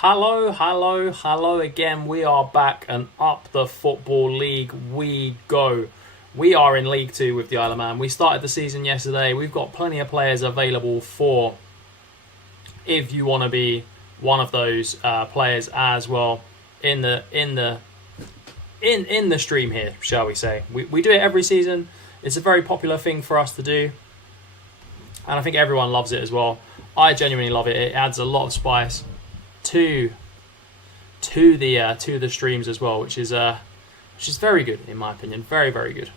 Hello again. We are back and up the Football League we go. We are in League 2 with the Isle of Man. We started the season yesterday. We've got plenty of players available for if you want to be one of those players as well in the stream here, shall we say. We do it every season. It's a very popular thing for us to do. And I think everyone loves it as well. I genuinely love it. It adds a lot of spice to the streams as well, which is very good in my opinion. Very, very good.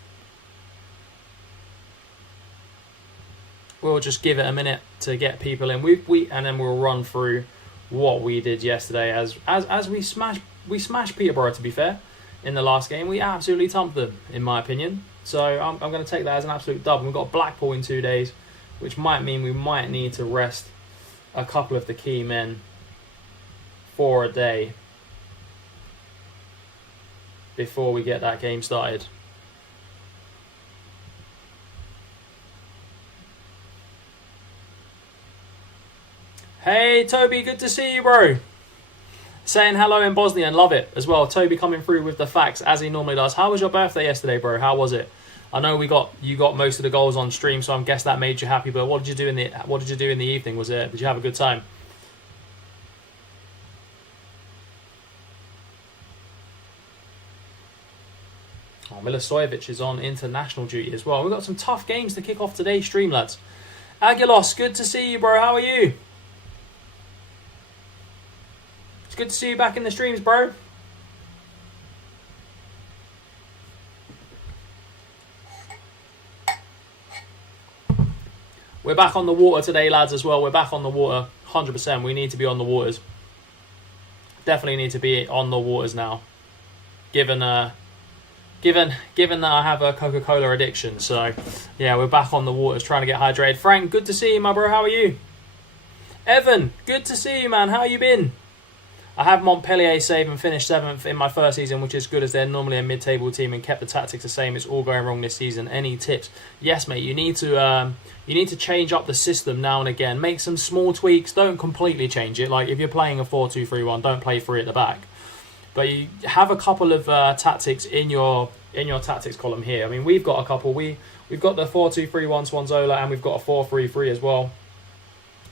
We'll just give it a minute to get people in. And then we'll run through what we did yesterday as we smashed Peterborough, to be fair, in the last game. We absolutely thumped them, in my opinion. So I'm going to take that as an absolute dub. And we've got Blackpool in 2 days, which might mean we might need to rest a couple of the key men for a day before we get that game started. Hey Toby, good to see you, bro. Saying hello in Bosnian, love it as well. Toby coming through with the facts as he normally does. How was your birthday yesterday, bro? How was it? I know you got most of the goals on stream, so I guess that made you happy. But what did you do in the evening? Did you have a good time? Oh, Milivojevic is on international duty as well. We've got some tough games to kick off today's stream, lads. Aguilos, good to see you, bro. How are you? It's good to see you back in the streams, bro. We're back on the water today, lads, as well. We're back on the water, 100%. We need to be on the waters. Definitely need to be on the waters now. Given that I have a Coca-Cola addiction. So, yeah, we're back on the waters trying to get hydrated. Frank, good to see you, my bro. How are you? Evan, good to see you, man. How you been? I have Montpellier save and finished 7th in my first season, which is good as they're normally a mid-table team and kept the tactics the same. It's all going wrong this season. Any tips? Yes, mate. You need to change up the system now and again. Make some small tweaks. Don't completely change it. Like if you're playing a 4-2-3-1, don't play 3 at the back. But you have a couple of tactics in your tactics column here. I mean, we've got a couple. We've got the 4-2-3-1 Swanzola, and we've got a 4-3-3 as well.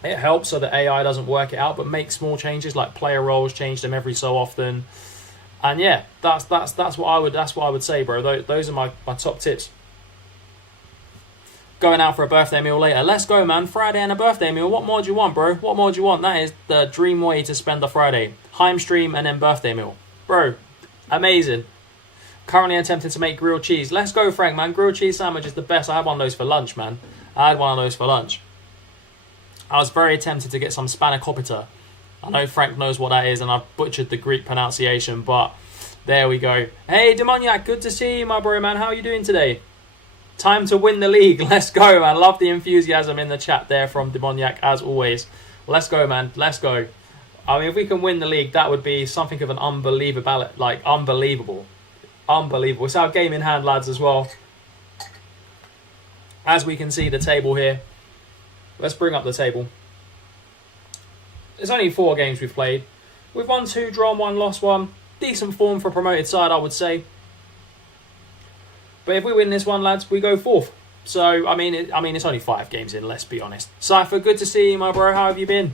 It helps so that AI doesn't work it out, but make small changes like player roles, change them every so often. And yeah, that's what I would say, bro. Those are my top tips. Going out for a birthday meal later. Let's go, man. Friday and a birthday meal. What more do you want, bro? What more do you want? That is the dream way to spend a Friday. Heim stream and then birthday meal. Bro, amazing. Currently attempting to make grilled cheese. Let's go, Frank, man. Grilled cheese sandwich is the best. I had one of those for lunch, man. I was very tempted to get some spanakopita. I know Frank knows what that is, and I've butchered the Greek pronunciation, but there we go. Hey, Demoniac, good to see you, my bro, man. How are you doing today? Time to win the league. Let's go, man. Love the enthusiasm in the chat there from Demoniac, as always. Let's go, man. Let's go. I mean, if we can win the league, that would be something of an unbelievable. Unbelievable. It's our game in hand, lads, as well. As we can see the table here. Let's bring up the table. There's only 4 games we've played. We've won 2, drawn 1, lost 1. Decent form for a promoted side, I would say. But if we win this one, lads, we go 4th. So, I mean, it's only 5 games in, let's be honest. Cypher, good to see you, my bro. How have you been?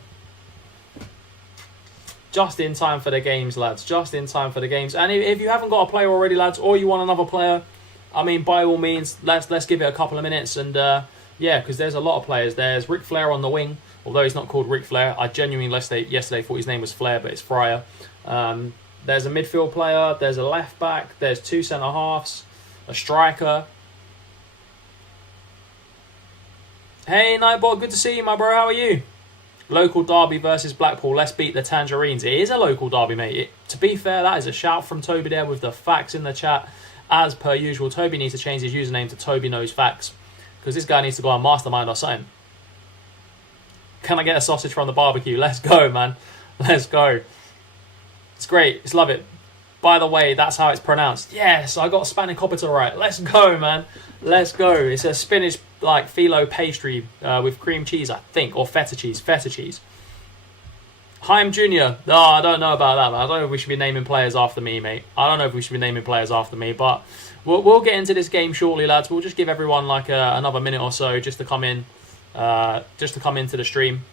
Just in time for the games, lads. Just in time for the games. And if you haven't got a player already, lads, or you want another player, I mean, by all means, let's give it a couple of minutes. And, yeah, because there's a lot of players. There's Ric Flair on the wing, although he's not called Ric Flair. I genuinely yesterday thought his name was Flair, but it's Fryer. There's a midfield player. There's a left back. There's 2 centre-halves. A striker. Hey, Nightbot, good to see you, my bro. How are you? Local derby versus Blackpool. Let's beat the Tangerines. It is a local derby, mate. To be fair, that is a shout from Toby there with the facts in the chat. As per usual, Toby needs to change his username to Toby Knows Facts. Because this guy needs to go on Mastermind or something. Can I get a sausage from the barbecue? Let's go, man. Let's go. It's great. Just love it. By the way, that's how it's pronounced. Yes, I got spanakopita right. Let's go, man. Let's go. It's a spinach like phyllo pastry with cream cheese, I think, or feta cheese. Feta cheese. Haim Jr. No, I don't know about that, man. I don't know if we should be naming players after me, mate. I don't know if we should be naming players after me, but we'll get into this game shortly, lads. We'll just give everyone like another minute or so just to come in, into the stream,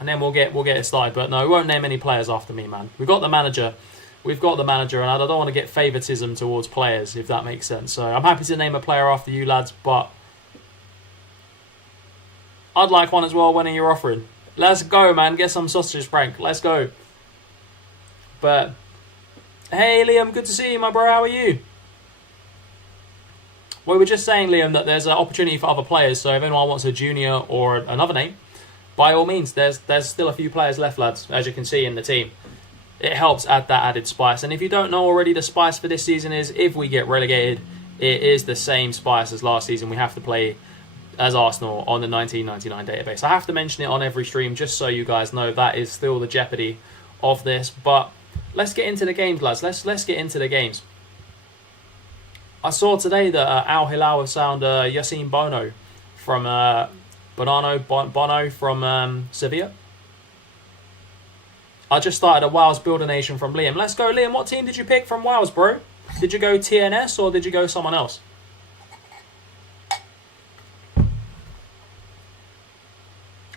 and then we'll get it started. But no, we won't name any players after me, man. We've got the manager, and I don't want to get favouritism towards players, if that makes sense. So I'm happy to name a player after you, lads, but I'd like one as well when you're offering. Let's go, man. Get some sausage, Frank. Let's go. But, hey, Liam, good to see you, my bro. How are you? We were just saying, Liam, that there's an opportunity for other players. So if anyone wants a junior or another name, by all means, there's still a few players left, lads, as you can see in the team. It helps add that added spice. And if you don't know already, the spice for this season is, if we get relegated, it is the same spice as last season. We have to play as Arsenal on the 1999 database. I have to mention it on every stream just so you guys know that is still the jeopardy of this. But let's get into the games, lads. Let's get into the games. I saw today that Al Hilal have signed Yassine Bono from Bono from Sevilla. I just started a Wales Builder Nation from Liam. Let's go, Liam. What team did you pick from Wales, bro? Did you go TNS or did you go someone else?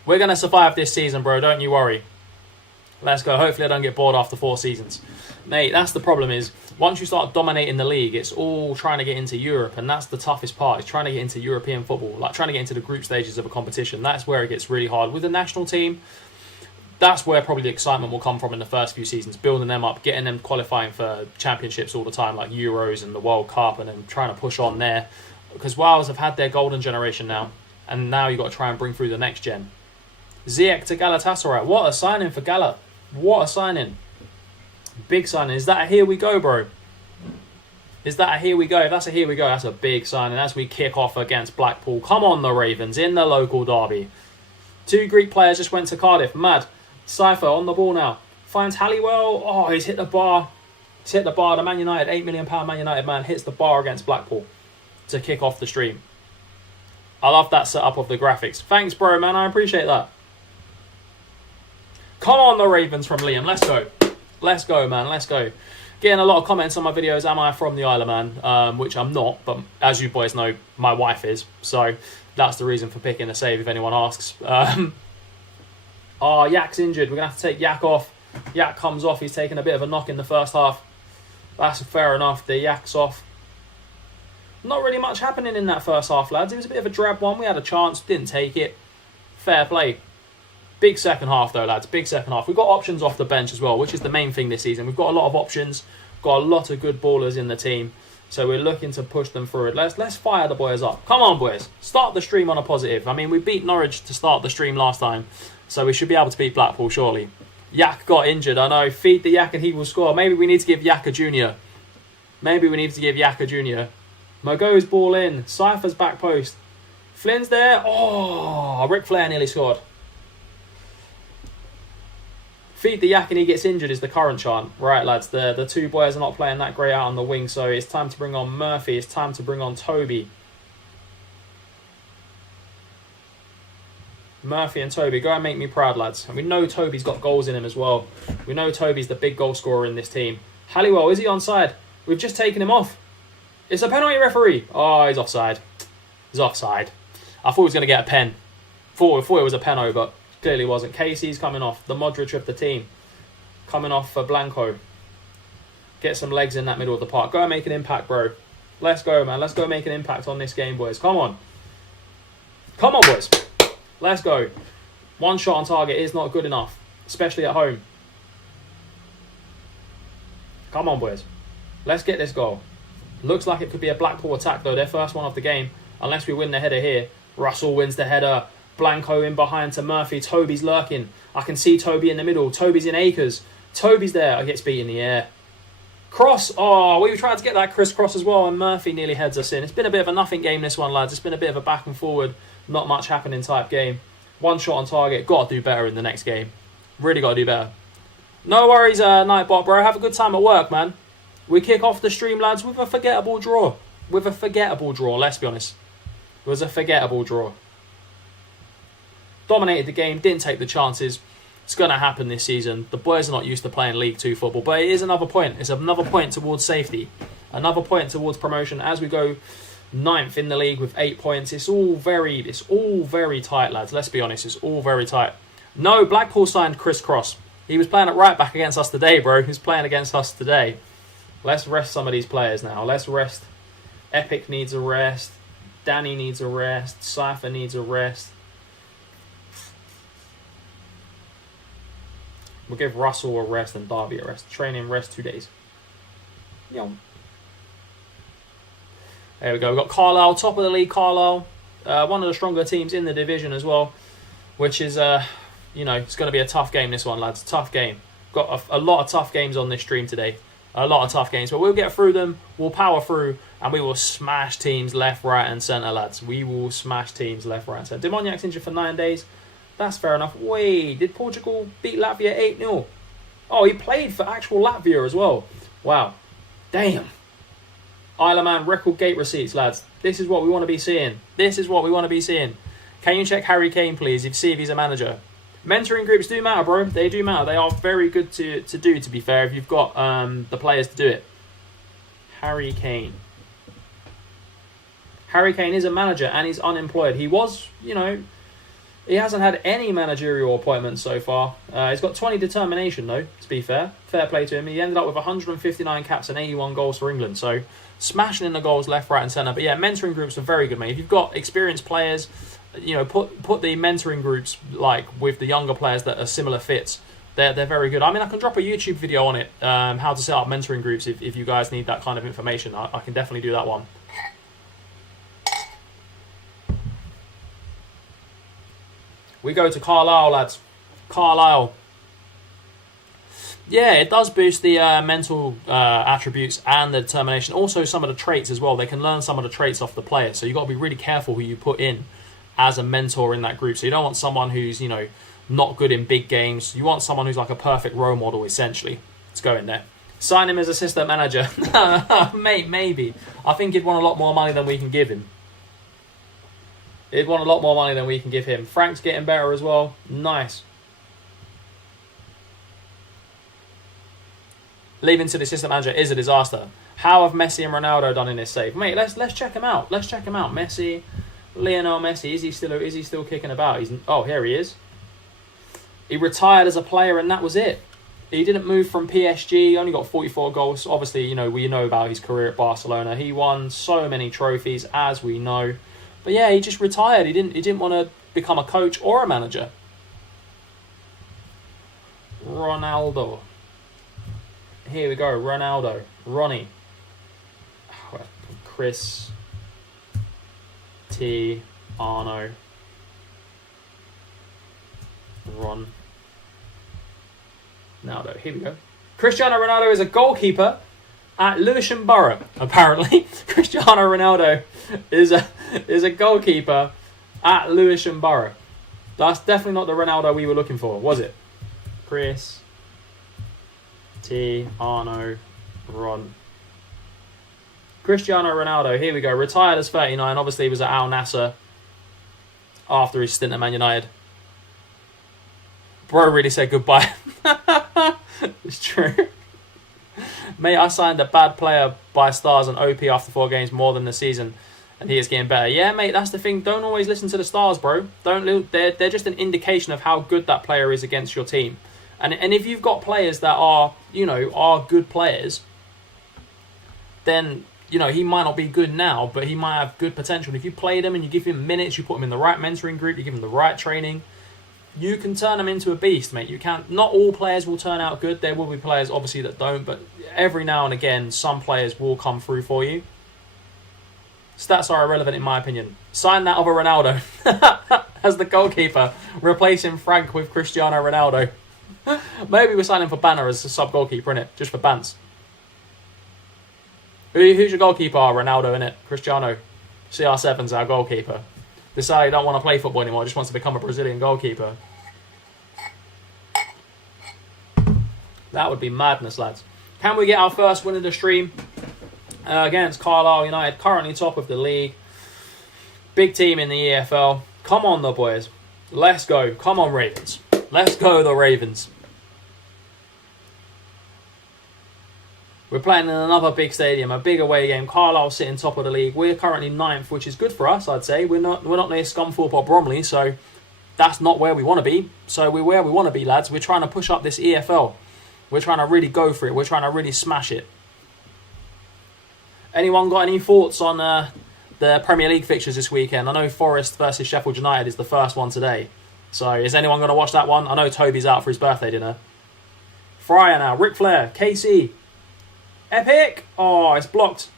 We're going to survive this season, bro. Don't you worry. Let's go. Hopefully I don't get bored after 4 seasons. Mate, that's the problem is, once you start dominating the league, it's all trying to get into Europe, and that's the toughest part. It's trying to get into European football, like trying to get into the group stages of a competition. That's where it gets really hard. With the national team, that's where probably the excitement will come from in the first few seasons, building them up, getting them qualifying for championships all the time, like Euros and the World Cup, and then trying to push on there. Because Wales have had their golden generation now, and now you've got to try and bring through the next gen. Ziyech to Galatasaray. What a signing for Gala. What a signing. Big signing. Is that a here we go, bro? Is that a here we go? If that's a here we go, that's a big signing as we kick off against Blackpool. Come on, the Ravens, in the local derby. 2 Greek players just went to Cardiff. Mad. Cypher on the ball now. Finds Halliwell. Oh, he's hit the bar. He's hit the bar. The Man United, £8 million Man United man hits the bar against Blackpool to kick off the stream. I love that setup of the graphics. Thanks, bro, man. I appreciate that. Come on, the Ravens from Liam. Let's go. Let's go, man. Let's go. Getting a lot of comments on my videos. Am I from the Isle of Man? Which I'm not, but as you boys know, my wife is. So that's the reason for picking a save if anyone asks. Yak's injured. We're going to have to take Yak off. Yak comes off. He's taken a bit of a knock in the first half. That's fair enough. The Yak's off. Not really much happening in that first half, lads. It was a bit of a drab one. We had a chance. Didn't take it. Fair play. Big second half, though, lads. Big second half. We've got options off the bench as well, which is the main thing this season. We've got a lot of options. Got a lot of good ballers in the team. So we're looking to push them through it. Let's fire the boys up. Come on, boys. Start the stream on a positive. I mean, we beat Norwich to start the stream last time. So we should be able to beat Blackpool, surely. Yak got injured. I know. Feed the Yak and he will score. Maybe we need to give Yak a junior. Maybe we need to give Yak a junior. Mago's ball in. Cypher's back post. Flynn's there. Oh, Ric Flair nearly scored. Feed the Yak and he gets injured is the current chant. Right, lads, the 2 boys are not playing that great out on the wing, so it's time to bring on Murphy. It's time to bring on Toby. Murphy and Toby, go and make me proud, lads. And we know Toby's got goals in him as well. We know Toby's the big goal scorer in this team. Halliwell, is he onside? We've just taken him off. It's a penalty, referee. Oh, he's offside. He's offside. I thought he was going to get a pen. Thought it was a penalty, but clearly wasn't. Casey's coming off. The Modric of the team. Coming off for Blanco. Get some legs in that middle of the park. Go and make an impact, bro. Let's go, man. Let's go make an impact on this game, boys. Come on. Come on, boys. Let's go. 1 shot on target is not good enough. Especially at home. Come on, boys. Let's get this goal. Looks like it could be a Blackpool attack, though. Their first one of the game. Unless we win the header here. Russell wins the header. Blanco in behind to Murphy. Toby's lurking. I can see Toby in the middle. Toby's in acres. Toby's there. I gets beat in the air. Cross. Oh, we tried to get that crisscross as well, and Murphy nearly heads us in. It's been a bit of a nothing game, this one, lads. It's been a bit of a back and forward, not much happening type game. 1 shot on target. Got to do better in the next game. Really got to do better. No worries, Nightbot, bro. Have a good time at work, man. We kick off the stream, lads, with a forgettable draw. With a forgettable draw, let's be honest. It was a forgettable draw. Dominated the game, didn't take the chances. It's going to happen this season. The boys are not used to playing League 2 football, but it is another point. It's another point towards safety. Another point towards promotion as we go 9th in the league with 8 points. It's all very tight, lads. Let's be honest. It's all very tight. No, Blackpool signed Chris Cross. He was playing at right back against us today, bro. He's playing against us today. Let's rest some of these players now. Let's rest. Epic needs a rest. Danny needs a rest. Cypher needs a rest. We'll give Russell a rest and Darby a rest. Training rest 2 days. There we go. We've got Carlisle, top of the league. Carlisle, one of the stronger teams in the division as well, which is, it's going to be a tough game, this one, lads. Tough game. Got a lot of tough games on this stream today. A lot of tough games, but we'll get through them. We'll power through, and we will smash teams left, right, and centre, lads. We will smash teams left, right, and centre. Demoniac's injured for 9 days. That's fair enough. Wait, did Portugal beat Latvia 8-0? Oh, he played for actual Latvia as well. Wow. Damn. Isle of Man record gate receipts, lads. This is what we want to be seeing. This is what we want to be seeing. Can you check Harry Kane, please, if see if he's a manager? Mentoring groups do matter, bro. They do matter. They are very good to do, to be fair, if you've got the players to do it. Harry Kane. Harry Kane is a manager and he's unemployed. He was, he hasn't had any managerial appointments so far. He's got 20 determination, though, to be fair. Fair play to him. He ended up with 159 caps and 81 goals for England. So, smashing in the goals left, right, and centre. But yeah, mentoring groups are very good, mate. If you've got experienced players, put the mentoring groups, like, with the younger players that are similar fits. They're very good. I mean, I can drop a YouTube video on it, how to set up mentoring groups if you guys need that kind of information. I can definitely do that one. We go to Carlisle, lads. Carlisle. Yeah, it does boost the mental attributes and the determination. Also, some of the traits as well. They can learn some of the traits off the player. So you've got to be really careful who you put in as a mentor in that group. So you don't want someone who's, not good in big games. You want someone who's like a perfect role model, essentially. Let's go in there. Sign him as assistant manager. Mate, maybe. I think he'd want a lot more money than we can give him. He'd want a lot more money than we can give him. Frank's getting better as well. Nice. Leaving to the assistant manager is a disaster. How have Messi and Ronaldo done in this save? Mate, let's check him out. Let's check him out. Messi, Lionel Messi. Is he still kicking about? Here he is. He retired as a player and that was it. He didn't move from PSG. Only got 44 goals. Obviously, we know about his career at Barcelona. He won so many trophies, as we know. But yeah, he just retired. He didn't want to become a coach or a manager. Ronaldo. Here we go. Ronaldo. Ronnie. Chris. T. Arno. Ron. Ronaldo. Here we go. Cristiano Ronaldo is a goalkeeper at Lewisham Borough, apparently. Cristiano Ronaldo is a goalkeeper at Lewisham Borough. That's definitely not the Ronaldo we were looking for, was it? Chris, T, Arno, Ron. Cristiano Ronaldo, here we go. Retired as 39. Obviously, he was at Al Nassr after his stint at Man United. Bro really said goodbye. It's true. Mate, I signed a bad player by Stars and OP after 4 games more than the season, and he is getting better. Yeah, mate, that's the thing. Don't always listen to the Stars, bro. They're just an indication of how good that player is against your team. And if you've got players that are good players, then he might not be good now, but he might have good potential. And if you play them and you give him minutes, you put him in the right mentoring group, you give him the right training, you can turn them into a beast, mate. You can't. Not all players will turn out good. There will be players, obviously, that don't. But every now and again, some players will come through for you. Stats are irrelevant, in my opinion. Sign that other Ronaldo as the goalkeeper, replacing Frank with Cristiano Ronaldo. Maybe we're signing for Banner as a sub-goalkeeper, innit? Just for bants. Who's your goalkeeper? Ronaldo, innit? Cristiano. CR7's our goalkeeper. Decided he don't want to play football anymore, just wants to become a Brazilian goalkeeper. That would be madness, lads. Can we get our first win of the stream against Carlisle United, currently top of the league? Big team in the EFL. Come on, the boys. Let's go. Come on, Ravens. Let's go, the Ravens. We're playing in another big stadium, a big away game. Carlisle sitting top of the league. We're currently 9th, which is good for us, I'd say. We're not near Scunthorpe or Bromley, so that's not where we want to be. So we're where we want to be, lads. We're trying to push up this EFL. We're trying to really go for it. We're trying to really smash it. Anyone got any thoughts on the Premier League fixtures this weekend? I know Forest versus Sheffield United is the first one today. So is anyone going to watch that one? I know Toby's out for his birthday dinner. Fryer now. Ric Flair. KC. Epic! Oh, it's blocked.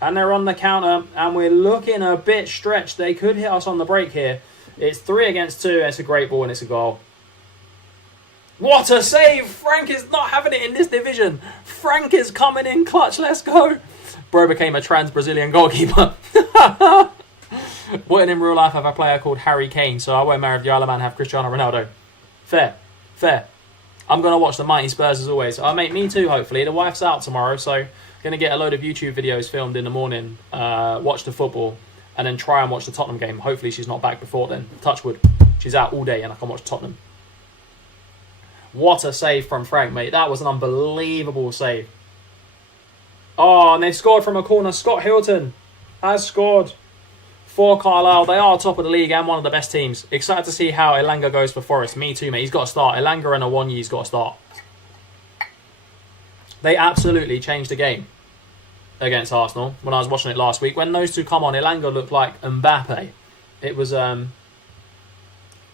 And they're on the counter. And we're looking a bit stretched. They could hit us on the break here. It's 3 against 2. It's a great ball and it's a goal. What a save! Frank is not having it in this division. Frank is coming in clutch. Let's go. Bro became a trans-Brazilian goalkeeper. Wouldn't in real life have a player called Harry Kane, so I won't marry the Isle of Man have Cristiano Ronaldo. Fair. I'm going to watch the mighty Spurs as always. Mate, me too, hopefully. The wife's out tomorrow, so going to get a load of YouTube videos filmed in the morning, watch the football, and then try and watch the Tottenham game. Hopefully she's not back before then. Touch wood. She's out all day and I can watch Tottenham. What a save from Frank, mate. That was an unbelievable save. Oh, and they've scored from a corner. Scott Hilton has scored for Carlisle. They are top of the league and one of the best teams. Excited to see how Elanga goes for Forest. Me too, mate. He's got to start. Elanga and Awoniyi's got to start. They absolutely changed the game against Arsenal when I was watching it last week. When those two come on, Elanga looked like Mbappe. It was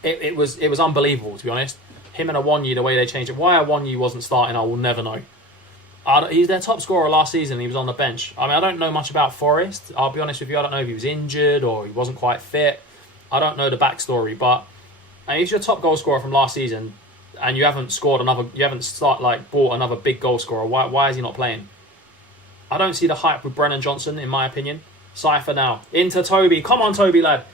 it was unbelievable, to be honest. Him and Awoniyi, the way they changed it. Why Awoniyi wasn't starting, I will never know. He's their top scorer last season. He was on the bench. I mean, I don't know much about Forest. I'll be honest with you. I don't know if he was injured or he wasn't quite fit. I don't know the backstory. But he's your top goal scorer from last season, and you haven't scored another. You haven't bought another big goal scorer. Why is he not playing? I don't see the hype with Brennan Johnson, in my opinion. Cypher now into Toby. Come on, Toby lad.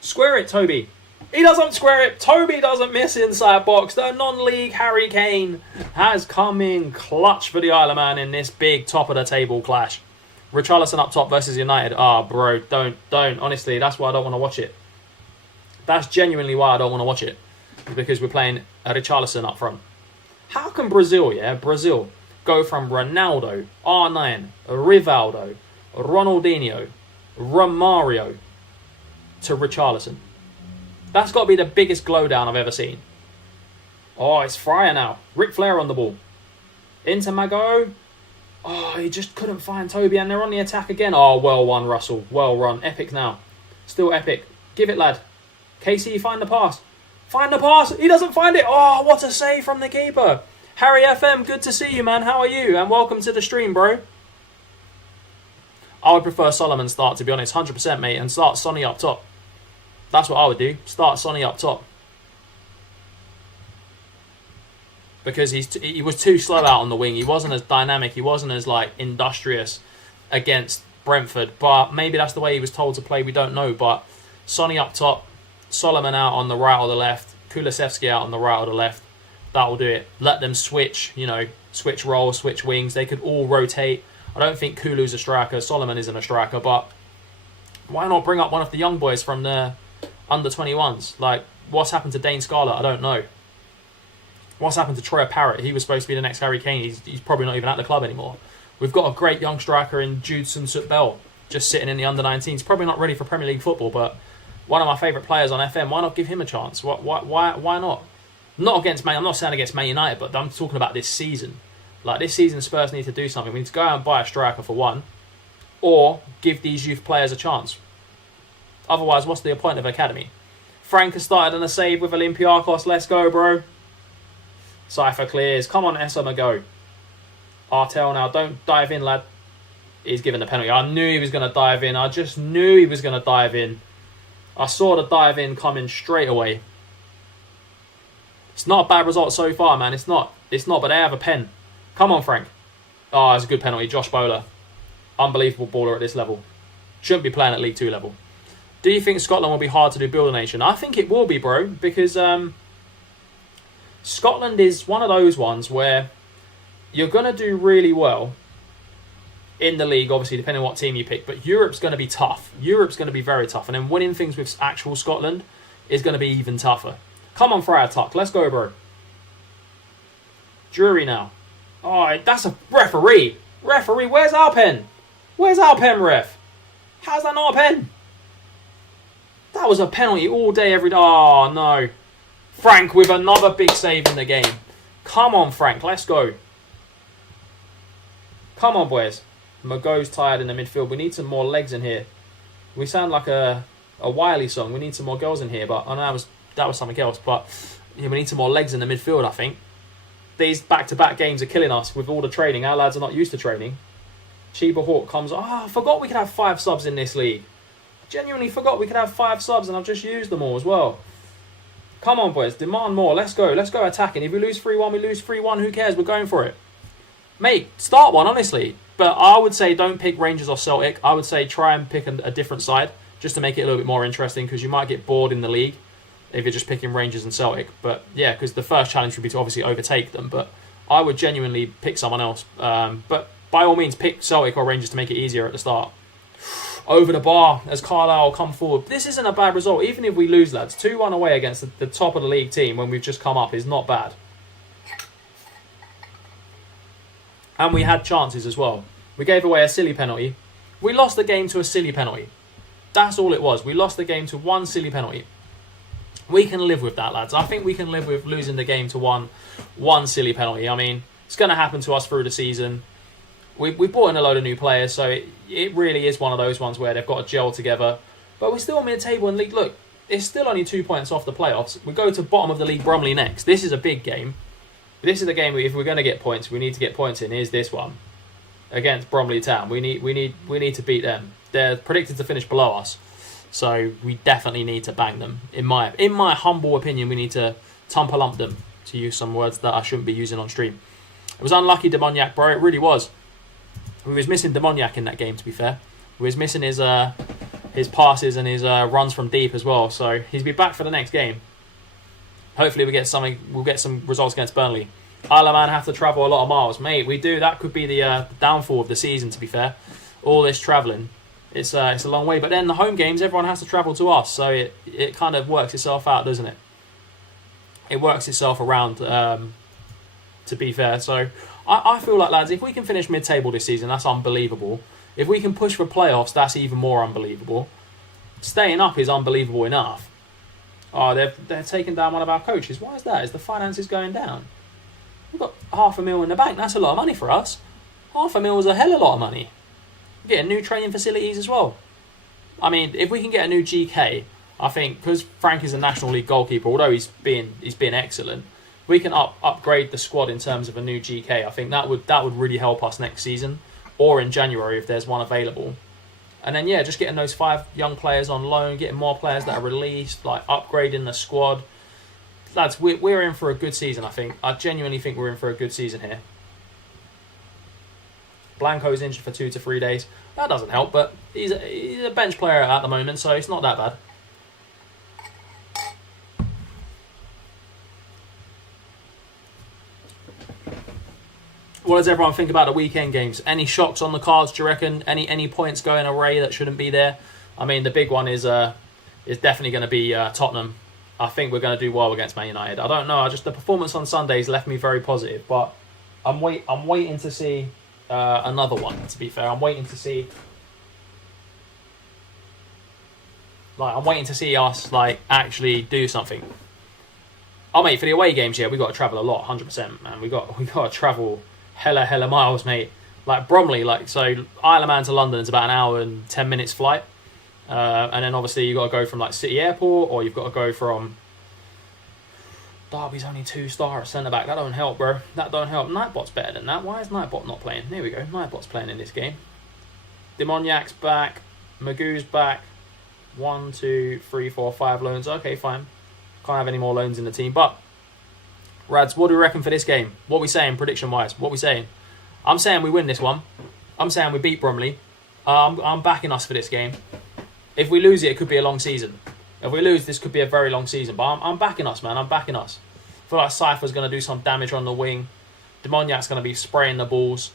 Square it, Toby. He doesn't square it. Toby doesn't miss inside box. The non-league Harry Kane has come in clutch for the Isle of Man in this big top-of-the-table clash. Richarlison up top versus United. Bro, don't. Honestly, that's why I don't want to watch it. That's genuinely why I don't want to watch it. It's because we're playing a Richarlison up front. How can Brazil go from Ronaldo, R9, Rivaldo, Ronaldinho, Romario to Richarlison? That's got to be the biggest glow down I've ever seen. Oh, it's Fryer now. Ric Flair on the ball. Into Mago. Oh, he just couldn't find Toby and they're on the attack again. Oh, well won, Russell. Well run. Epic now. Still epic. Give it, lad. KC, find the pass. Find the pass. He doesn't find it. Oh, what a save from the keeper. Harry FM, good to see you, man. How are you? And welcome to the stream, bro. I would prefer Solomon start, to be honest. 100%, mate. And start Sonny up top. That's what I would do. Start Sonny up top. Because he was too slow out on the wing. He wasn't as dynamic. He wasn't as industrious against Brentford. But maybe that's the way he was told to play. We don't know. But Sonny up top. Solomon out on the right or the left. Kulusevski out on the right or the left. That will do it. Let them switch. Switch roles, switch wings. They could all rotate. I don't think Kulu's a striker. Solomon isn't a striker. But why not bring up one of the young boys from the under-21s? What's happened to Dane Scarlett? I don't know. What's happened to Troy Parrott? He was supposed to be the next Harry Kane. He's probably not even at the club anymore. We've got a great young striker in Judson Sutbell, just sitting in the under-19s. Probably not ready for Premier League football, but one of my favourite players on FM. Why not give him a chance? Why not? Not against Man. I'm not saying against Man United, but I'm talking about this season. This season, Spurs need to do something. We need to go out and buy a striker for one, or give these youth players a chance. Otherwise, what's the point of academy? Frank has started on a save with Olympiacos. Let's go, bro. Cypher clears. Come on, Essa go. Artel now. Don't dive in, lad. He's given the penalty. I knew he was going to dive in. I just knew he was going to dive in. I saw the dive in coming straight away. It's not a bad result so far, man. It's not, but they have a pen. Come on, Frank. Oh, it's a good penalty. Josh Bowler. Unbelievable baller at this level. Shouldn't be playing at League 2 level. Do you think Scotland will be hard to do Builder Nation? I think it will be, bro, because Scotland is one of those ones where you're going to do really well in the league, obviously, depending on what team you pick, but Europe's going to be tough. Europe's going to be very tough, and then winning things with actual Scotland is going to be even tougher. Come on, Friar Tuck. Let's go, bro. Drury now. Oh, that's a referee. Referee, where's our pen? Where's our pen, ref? How's that not a pen? That was a penalty all day, every day. Oh, no. Frank with another big save in the game. Come on, Frank. Let's go. Come on, boys. Mago's tired in the midfield. We need some more legs in here. We sound like a Wiley song. We need some more girls in here. But I know that was something else. But yeah, we need some more legs in the midfield, I think. These back-to-back games are killing us with all the training. Our lads are not used to training. Chiba Hawk comes. I forgot we could have 5 subs in this league. Genuinely forgot we could have 5 subs, and I've just used them all as well. Come on, boys. Demand more. Let's go. Let's go attacking. If we lose 3-1, we lose 3-1. Who cares? We're going for it. Mate, start one, honestly. But I would say don't pick Rangers or Celtic. I would say try and pick a different side just to make it a little bit more interesting, because you might get bored in the league if you're just picking Rangers and Celtic. But yeah, because the first challenge would be to obviously overtake them. But I would genuinely pick someone else. But by all means, pick Celtic or Rangers to make it easier at the start. Over the bar as Carlisle come forward. This isn't a bad result. Even if we lose, lads, 2-1 away against the top of the league team when we've just come up is not bad. And we had chances as well. We gave away a silly penalty. We lost the game to a silly penalty. That's all it was. We lost the game to one silly penalty. We can live with that, lads. I think we can live with losing the game to one silly penalty. I mean, it's going to happen to us through the season. We brought in a load of new players, so it really is one of those ones where they've got to gel together. But we're still mid-table in league. Look, it's still only 2 points off the playoffs. We go to bottom of the league, Bromley next. This is a big game. This is the game where if we're going to get points, we need to get points in. Here's this one against Bromley Town. We need to beat them. They're predicted to finish below us, so we definitely need to bang them. In my humble opinion, we need to tumper-lump them, to use some words that I shouldn't be using on stream. It was unlucky, Demoniac, bro. It really was. We was missing Demoniac in that game, to be fair. We was missing his passes and his runs from deep as well. So he'll be back for the next game. Hopefully we'll get some results against Burnley. Isle of Man have to travel a lot of miles. Mate, we do. That could be the downfall of the season, to be fair. All this travelling. It's a long way. But then the home games, everyone has to travel to us. So it kind of works itself out, doesn't it? It works itself around, to be fair. So I feel like, lads, if we can finish mid-table this season, that's unbelievable. If we can push for playoffs, that's even more unbelievable. Staying up is unbelievable enough. Oh, they're taking down one of our coaches. Why is that? Is the finances going down? We've got $500,000 in the bank. That's a lot of money for us. $500,000 is a hell of a lot of money. We're getting new training facilities as well. I mean, if we can get a new GK, I think, because Frank is a National League goalkeeper, although he's been excellent, we can upgrade the squad in terms of a new GK. I think that would really help us next season, or in January if there's one available. And then, yeah, just getting those 5 young players on loan, getting more players that are released, like upgrading the squad. Lads, we're in for a good season, I think. I genuinely think we're in for a good season here. Blanco's injured for 2 to 3 days. That doesn't help, but he's a bench player at the moment, so it's not that bad. What does everyone think about the weekend games? Any shocks on the cards, do you reckon? Any points going away that shouldn't be there? I mean, the big one is definitely going to be Tottenham. I think we're going to do well against Man United. I don't know. The performance on Sundays left me very positive, but I'm waiting to see another one. To be fair, I'm waiting to see us actually do something. Oh, mate, for the away games, yeah, we got to travel a lot, 100%, man. We got to travel hella miles, mate. Like Bromley, so Isle of Man to London is about an hour and 10 minutes flight. And then obviously you got to go from City Airport, or you've got to go from Derby's only 2-star centre back. That don't help, bro. That don't help. Nightbot's better than that. Why is Nightbot not playing? There we go. Nightbot's playing in this game. Demoniac's back. Magoo's back. 1, 2, 3, 4, 5 loans. Okay, fine. Can't have any more loans in the team. But Rads, what do we reckon for this game? What are we saying prediction wise? What are we saying? I'm saying we win this one. I'm saying we beat Bromley. I'm backing us for this game. If we lose it, it could be a long season. If we lose, this could be a very long season. But I'm backing us, man. I'm backing us. I feel like Cypher's going to do some damage on the wing. Demoniac's going to be spraying the balls.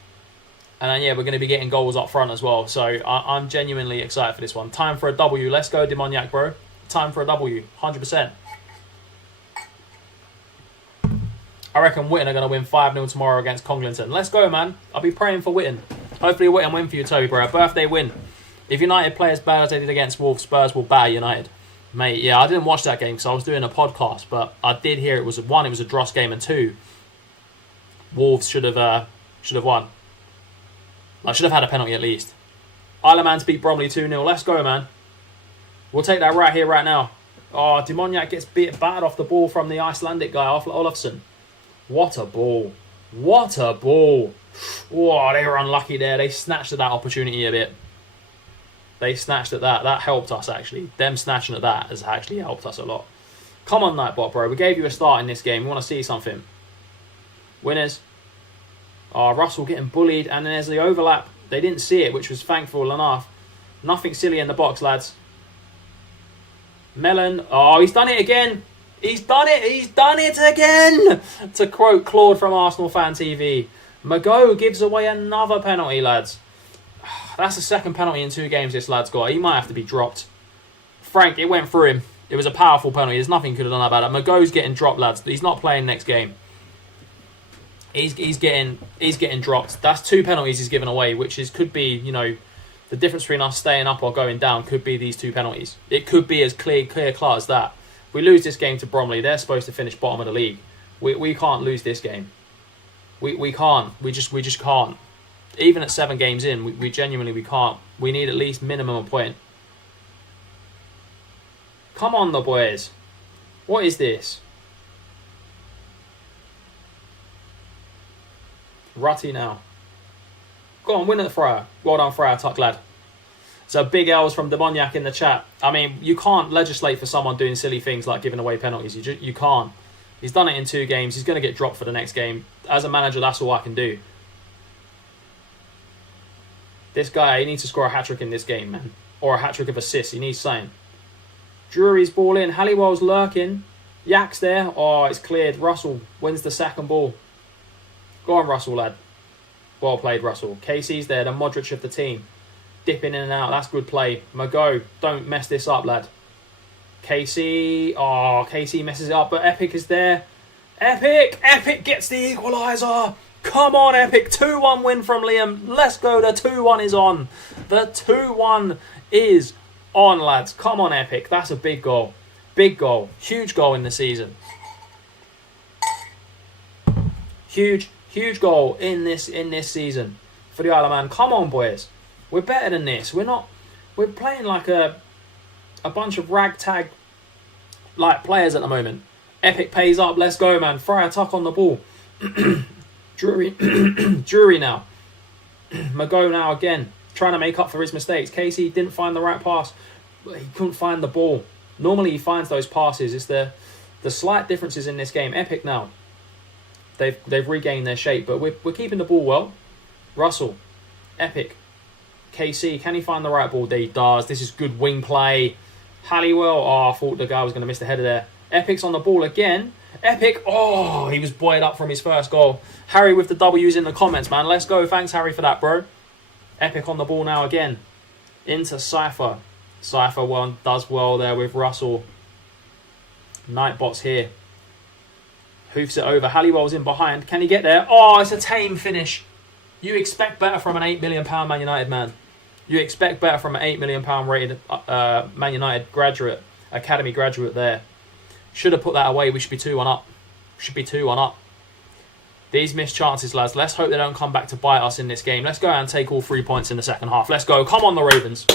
And then, yeah, we're going to be getting goals up front as well. So I'm genuinely excited for this one. Time for a W. Let's go, Demoniac, bro. Time for a W. 100%. I reckon Witten are going to win 5-0 tomorrow against Conglington. Let's go, man. I'll be praying for Witten. Hopefully Witten win for you, Toby, bro. A birthday win. If United play as bad as they did against Wolves, Spurs will batter United. Mate, yeah, I didn't watch that game because I was doing a podcast, but I did hear it was a dross game, and 2, Wolves should have won. I should have had a penalty at least. Isle of Man to beat Bromley 2-0. Let's go, man. We'll take that right here, right now. Oh, Demoniak gets battered off the ball from the Icelandic guy, Olafsson. What a ball. What a ball. Whoa, they were unlucky there. They snatched at that opportunity a bit. They snatched at that. That helped us, actually. Them snatching at that has actually helped us a lot. Come on, Nightbot, bro. We gave you a start in this game. We want to see something. Winners. Oh, Russell getting bullied. And then there's the overlap. They didn't see it, which was thankful enough. Nothing silly in the box, lads. Mellon. Oh, he's done it again. He's done it. He's done it again. To quote Claude from Arsenal Fan TV. Mago gives away another penalty, lads. That's the second penalty in 2 games this lad's got. He might have to be dropped. Frank, it went through him. It was a powerful penalty. There's nothing he could have done about it. Mago's getting dropped, lads. He's not playing next game. He's getting dropped. That's 2 penalties he's given away, which could be, the difference between us staying up or going down could be these 2 penalties. It could be as clear as that. If we lose this game to Bromley, they're supposed to finish bottom of the league. We can't lose this game. We can't. We just can't. Even at 7 games in, we genuinely can't. We need at least minimum a point. Come on, the boys. What is this? Rutty now. Go on, win at Fryer. Well done, Fryer, tuck lad. So big L's from Demoniak in the chat. I mean, you can't legislate for someone doing silly things like giving away penalties. You can't. He's done it in 2 games. He's going to get dropped for the next game. As a manager, that's all I can do. This guy, he needs to score a hat-trick in this game, man. Or a hat-trick of assists. He needs something. Drury's ball in. Halliwell's lurking. Yak's there. Oh, it's cleared. Russell wins the second ball. Go on, Russell, lad. Well played, Russell. Casey's there, the Modric of the team. Dipping in and out. That's good play. Mago, don't mess this up, lad. Casey. Oh, Casey messes it up, but Epic is there. Epic gets the equaliser. Come on, Epic. 2-1 win from Liam. Let's go. The 2-1 is on. The 2-1 is on, lads. Come on, Epic. That's a big goal. Big goal. Huge goal in the season. Huge goal in this season for the Isle of Man. Come on, boys. We're better than this. We're playing like a bunch of ragtag players at the moment. Epic pays up. Let's go, man. Fryer tuck on the ball. Drury now. Mago now again. Trying to make up for his mistakes. Casey didn't find the right pass. He couldn't find the ball. Normally he finds those passes. It's the slight differences in this game. Epic now. They've regained their shape, but we're keeping the ball well. Russell. Epic. KC, can he find the right ball? There he does. This is good wing play. Halliwell. Oh, I thought the guy was going to miss the header there. Epic's on the ball again. Epic. Oh, he was buoyed up from his first goal. Harry with the W's in the comments, man. Let's go. Thanks, Harry, for that, bro. Epic on the ball now again. Into Cypher. Cypher does well there with Russell. Nightbot's here. Hoofs it over. Halliwell's in behind. Can he get there? Oh, it's a tame finish. You expect better from an £8 million Man United man. You expect better from an £8 million rated Man United academy graduate there. Should have put that away. We should be 2-1 up. Should be 2-1 up. These missed chances, lads. Let's hope they don't come back to bite us in this game. Let's go out and take all 3 points in the second half. Let's go. Come on, the Ravens.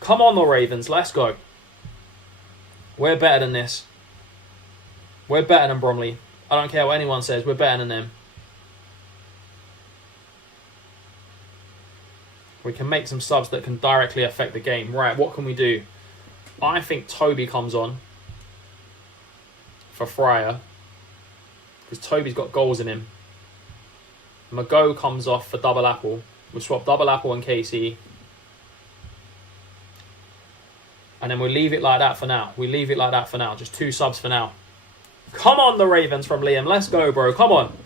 Come on, the Ravens. Let's go. We're better than this. We're better than Bromley. I don't care what anyone says. We're better than them. We can make some subs that can directly affect the game. Right, what can we do? I think Toby comes on for Fryer, because Toby's got goals in him. Mago comes off for Double Apple. We'll swap Double Apple and KC. And then we'll leave it like that for now. We leave it like that for now. Just 2 subs for now. Come on, the Ravens from Liam. Let's go, bro. Come on.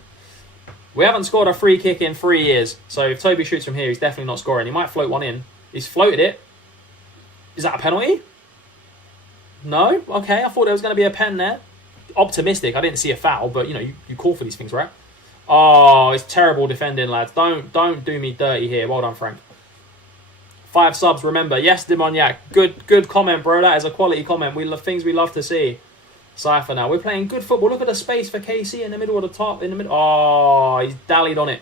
We haven't scored a free kick in 3 years. So if Toby shoots from here, he's definitely not scoring. He might float one in. He's floated it. Is that a penalty? No? Okay, I thought there was going to be a pen there. optimistic. I didn't see a foul, but, you know, you call for these things, right? Oh, it's terrible defending, lads. Don't do me dirty here. Well done, Frank. 5 subs, remember. Yes, Demoniac. Good comment, bro. That is a quality comment. We love things we love to see. Cypher now. We're playing good football. Look at the space for KC in the middle of the top. In the middle. Oh, he's dallied on it.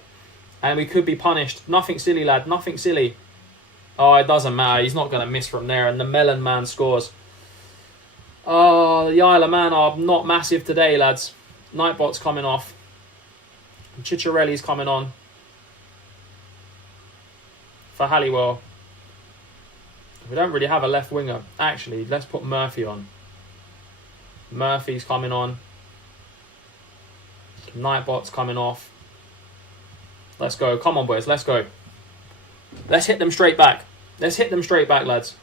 And we could be punished. Nothing silly, lad. Nothing silly. Oh, it doesn't matter. He's not going to miss from there. And the Melon Man scores. Oh, the Isle of Man are not massive today, lads. Nightbot's coming off. Cicciarelli's coming on. For Halliwell. We don't really have a left winger. Actually, let's put Murphy on. Murphy's coming on. Nightbot's coming off. Let's go. Come on, boys. Let's go. Let's hit them straight back. Let's hit them straight back, lads.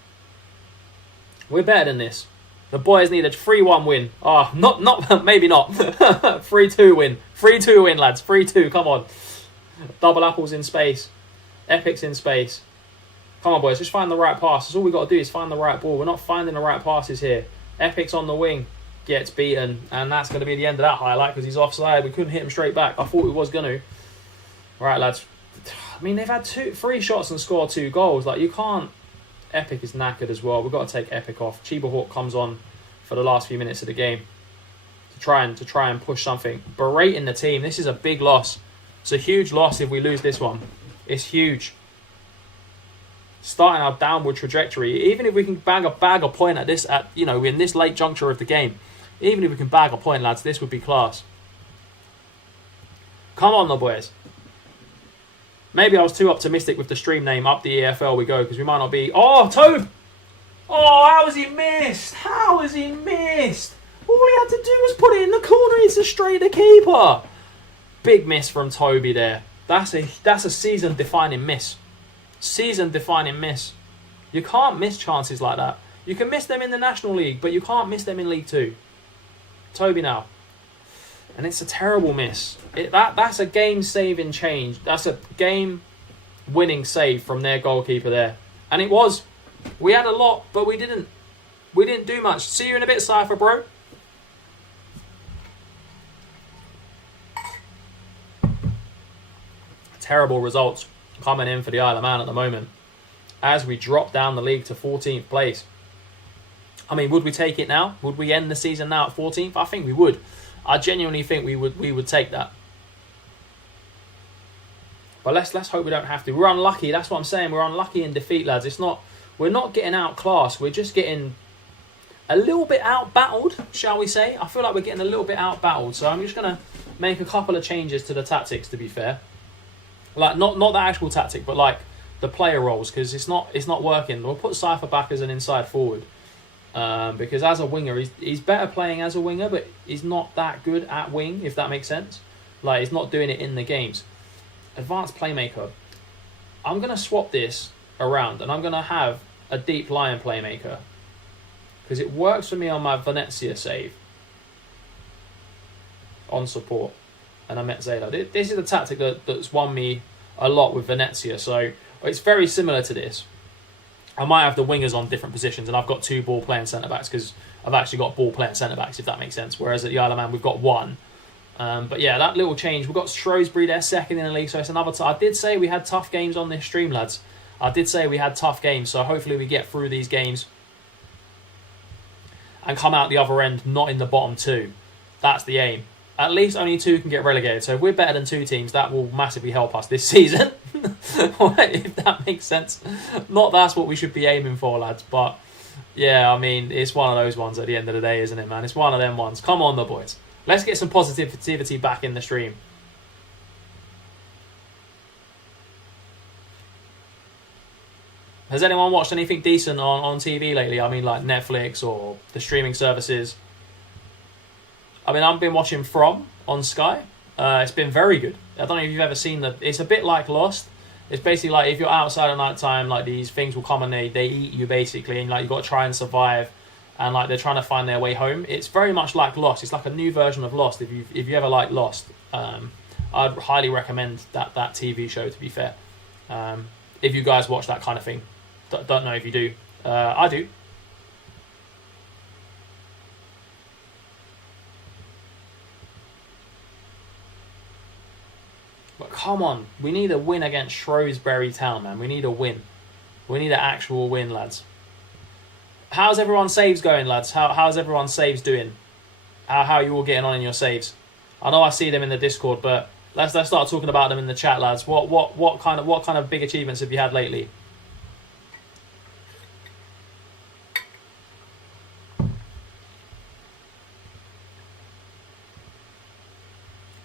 We're better than this. The boys need a 3-1 win. Oh, not maybe not. 3-2 win. 3-2 win, lads. 3-2. Come on. Double apples in space. Epics in space. Come on, boys. Just find the right pass. That's all we got to do is find the right ball. We're not finding the right passes here. Epics on the wing. Gets beaten. And that's going to be the end of that highlight because he's offside. We couldn't hit him straight back. I thought we was going to. All right, lads. I mean, they've had 3 shots and scored 2 goals. Like, you can't... Epic is knackered as well. We've got to take Epic off. Chiba Hawk comes on for the last few minutes of the game to try and push something. Berating the team. This is a big loss. It's a huge loss if we lose this one. It's huge. Starting our downward trajectory. Even if we can bag a point in this late juncture of the game. Even if we can bag a point, lads, this would be class. Come on, the boys. Maybe I was too optimistic with the stream name, Up the EFL We Go, because we might not be... Oh, Tobe! Oh, how has he missed? How has he missed? All he had to do was put it in the corner. It's a straight to keeper. Big miss from Toby there. That's a season-defining miss. Season-defining miss. You can't miss chances like that. You can miss them in the National League, but you can't miss them in League 2. Toby now. And it's a terrible miss. That's a game-saving change. That's a game-winning save from their goalkeeper there. And it was. We had a lot, but we didn't do much. See you in a bit, Cypher, bro. Terrible results coming in for the Isle of Man at the moment. As we drop down the league to 14th place. I mean, would we take it now? Would we end the season now at 14th? I think we would. I genuinely think we would take that. But let's hope we don't have to. We're unlucky. That's what I'm saying. We're unlucky in defeat, lads. We're not getting outclassed. We're just getting a little bit out-battled, shall we say. I feel like we're getting a little bit out-battled. So I'm just going to make a couple of changes to the tactics, to be fair. Like, not the actual tactic, but like the player roles, because it's not working. We'll put Cypher back as an inside forward. Because as a winger, he's better playing as a winger, but he's not that good at wing, if that makes sense. Like, he's not doing it in the games. Advanced playmaker. I'm going to swap this around, and I'm going to have a deep line playmaker. Because it works for me on my Venezia save. On support. And I met Zayla. This is the tactic that's won me a lot with Venezia, so it's very similar to this. I might have the wingers on different positions, and I've got 2 ball-playing centre-backs because I've actually got ball-playing centre-backs, if that makes sense. Whereas at the Isle of Man, we've got 1. But yeah, that little change. We've got Shrewsbury there, second in the league, so it's another... I did say we had tough games on this stream, lads. I did say we had tough games, so hopefully we get through these games and come out the other end not in the bottom 2. That's the aim. At least only 2 can get relegated. So if we're better than 2 teams, that will massively help us this season. If that makes sense. Not that's what we should be aiming for, lads. But yeah, I mean, it's one of those ones at the end of the day, isn't it, man? It's one of them ones. Come on, the boys. Let's get some positivity back in the stream. Has anyone watched anything decent on TV lately? I mean, like Netflix or the streaming services. I mean, I've been watching From on Sky. It's been very good. I don't know if you've ever seen that. It's a bit like Lost. It's basically like if you're outside at night time, like these things will come and they eat you basically, and like you've got to try and survive, and like they're trying to find their way home. It's very much like Lost. It's like a new version of Lost. If you ever like Lost, I'd highly recommend that TV show. To be fair, if you guys watch that kind of thing, don't know if you do. I do. But come on, we need a win against Shrewsbury Town, man. We need a win. We need an actual win, lads. How's everyone's saves going, lads? How's everyone's saves doing? How are you all getting on in your saves? I know I see them in the Discord, but let's start talking about them in the chat, lads. What kind of big achievements have you had lately?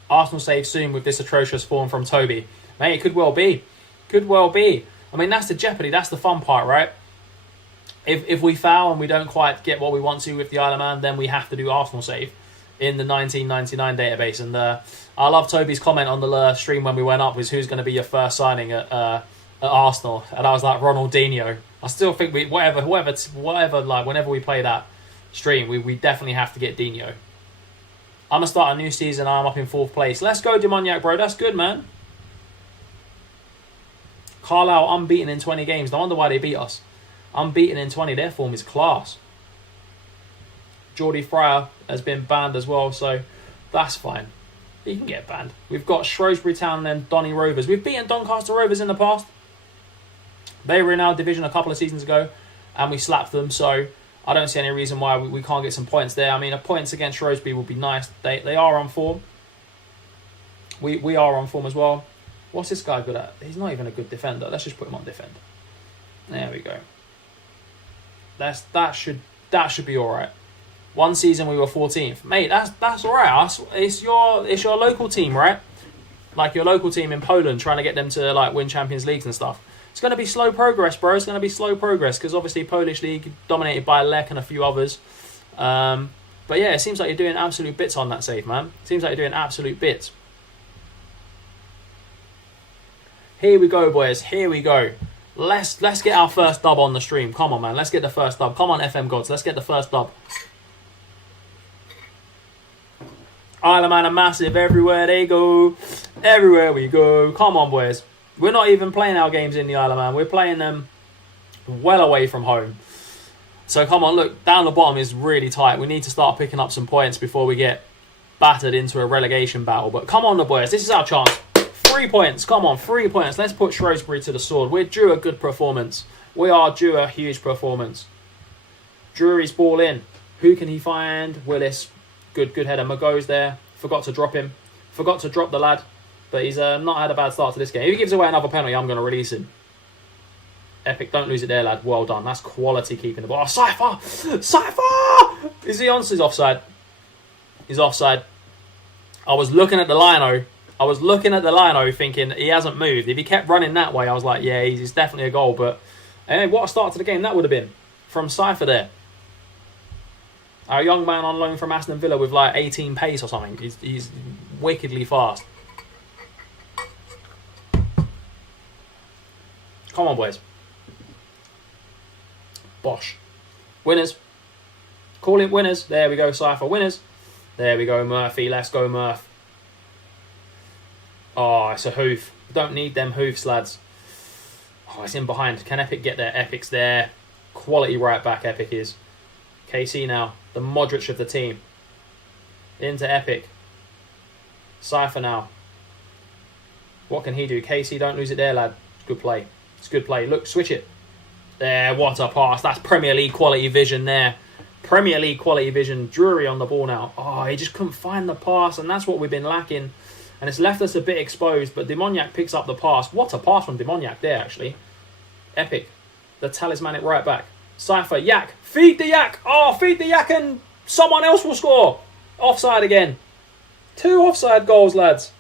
Arsenal save soon with this atrocious form from Toby. Mate, it could well be. Could well be. I mean, that's the jeopardy. That's the fun part, right? If we foul and we don't quite get what we want to with the Isle of Man, then we have to do Arsenal save in the 1999 database. And I love Toby's comment on the stream when we went up was who's going to be your first signing at Arsenal, and I was like Ronaldinho. I still think whatever like whenever we play that stream, we definitely have to get Dino. I'm gonna start a new season. I'm up in 4th place. Let's go, Demoniac, bro. That's good, man. Carlisle unbeaten in 20 games. No wonder why they beat us. Unbeaten in 20. Their form is class. Geordie Fryer has been banned as well, so that's fine. He can get banned. We've got Shrewsbury Town and then Donny Rovers. We've beaten Doncaster Rovers in the past. They were in our division a couple of seasons ago, and we slapped them, so I don't see any reason why we can't get some points there. I mean, a points against Shrewsbury would be nice. They are on form. We are on form as well. What's this guy good at? He's not even a good defender. Let's just put him on defend. There we go. That should be all right. One season we were 14th, mate. That's all right. It's your local team, right? Like your local team in Poland, trying to get them to like win Champions Leagues and stuff. It's going to be slow progress, bro. It's going to be slow progress because obviously Polish league dominated by Lech and a few others. But yeah, it seems like you're doing absolute bits on that save, man. Seems like you're doing absolute bits. Here we go, boys. Here we go. Let's get our first dub on the stream. Come on, man. Let's get the first dub. Come on, FM gods. Let's get the first dub. Isle of Man are massive everywhere they go. Everywhere we go. Come on, boys. We're not even playing our games in the Isle of Man. We're playing them well away from home. So come on, look. Down the bottom is really tight. We need to start picking up some points before we get battered into a relegation battle. But come on, the boys. This is our chance. 3 points. Come on, 3 points. Let's put Shrewsbury to the sword. We're due a good performance. We are due a huge performance. Drury's ball in. Who can he find? Willis. Good header. Mago's there. Forgot to drop him. Forgot to drop the lad. But he's not had a bad start to this game. If he gives away another penalty, I'm going to release him. Epic. Don't lose it there, lad. Well done. That's quality keeping the ball. Oh, Cypher! Cypher! Is he on? He's offside. He's offside. I was looking at the lino thinking he hasn't moved. If he kept running that way, I was like, yeah, he's definitely a goal. But anyway, what a start to the game that would have been from Cypher there. Our young man on loan from Aston Villa with like 18 pace or something. He's wickedly fast. Come on, boys. Bosh. Winners. Call it winners. There we go, Cypher. Winners. There we go, Murphy. Let's go, Murph. Oh, it's a hoof. Don't need them hoofs, lads. Oh, it's in behind. Can Epic get there? Epic's there. Quality right back, Epic is. KC now. The Modric of the team. Into Epic. Cypher now. What can he do? KC, don't lose it there, lad. Good play. It's good play. Look, switch it. There, what a pass. That's Premier League quality vision there. Premier League quality vision. Drury on the ball now. Oh, he just couldn't find the pass, and that's what we've been lacking. And it's left us a bit exposed, but Demoniac picks up the pass. What a pass from Demoniac there, actually. Epic. The talismanic right back. Cypher, Yak. Feed the Yak. Oh, feed the Yak and someone else will score. Offside again. 2 offside goals, lads.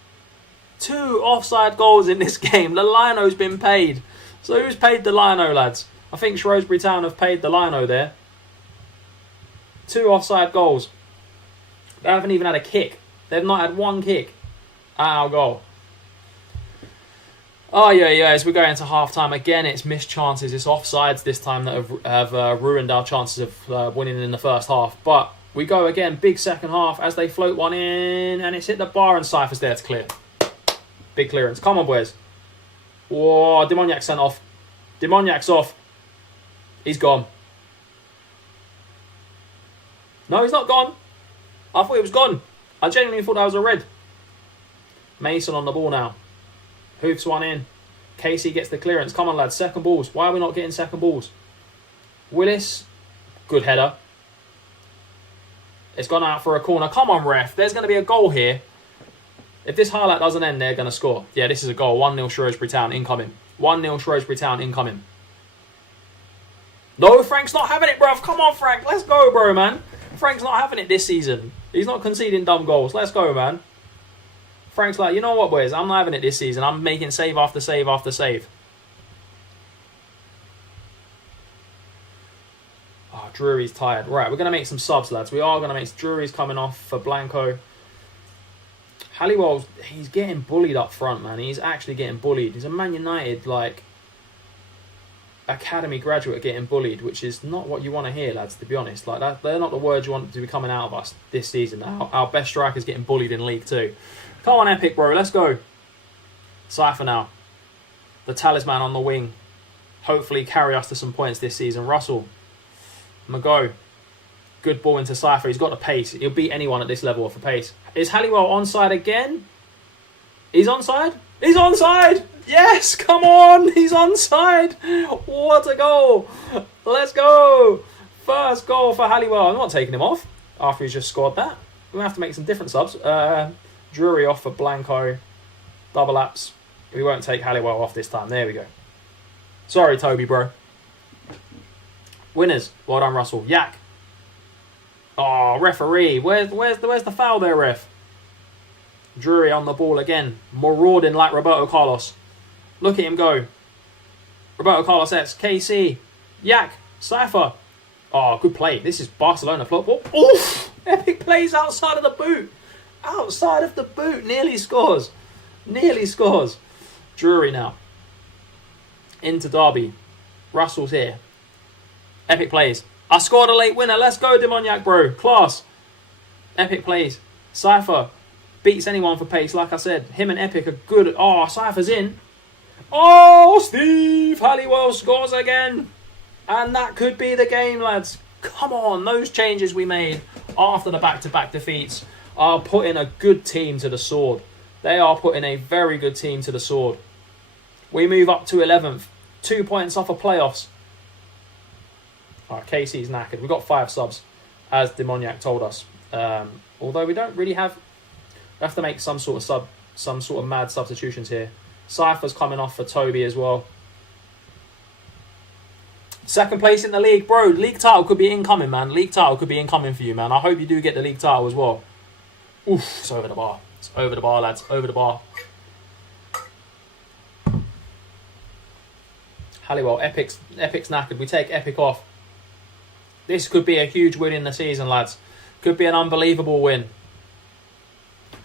2 offside goals in this game. The Lino's been paid. So who's paid the Lino, lads? I think Shrewsbury Town have paid the Lino there. 2 offside goals. They haven't even had a kick. They've not had one kick at our goal. Oh, yeah, as we go into half-time, again, it's missed chances. It's offsides this time that have ruined our chances of winning in the first half. But we go again, big second half as they float one in, and it's hit the bar and Cypher's there to clear. Big clearance. Come on, boys. Whoa, Demoniac sent off. Demoniac's off. He's gone. No, he's not gone. I thought he was gone. I genuinely thought that was a red. Mason on the ball now. Hoofs one in. Casey gets the clearance. Come on, lads. Second balls. Why are we not getting second balls? Willis. Good header. It's gone out for a corner. Come on, ref. There's going to be a goal here. If this highlight doesn't end, they're going to score. Yeah, this is a goal. 1-0 Shrewsbury Town incoming. 1-0 Shrewsbury Town incoming. No, Frank's not having it, bruv. Come on, Frank. Let's go, bro, man. Frank's not having it this season. He's not conceding dumb goals. Let's go, man. Frank's like, you know what, boys? I'm not having it this season. I'm making save after save after save. Oh, Drury's tired. Right, we're going to make some subs, lads. We are going to make... Drury's coming off for Blanco. Halliwell's... He's getting bullied up front, man. He's actually getting bullied. He's a Man United, like... academy graduate getting bullied, which is not what you want to hear, lads, to be honest. Like that, they're not the words you want to be coming out of us this season. Our best striker's getting bullied in League 2. Come on, Epic, bro. Let's go. Cypher now. The talisman on the wing. Hopefully carry us to some points this season. Russell. Mago. Good ball into Cypher. He's got the pace. He'll beat anyone at this level with the pace. Is Halliwell onside again? He's onside? He's onside! Yes, come on! He's onside! What a goal! Let's go! First goal for Halliwell. I'm not taking him off after he's just scored that. We're going to have to make some different subs. Drury off for Blanco. Double laps. We won't take Halliwell off this time. There we go. Sorry, Toby, bro. Winners. Well done, Russell. Yak. Oh, referee. Where's the foul there, ref? Drury on the ball again. Marauding like Roberto Carlos. Look at him go. Roberto Carlos X. KC. Yak. Cypher. Oh, good play. This is Barcelona football. Oof! Epic plays outside of the boot. Outside of the boot. Nearly scores. Nearly scores. Drury now. Into Derby. Russell's here. Epic plays. I scored a late winner. Let's go, Demoniac, bro. Class. Epic plays. Cypher. Beats anyone for pace, like I said. Him and Epic are good. Oh, Cypher's in. Oh, Steve Halliwell scores again. And that could be the game, lads. Come on, those changes we made after the back-to-back defeats are putting a good team to the sword. They are putting a very good team to the sword. We move up to 11th. 2 points off of playoffs. All right, KC's knackered. We've got 5 subs, as Demoniac told us. Although we don't really have... We have to make some sort of mad substitutions here. Cypher's coming off for Toby as well. Second place in the league. Bro, league title could be incoming, man. League title could be incoming for you, man. I hope you do get the league title as well. Oof, it's over the bar. It's over the bar, lads. Over the bar. Halliwell, Epic's knackered. We take Epic off. This could be a huge win in the season, lads. Could be an unbelievable win.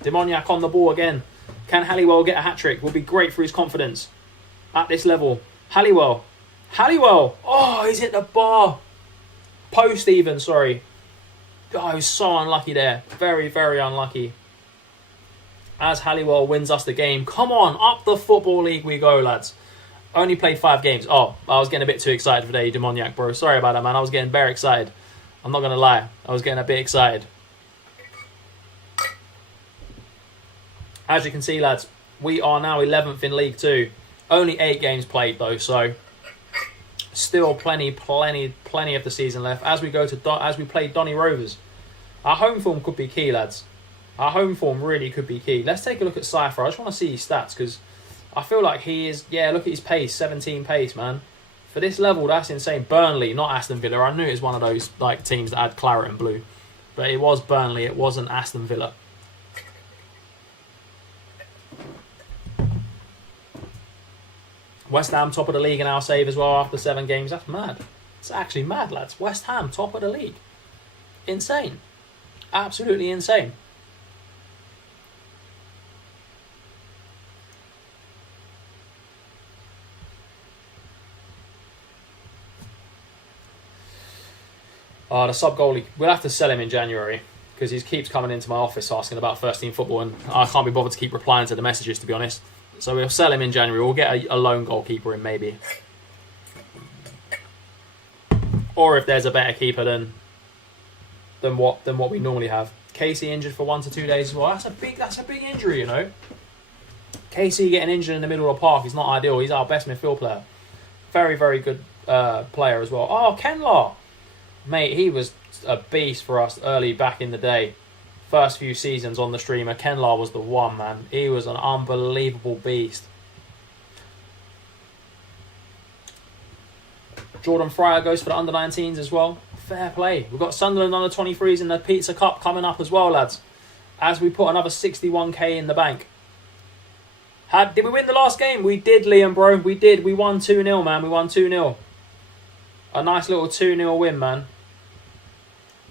Demoniac on the ball again. Can Halliwell get a hat-trick? Will be great for his confidence at this level. Halliwell. Halliwell. Oh, he's hit the bar. Post even, sorry. Oh, he was so unlucky there. Very, very unlucky. As Halliwell wins us the game. Come on, up the Football League we go, lads. Only played 5 games. Oh, I was getting a bit too excited for today, Demoniac, bro. Sorry about that, man. I was getting very excited. I'm not going to lie. I was getting a bit excited. As you can see, lads, we are now 11th in League 2. Only 8 games played, though, so still plenty of the season left. As we play Donny Rovers, our home form could be key, lads. Our home form really could be key. Let's take a look at Cypher. I just want to see his stats because I feel like he is. Yeah, look at his pace, 17 pace, man. For this level, that's insane. Burnley, not Aston Villa. I knew it was one of those like teams that had claret and blue, but it was Burnley. It wasn't Aston Villa. West Ham top of the league in our save as well after 7 games. That's mad. It's actually mad, lads. West Ham top of the league. Insane. Absolutely insane. Oh, the sub goalie. We'll have to sell him in January because he keeps coming into my office asking about first team football and I can't be bothered to keep replying to the messages, to be honest. So we'll sell him in January. We'll get a lone goalkeeper in maybe. Or if there's a better keeper than what we normally have. Casey injured for 1 to 2 days as well. That's a big injury, you know. KC getting injured in the middle of the park is not ideal. He's our best midfield player. Very, very good player as well. Oh, Kenlaw. Mate, he was a beast for us early back in the day. First few seasons on the streamer, Kenlaw was the one, man. He was an unbelievable beast. Jordan Fryer goes for the under-19s as well. Fair play. We've got Sunderland under-23s in the Pizza Cup coming up as well, lads. As we put another 61k in the bank. Did we win the last game? We did, Liam, bro. We did. We won 2-0, man. We won 2-0. A nice little 2-0 win, man.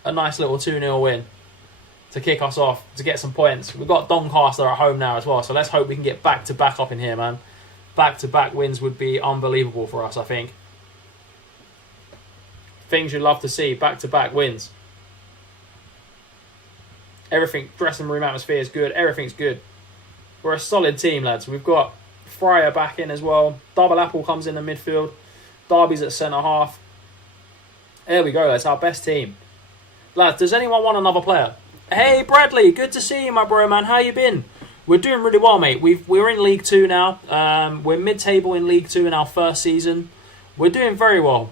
A nice little 2-0 win to kick us off, to get some points. We've got Doncaster at home now as well, so let's hope we can get back-to-back up in here, man. Back-to-back wins would be unbelievable for us, I think. Things you'd love to see, back-to-back wins. Everything, dressing room atmosphere is good. Everything's good. We're a solid team, lads. We've got Fryer back in as well. Double Apple comes in the midfield. Derby's at centre-half. There we go. That's our best team. Lads, does anyone want another player? Hey, Bradley. Good to see you, my bro, man. How you been? We're doing really well, mate. We're in League 2 now. We're mid-table in League 2 in our first season. We're doing very well.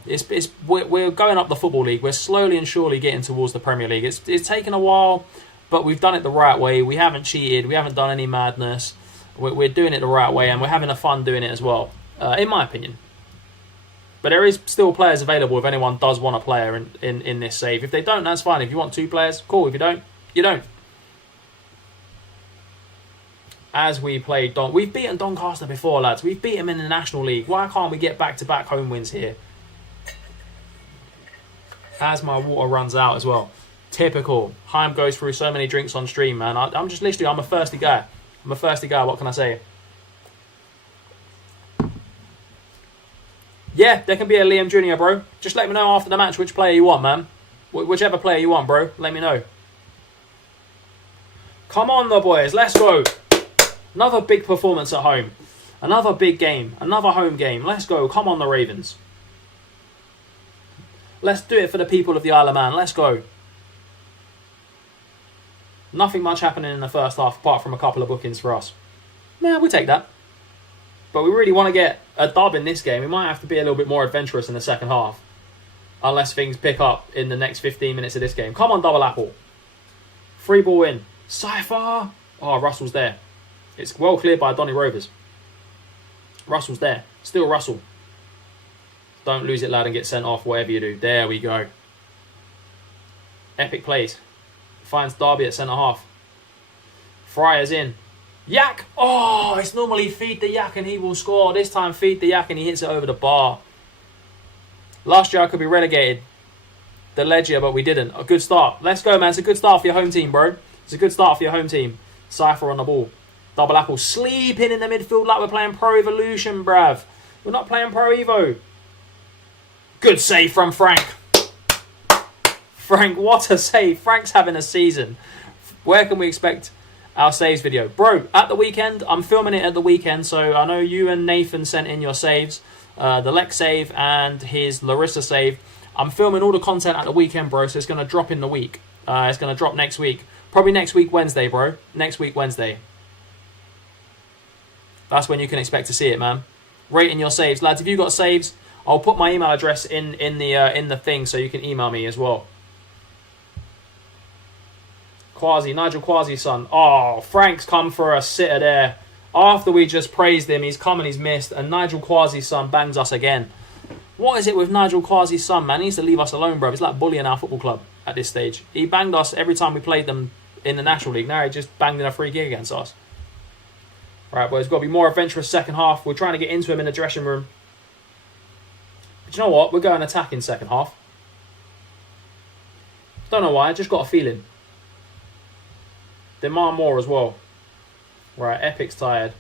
We're going up the Football League. We're slowly and surely getting towards the Premier League. It's taken a while, but we've done it the right way. We haven't cheated. We haven't done any madness. We're doing it the right way, and we're having a fun doing it as well, in my opinion. But there is still players available if anyone does want a player in this save. If they don't, that's fine. If you want 2 players, cool. If you don't, you don't. As we play we've beaten Doncaster before, lads. We've beat them in the National League. Why can't we get back-to-back home wins here? As my water runs out as well. Typical. Haim goes through so many drinks on stream, man. I'm a thirsty guy. What can I say? Yeah, there can be a Liam Jr., bro. Just let me know after the match which player you want, man. Whichever player you want, bro. Let me know. Come on, the boys. Let's go. Another big performance at home. Another big game. Another home game. Let's go. Come on, the Ravens. Let's do it for the people of the Isle of Man. Let's go. Nothing much happening in the first half apart from a couple of bookings for us. Yeah, we'll take that. But we really want to get a dub in this game. We might have to be a little bit more adventurous in the second half. Unless things pick up in the next 15 minutes of this game. Come on, Double Apple. Free ball in. Cypher. Oh, Russell's there. It's well cleared by Donny Rovers. Russell's there. Still Russell. Don't lose it, lad, and get sent off, whatever you do. There we go. Epic plays. Finds Derby at centre-half. Fryer's in. Yak! Oh, it's normally feed the Yak and he will score. This time, feed the Yak and he hits it over the bar. Last year, I could be relegated. The Legia, but we didn't. A good start. Let's go, man. It's a good start for your home team, bro. It's a good start for your home team. Cypher on the ball. Double Apple sleeping in the midfield like we're playing Pro Evolution, bruv. We're not playing Pro Evo. Good save from Frank. Frank, what a save. Frank's having a season. Where can we expect our saves video? Bro, at the weekend, I'm filming it at the weekend, so I know you and Nathan sent in your saves. The Lex save and his Larissa save. I'm filming all the content at the weekend, bro, so it's going to drop in the week. It's going to drop next week. Probably next week, Wednesday, bro. Next week, Wednesday. That's when you can expect to see it, man. Rating your saves. Lads, if you've got saves, I'll put my email address in the thing so you can email me as well. Nigel Quasi's son. Oh, Frank's come for a sitter there. After we just praised him, he's come and he's missed. And Nigel Quasi's son bangs us again. What is it with Nigel Quasi's son, man? He needs to leave us alone, bro. It's like bullying our football club at this stage. He banged us every time we played them in the National League. Now he just banged in a free kick against us. Right, boys, got to be more adventurous second half. We're trying to get into him in the dressing room. But you know what? We're going attacking second half. Don't know why. I just got a feeling. Demand more as well. Right, Epic's tired.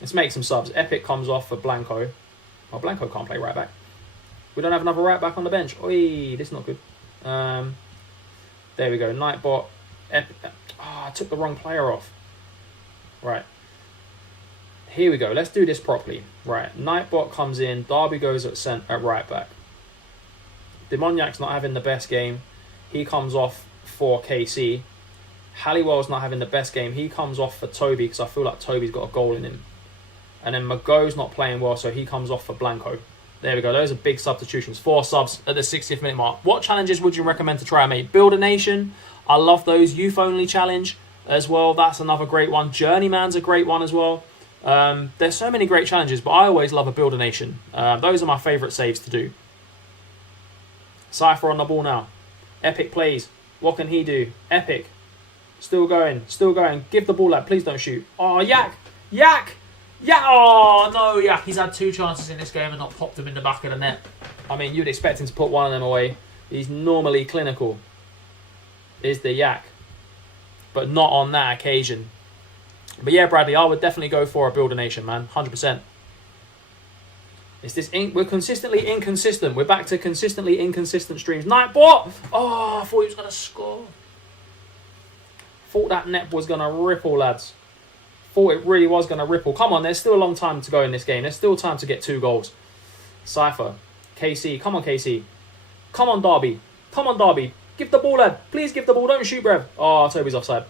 Let's make some subs. Epic comes off for Blanco. Oh, Blanco can't play right back. We don't have another right back on the bench. Oi, this is not good. There we go. Nightbot. Epic. Oh, I took the wrong player off. Right. Here we go. Let's do this properly. Right. Nightbot comes in. Derby goes at right back. Demoniac's not having the best game. He comes off for KC. Halliwell's not having the best game. He comes off for Toby because I feel like Toby's got a goal in him. And then Mago's not playing well, so he comes off for Blanco. There we go. Those are big substitutions. 4 subs at the 60th minute mark. What challenges would you recommend to try, mate? Build a Nation. I love those. Youth Only Challenge as well. That's another great one. Journeyman's a great one as well. There's so many great challenges, but I always love a Build a Nation. Those are my favourite saves to do. Cypher on the ball now. Epic plays. What can he do? Epic. Still going. Still going. Give the ball, lad. Please don't shoot. Oh, Yak. Yak. Yeah, oh no, yeah. He's had 2 chances in this game and not popped them in the back of the net. I mean, you'd expect him to put one of them away. He's normally clinical, is the Yak. But not on that occasion. But yeah, Bradley, I would definitely go for a Build a Nation, man. 100%. It's this we're consistently inconsistent. We're back to consistently inconsistent streams. Nightbot! Oh, I thought he was going to score. Thought that net was going to ripple, lads. Thought it really was going to ripple. Come on, there's still a long time to go in this game. There's still time to get 2 goals. Cypher. KC. Come on, KC. Come on, Derby. Come on, Derby. Give the ball, lad. Please give the ball. Don't shoot, bruv. Oh, Toby's offside.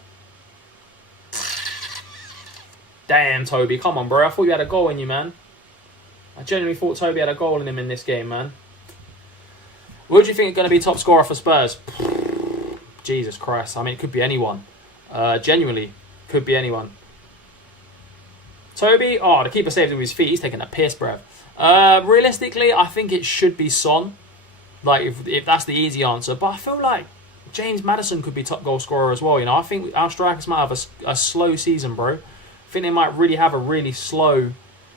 Damn, Toby. Come on, bro. I thought you had a goal in you, man. I genuinely thought Toby had a goal in him in this game, man. Who do you think is going to be top scorer for Spurs? Jesus Christ. I mean, it could be anyone. Genuinely, could be anyone. Toby, the keeper saved him with his feet. He's taking a piss, bruv. Realistically, I think it should be Son. Like, if that's the easy answer. But I feel like James Maddison could be top goal scorer as well. You know, I think our strikers might have a slow season, bro. I think they might really have a really slow,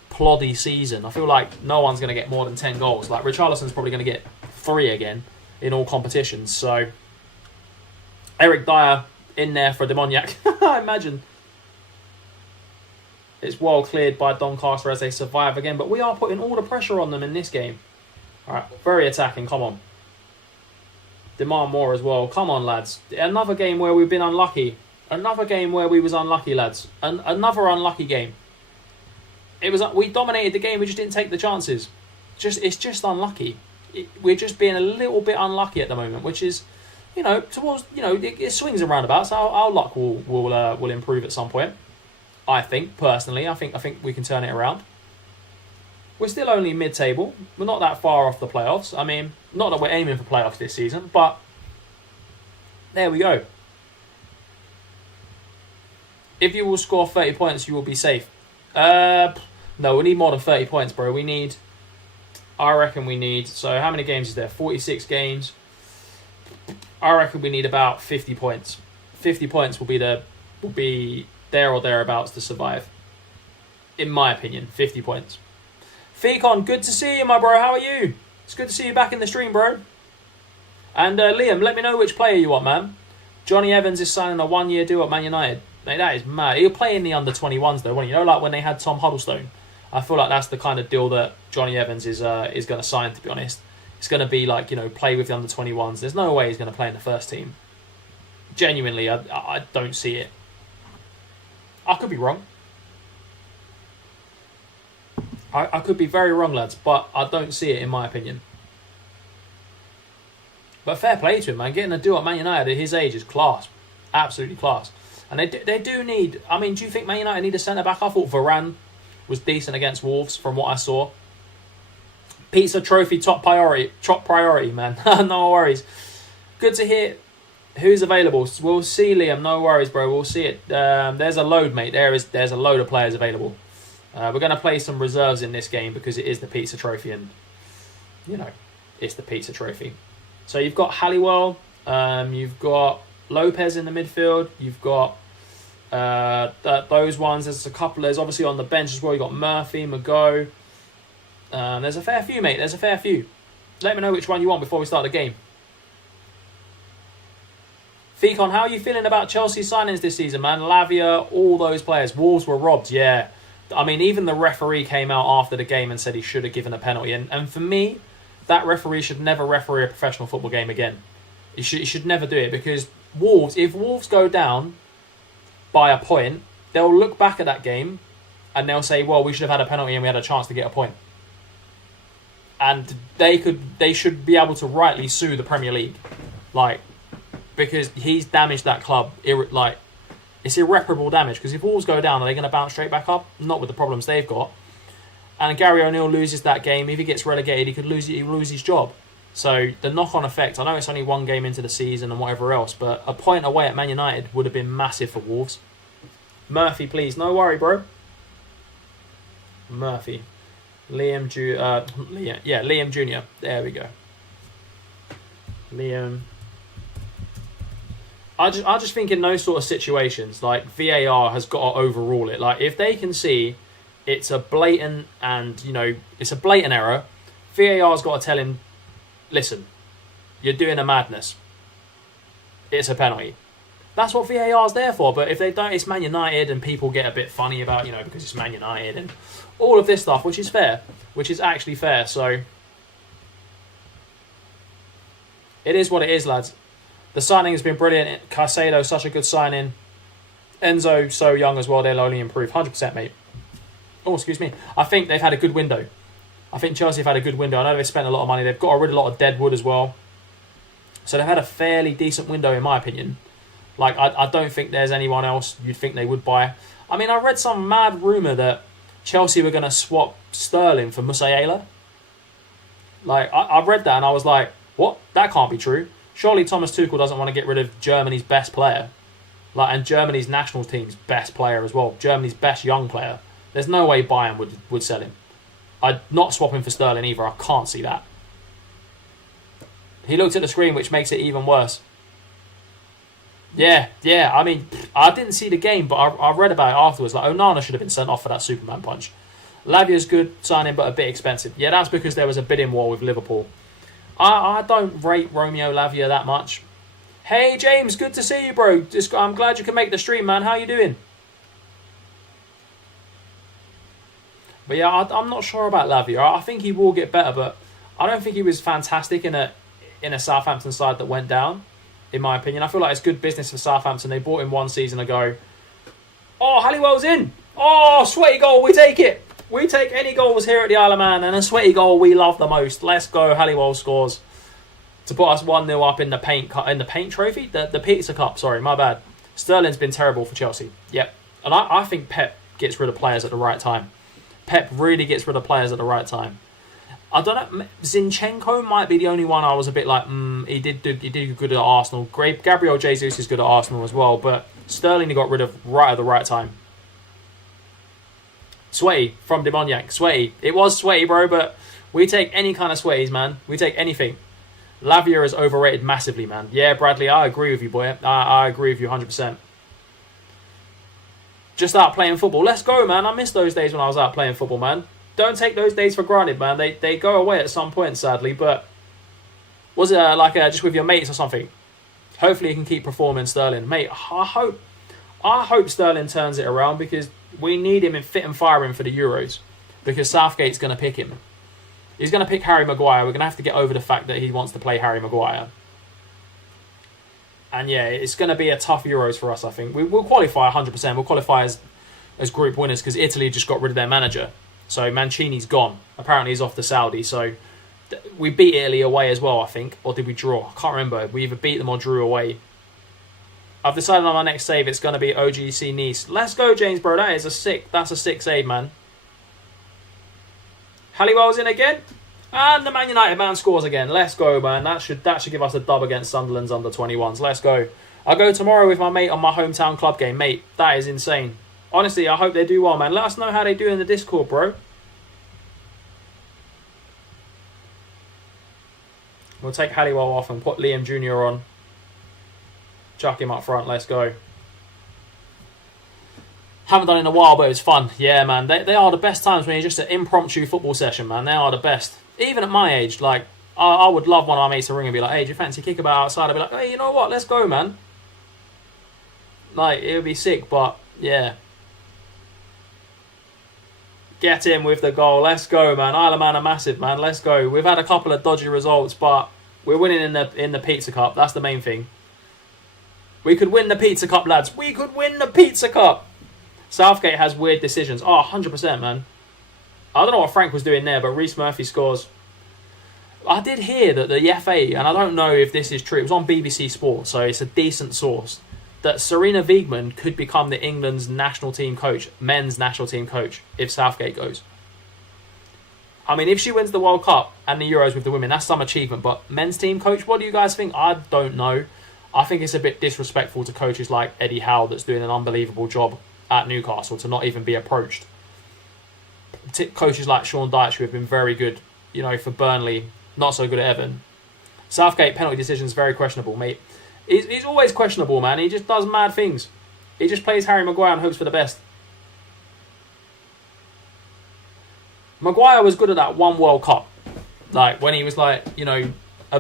ploddy season. I feel like no one's going to get more than 10 goals. Like, Richarlison's probably going to get 3 again in all competitions. So, Eric Dyer in there for Demoniac. Imagine. It's well cleared by Doncaster as they survive again. But we are putting all the pressure on them in this game. All right, very attacking. Come on. Demand more as well. Come on, lads. Another game where we've been unlucky. Another game where we was unlucky, lads. Another unlucky game. We dominated the game. We just didn't take the chances. It's just unlucky. We're just being a little bit unlucky at the moment, which is, towards it swings and roundabouts. Our luck will improve at some point. I think personally, I think we can turn it around. We're still only mid-table. We're not that far off the playoffs. I mean, not that we're aiming for playoffs this season, but there we go. If you will score 30 points, you will be safe. No, we need more than 30 points, bro. I reckon we need, so how many games is there? 46 games. I reckon we need about 50 points. 50 points will be there or thereabouts to survive. In my opinion, 50 points. Fecon, good to see you, my bro. How are you? It's good to see you back in the stream, bro. And Liam, let me know which player you want, man. Johnny Evans is signing a 1-year deal at Man United. Mate, that is mad. He'll play in the under-21s, though, won't he? Like when they had Tom Huddlestone. I feel like that's the kind of deal that Johnny Evans is going to sign, to be honest. It's going to be like, play with the under-21s. There's no way he's going to play in the first team. Genuinely, I don't see it. I could be wrong. I could be very wrong, lads, but I don't see it in my opinion. But fair play to him, man. Getting a deal at Man United at his age is class. Absolutely class. And they do need... I mean, do you think Man United need a centre-back? I thought Varane was decent against Wolves from what I saw. Pizza trophy top priority, man. No worries. Good to hear who's available. We'll see, Liam. No worries, bro. We'll see it. There's a load, mate. There's a load of players available. We're going to play some reserves in this game because it is the Pizza Trophy and, it's the Pizza Trophy. So you've got Halliwell, you've got Lopez in the midfield, you've got those ones. There's obviously on the bench as well. You've got Murphy, Mago. There's a fair few, mate. There's a fair few. Let me know which one you want before we start the game. Fecon, how are you feeling about Chelsea signings this season, man? Lavia, all those players. Wolves were robbed, yeah. I mean, even the referee came out after the game and said he should have given a penalty. And for me, that referee should never referee a professional football game again. He should never do it because if Wolves go down by a point, they'll look back at that game and they'll say, well, we should have had a penalty and we had a chance to get a point. And they should be able to rightly sue the Premier League. Like, because he's damaged that club. It's irreparable damage, because if Wolves go down, are they going to bounce straight back up? Not with the problems they've got. And Gary O'Neill loses that game. If he gets relegated, he could lose his job. So the knock-on effect, I know it's only one game into the season and whatever else, but a point away at Man United would have been massive for Wolves. Murphy, please. No worry, bro. Murphy. Liam Jr. There we go. Liam. I just think in those sort of situations, like, VAR has got to overrule it. Like, if they can see it's a blatant error, VAR's got to tell him, listen, you're doing a madness. It's a penalty. That's what VAR's there for. But if they don't, it's Man United, and people get a bit funny about, because it's Man United and all of this stuff, which is fair, which is actually fair. So it is what it is, lads. The signing has been brilliant. Caicedo, such a good signing. Enzo, so young as well. They'll only improve. 100%, mate. Oh, excuse me. I think they've had a good window. I think Chelsea have had a good window. I know they've spent a lot of money. They've got rid of a lot of dead wood as well. So they've had a fairly decent window, in my opinion. Like, I don't think there's anyone else you'd think they would buy. I mean, I read some mad rumour that Chelsea were going to swap Sterling for Musiala. Like, I read that and I was like, what? That can't be true. Surely Thomas Tuchel doesn't want to get rid of Germany's best player. And Germany's national team's best player as well. Germany's best young player. There's no way Bayern would sell him. I'd not swap him for Sterling either. I can't see that. He looked at the screen, which makes it even worse. Yeah. I mean, I didn't see the game, but I read about it afterwards. Like, Onana should have been sent off for that Superman punch. Lavia's good signing, but a bit expensive. Yeah, that's because there was a bidding war with Liverpool. I don't rate Romeo Lavia that much. Hey, James, good to see you, bro. I'm glad you can make the stream, man. How you doing? But yeah, I'm not sure about Lavia. I think he will get better, but I don't think he was fantastic in a Southampton side that went down, in my opinion. I feel like it's good business for Southampton. They bought him 1 season ago. Oh, Halliwell's in. Oh, sweaty goal. We take it. We take any goals here at the Isle of Man, and a sweaty goal we love the most. Let's go. Halliwell scores to put us 1-0 up in the paint trophy, the Pizza Cup. Sorry, my bad. Sterling's been terrible for Chelsea. Yep, and I think Pep gets rid of players at the right time. Pep really gets rid of players at the right time. I don't know. Zinchenko might be the only one I was a bit like, he did good at Arsenal. Gabriel Jesus is good at Arsenal as well, but Sterling he got rid of right at the right time. Sweaty from Demoniac. Sweaty. It was sweaty, bro, but we take any kind of sweaties, man. We take anything. Lavia is overrated massively, man. Yeah, Bradley, I agree with you, boy. I agree with you 100%. Just out playing football. Let's go, man. I miss those days when I was out playing football, man. Don't take those days for granted, man. They go away at some point, sadly, but was it just with your mates or something? Hopefully you can keep performing, Sterling. Mate, I hope Sterling turns it around, because we need him in fit and firing for the Euros, because Southgate's going to pick him. He's going to pick Harry Maguire. We're going to have to get over the fact that he wants to play Harry Maguire. And yeah, it's going to be a tough Euros for us, I think. We'll qualify 100%. We'll qualify as group winners, because Italy just got rid of their manager. So Mancini's gone. Apparently he's off to Saudi. So we beat Italy away as well, I think. Or did we draw? I can't remember. We either beat them or drew away. I've decided on my next save. It's going to be OGC Nice. Let's go, James, bro. That's a sick save, man. Halliwell's in again. And the Man United man scores again. Let's go, man. That should give us a dub against Sunderland's under-21s. Let's go. I'll go tomorrow with my mate on my hometown club game. Mate, that is insane. Honestly, I hope they do well, man. Let us know how they do in the Discord, bro. We'll take Halliwell off and put Liam Jr. on. Chuck him up front. Let's go. Haven't done it in a while, but it was fun. Yeah, man. They are the best times when you're just an impromptu football session, man. They are the best. Even at my age, like, I would love one of my mates to ring and be like, hey, do you fancy kickabout outside? I'd be like, hey, you know what? Let's go, man. Like, it would be sick, but, yeah. Get in with the goal. Let's go, man. Isle of Man are massive, man. Let's go. We've had a couple of dodgy results, but we're winning in the Pizza Cup. That's the main thing. We could win the Pizza Cup, lads. We could win the Pizza Cup. Southgate has weird decisions. Oh, 100%, man. I don't know what Frank was doing there, but Reece Murphy scores. I did hear that the FA, and I don't know if this is true, it was on BBC Sport, so it's a decent source, that Serena Wiegmann could become the England's national team coach, men's national team coach, if Southgate goes. I mean, if she wins the World Cup and the Euros with the women, that's some achievement. But men's team coach, what do you guys think? I don't know. I think it's a bit disrespectful to coaches like Eddie Howe, that's doing an unbelievable job at Newcastle, to not even be approached. Coaches like Sean Dyche, who have been very good, for Burnley, not so good at Everton. Southgate, penalty decisions, very questionable, mate. He's always questionable, man. He just does mad things. He just plays Harry Maguire and hopes for the best. Maguire was good at that one World Cup, like when he was a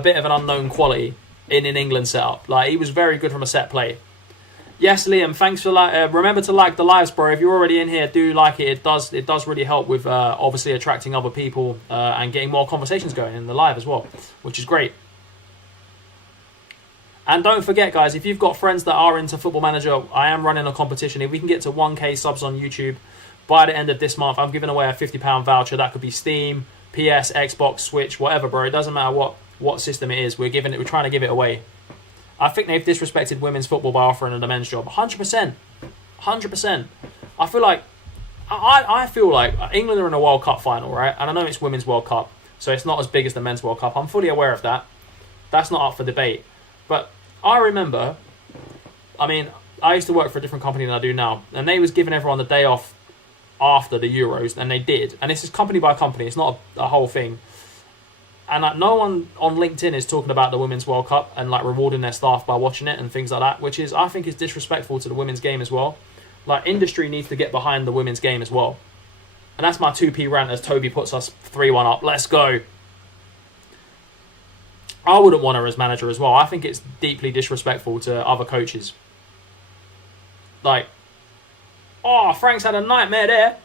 bit of an unknown quality in an England setup. Like, he was very good from a set play. Yes, Liam, thanks for remember to like the lives, bro. If you're already in here, do like it. It does really help with obviously attracting other people and getting more conversations going in the live as well, which is great. And don't forget, guys, if you've got friends that are into Football Manager, I am running a competition. If we can get to 1k subs on YouTube by the end of this month, I'm giving away a £50 voucher. That could be Steam, PS, Xbox, Switch, whatever, bro. It doesn't matter what system it is. We're trying to give it away. I think they've disrespected women's football by offering a men's job. 100%. 100%. I feel like England are in a World Cup final, right? And I know it's Women's World Cup, so it's not as big as the Men's World Cup. I'm fully aware of that. That's not up for debate. But I remember, I used to work for a different company than I do now, and they was giving everyone the day off after the Euros, and they did. And this is company by company. It's not a whole thing. And no one on LinkedIn is talking about the Women's World Cup and rewarding their staff by watching it and things like that, which I think is disrespectful to the women's game as well. Industry needs to get behind the women's game as well. And that's my 2p rant as Toby puts us 3-1 up. Let's go. I wouldn't want her as manager as well. I think it's deeply disrespectful to other coaches. Frank's had a nightmare there.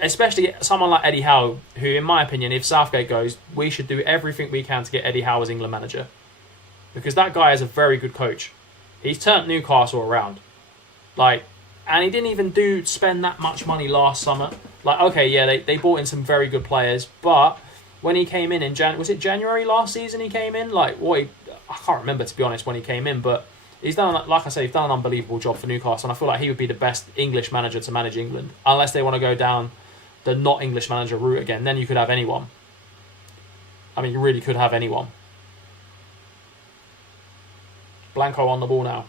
Especially someone like Eddie Howe, who, in my opinion, if Southgate goes, we should do everything we can to get Eddie Howe as England manager. Because that guy is a very good coach. He's turned Newcastle around. And he didn't even spend that much money last summer. They brought in some very good players, but when he came in was it January last season he came in? I can't remember, to be honest, when he came in, but he's done, he's done an unbelievable job for Newcastle, and I feel like he would be the best English manager to manage England, unless they want to go down the not English manager route again. Then you could have anyone. You really could have anyone. Blanco on the ball now.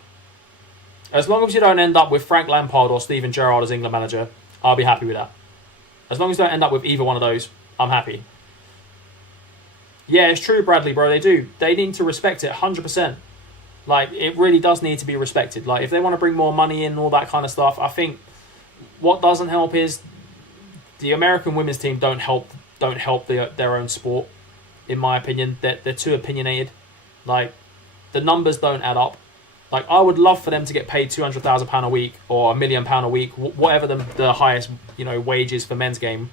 As long as you don't end up with Frank Lampard or Steven Gerrard as England manager, I'll be happy with that. As long as you don't end up with either one of those, I'm happy. Yeah, it's true, Bradley, bro. They do. They need to respect it 100%. It really does need to be respected. If they want to bring more money in and all that kind of stuff, I think what doesn't help is the American women's team don't help their own sport, in my opinion. They're too opinionated. The numbers don't add up. I would love for them to get paid £200,000 a week or £1 million a week, whatever the highest wages for men's game.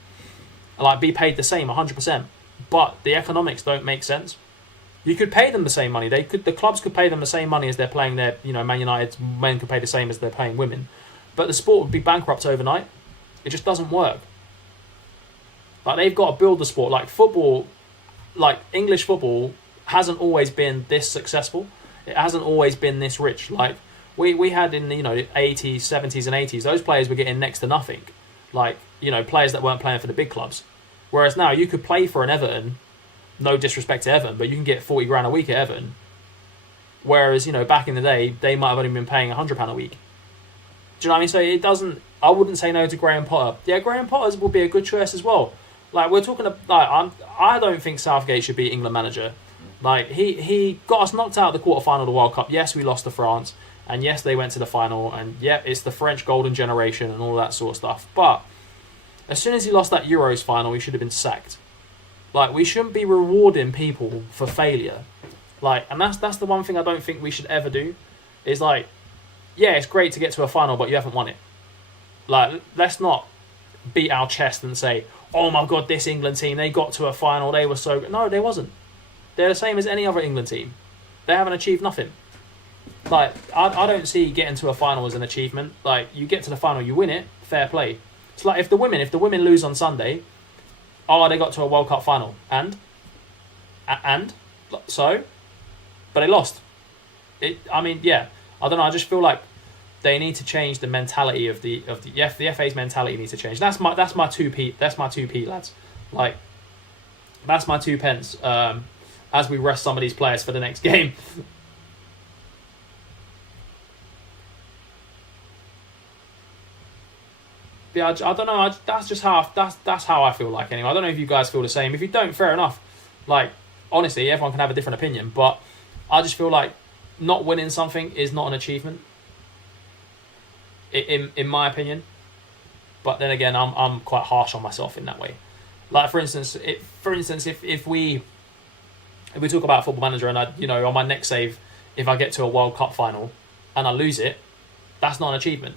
Be paid the same 100%. But the economics don't make sense. You could pay them the same money. The clubs could pay them the same money as they're playing their, Man United men could pay the same as they're paying women. But the sport would be bankrupt overnight. It just doesn't work. They've got to build the sport. Football, English football hasn't always been this successful. It hasn't always been this rich. We had in the 80s, 70s and 80s, those players were getting next to nothing. Players that weren't playing for the big clubs. Whereas now you could play for an Everton, no disrespect to Everton, but you can get 40 grand a week at Everton. Whereas, back in the day, they might have only been paying £100 a week. Do you know what I mean? So it doesn't, I wouldn't say no to Graham Potter. Yeah, Graham Potter would be a good choice as well. We're talking about, I don't think Southgate should be England manager. He got us knocked out of the quarterfinal of the World Cup. Yes, we lost to France. And yes, they went to the final. And yeah, it's the French golden generation and all that sort of stuff. But as soon as he lost that Euros final, he should have been sacked. We shouldn't be rewarding people for failure. And that's the one thing I don't think we should ever do. Is yeah, it's great to get to a final, but you haven't won it. Let's not beat our chest and say, oh my God, this England team, they got to a final, they were so good. No, they wasn't. They're the same as any other England team. They haven't achieved nothing. I don't see getting to a final as an achievement. You get to the final, you win it, fair play. It's if the women lose on Sunday, they got to a World Cup final, and and so, but they lost. I mean, yeah, I don't know. I just feel like they need to change the mentality of the FA's mentality needs to change. That's my 2p. That's my 2p, lads. Like, that's my 2 pence. As we rest some of these players for the next game. Yeah, I don't know. That's just how that's how I feel like anyway. I don't know if you guys feel the same. If you don't, fair enough. Like, honestly, everyone can have a different opinion, but I just feel like not winning something is not an achievement. In my opinion. But then again, I'm quite harsh on myself in that way. Like, for instance, if we talk about Football Manager and on my next save, if I get to a World Cup final and I lose it, that's not an achievement.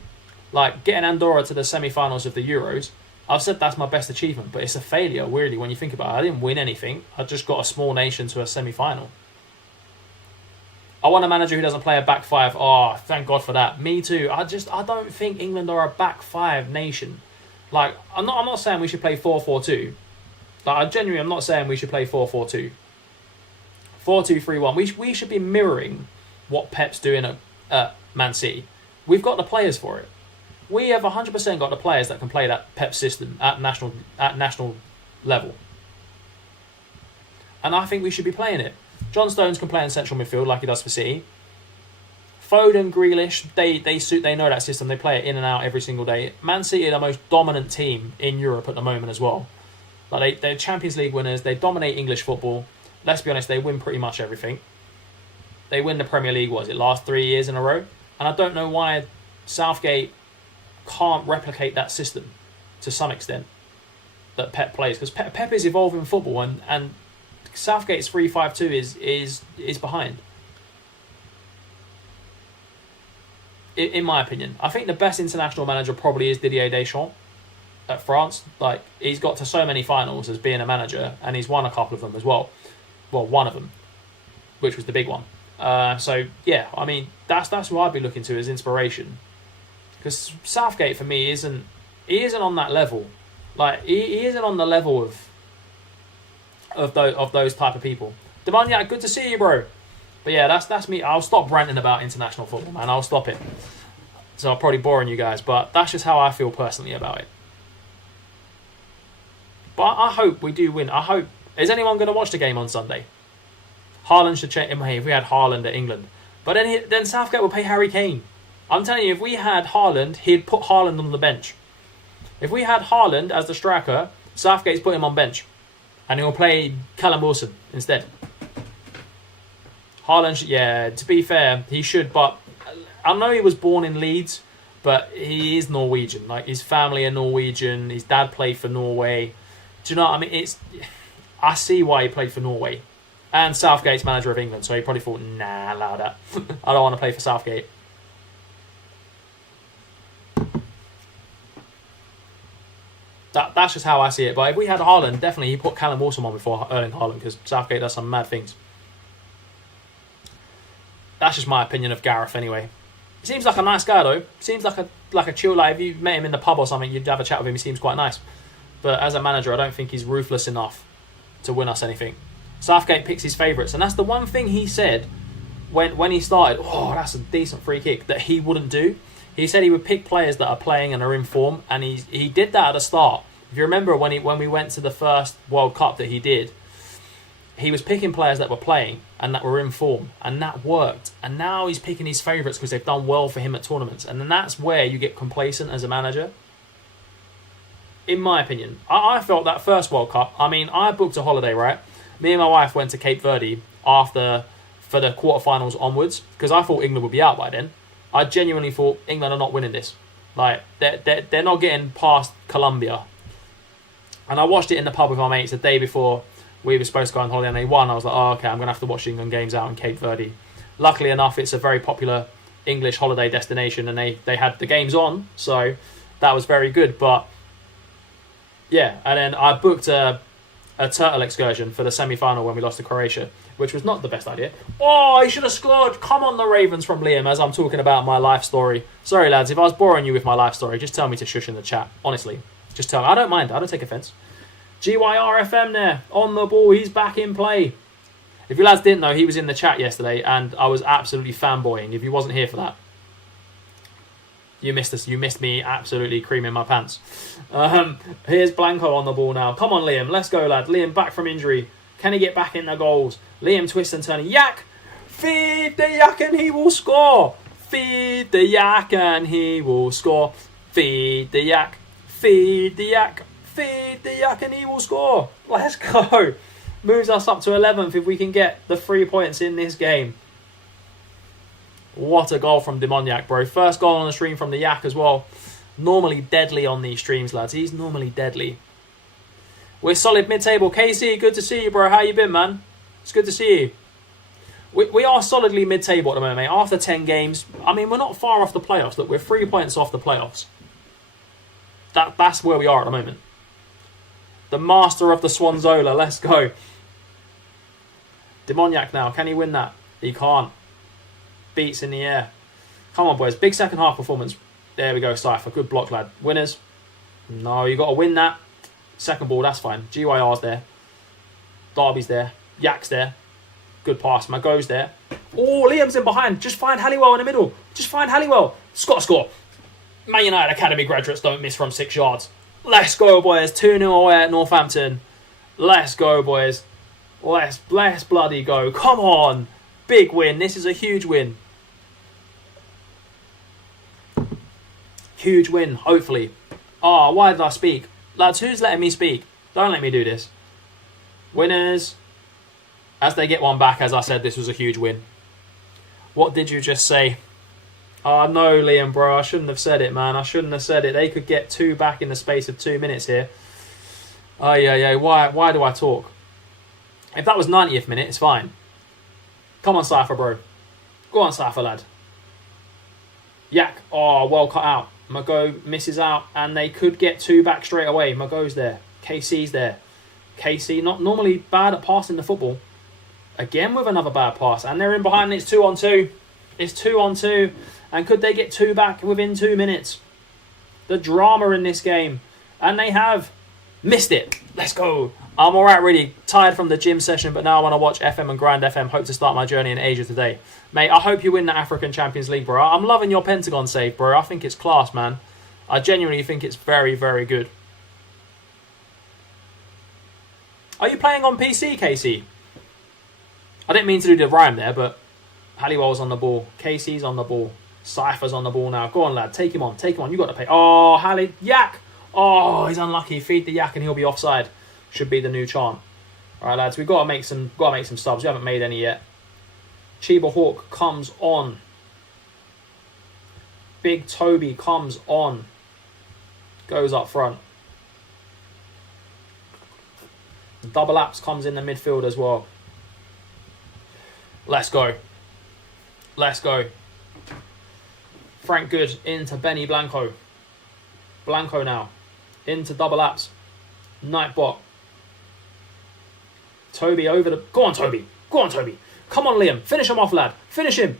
Like, getting Andorra to the semi-finals of the Euros, I've said that's my best achievement, but it's a failure, weirdly, when you think about it. I didn't win anything. I just got a small nation to a semi-final. I want a manager who doesn't play a back five. Oh, thank God for that. Me too. I don't think England are a back five nation. Like, I'm not saying we should play 4-4-2. Like, I'm not saying we should play 4-4-2. 4-2-3-1. We should be mirroring what Pep's doing at Man City. We've got the players for it. We have 100% got the players that can play that Pep system at national level. And I think we should be playing it. John Stones can play in central midfield like he does for City. Foden, Grealish, they know that system. They play it in and out every single day. Man City are the most dominant team in Europe at the moment as well. Like, they're Champions League winners. They dominate English football. Let's be honest, they win pretty much everything. They win the Premier League, last 3 years in a row? And I don't know why Southgate can't replicate that system to some extent that Pep plays. Because Pep is evolving football and Southgate's 3-5-2 is behind. In my opinion. I think the best international manager probably is Didier Deschamps at France. Like, he's got to so many finals as being a manager, and he's won a couple of them as well. Well, one of them, which was the big one. So yeah, I mean, that's who I'd be looking to as inspiration. Because Southgate for me isn't on that level. Like, he isn't on the level of those type of people. Demania, good to see you, bro. But yeah, that's me. I'll stop ranting about international football, man. I'll stop it. So I'm probably boring you guys, but that's just how I feel personally about it. But I hope we do win. I hope. Is anyone going to watch the game on Sunday? Haaland should check. If we had Haaland at England, but then Southgate will pay Harry Kane. I'm telling you, if we had Haaland, he'd put Haaland on the bench. If we had Haaland as the striker, Southgate's put him on bench, and he'll play Callum Wilson instead. Haaland, yeah, to be fair, he should, but I know he was born in Leeds, but he is Norwegian. Like, his family are Norwegian. His dad played for Norway. Do you know what I mean? I see why he played for Norway. And Southgate's manager of England, so he probably thought, nah, allow that. I don't want to play for Southgate. That's just how I see it. But if we had Haaland, definitely he put Callum Wilson on before Erling Haaland, because Southgate does some mad things. That's just my opinion of Gareth anyway. He seems like a nice guy though. Seems like a chill, like if you met him in the pub or something, you'd have a chat with him. He seems quite nice. But as a manager, I don't think he's ruthless enough to win us anything. Southgate picks his favourites, and that's the one thing he said when he started. Oh, that's a decent free kick that he wouldn't do. He said he would pick players that are playing and are in form, and he did that at the start. If you remember when we went to the first World Cup that he did, he was picking players that were playing and that were in form, and that worked. And now he's picking his favourites because they've done well for him at tournaments, and then that's where you get complacent as a manager. In my opinion, I felt that first World Cup. I mean, I booked a holiday, right? Me and my wife went to Cape Verde for the quarterfinals onwards because I thought England would be out by then. I genuinely thought England are not winning this. Like, they're not getting past Colombia. And I watched it in the pub with my mates the day before we were supposed to go on holiday, and they won. I was like, oh, okay, I'm going to have to watch the England games out in Cape Verde. Luckily enough, it's a very popular English holiday destination, and they had the games on, so that was very good. But yeah, and then I booked a turtle excursion for the semi-final when we lost to Croatia, which was not the best idea. Oh, he should have scored. Come on, the Ravens from Liam, as I'm talking about my life story. Sorry, lads, if I was boring you with my life story, just tell me to shush in the chat. Honestly, just tell me. I don't mind. I don't take offence. GYRFM there, on the ball. He's back in play. If you lads didn't know, he was in the chat yesterday, and I was absolutely fanboying. If you wasn't here for that, you missed us. You missed me absolutely creaming my pants. Here's Blanco on the ball now. Come on, Liam. Let's go, lad. Liam back from injury. Can he get back in the goals? Liam twists and turns. Yak! Feed the yak and he will score. Feed the yak and he will score. Feed the yak. Feed the yak. Feed the yak and he will score. Let's go. Moves us up to 11th if we can get the 3 points in this game. What a goal from Demoniac, bro. First goal on the stream from the Yak as well. Normally deadly on these streams, lads. He's normally deadly. We're solid mid-table. KC, good to see you, bro. How you been, man? It's good to see you. We are solidly mid-table at the moment, mate. After 10 games, I mean, we're not far off the playoffs. Look, we're 3 points off the playoffs. That's where we are at the moment. The master of the Swanzola. Let's go. Demoniac now. Can he win that? He can't. Beats in the air. Come on, boys. Big second half performance. There we go, Cypher. Good block, lad. Winners. No, you got to win that. Second ball, that's fine. GYR's there. Derby's there. Yak's there. Good pass. Mago's there. Oh, Liam's in behind. Just find Halliwell in the middle. Just find Halliwell. Scott score. Man United Academy graduates don't miss from 6 yards. Let's go, boys. 2-0 away at Northampton. Let's go, boys. Let's bloody go. Come on. Big win. This is a huge win. Huge win, hopefully. Why did I speak? Lads, who's letting me speak? Don't let me do this. Winners. As they get one back, as I said, this was a huge win. What did you just say? Oh, no, Liam, bro. I shouldn't have said it, man. I shouldn't have said it. They could get 2 back in the space of 2 minutes here. Oh, yeah. Why do I talk? If that was 90th minute, it's fine. Come on, Cypher, bro. Go on, Cypher, lad. Yak. Oh, well cut out. Mago misses out, and they could get 2 back straight away. Mago's there. KC's there. KC, not normally bad at passing the football. Again with another bad pass, and they're in behind, and it's 2-on-2. It's 2-on-2, and could they get 2 back within 2 minutes? The drama in this game, and they have missed it. Let's go. I'm alright, really tired from the gym session, but now I want to watch FM and Grind FM. Hope to start my journey in Asia today. Mate, I hope you win the African Champions League, bro. I'm loving your Pentagon save, bro. I think it's class, man. I genuinely think it's very, very good. Are you playing on PC, Casey? I didn't mean to do the rhyme there, but Halliwell's on the ball. Casey's on the ball. Cypher's on the ball now. Go on, lad. Take him on. Take him on. You got to pay. Oh, Hallie. Yak. Oh, he's unlucky. Feed the Yak and he'll be offside. Should be the new chant. All right, lads. We've got to make some subs. We haven't made any yet. Chiba Hawk comes on. Big Toby comes on. Goes up front. Double Apps comes in the midfield as well. Let's go. Let's go. Frank Good into Benny Blanco. Blanco now. Into Double Apps. Nightbot. Toby over the... Go on, Toby. Go on, Toby. Come on, Liam. Finish him off, lad. Finish him.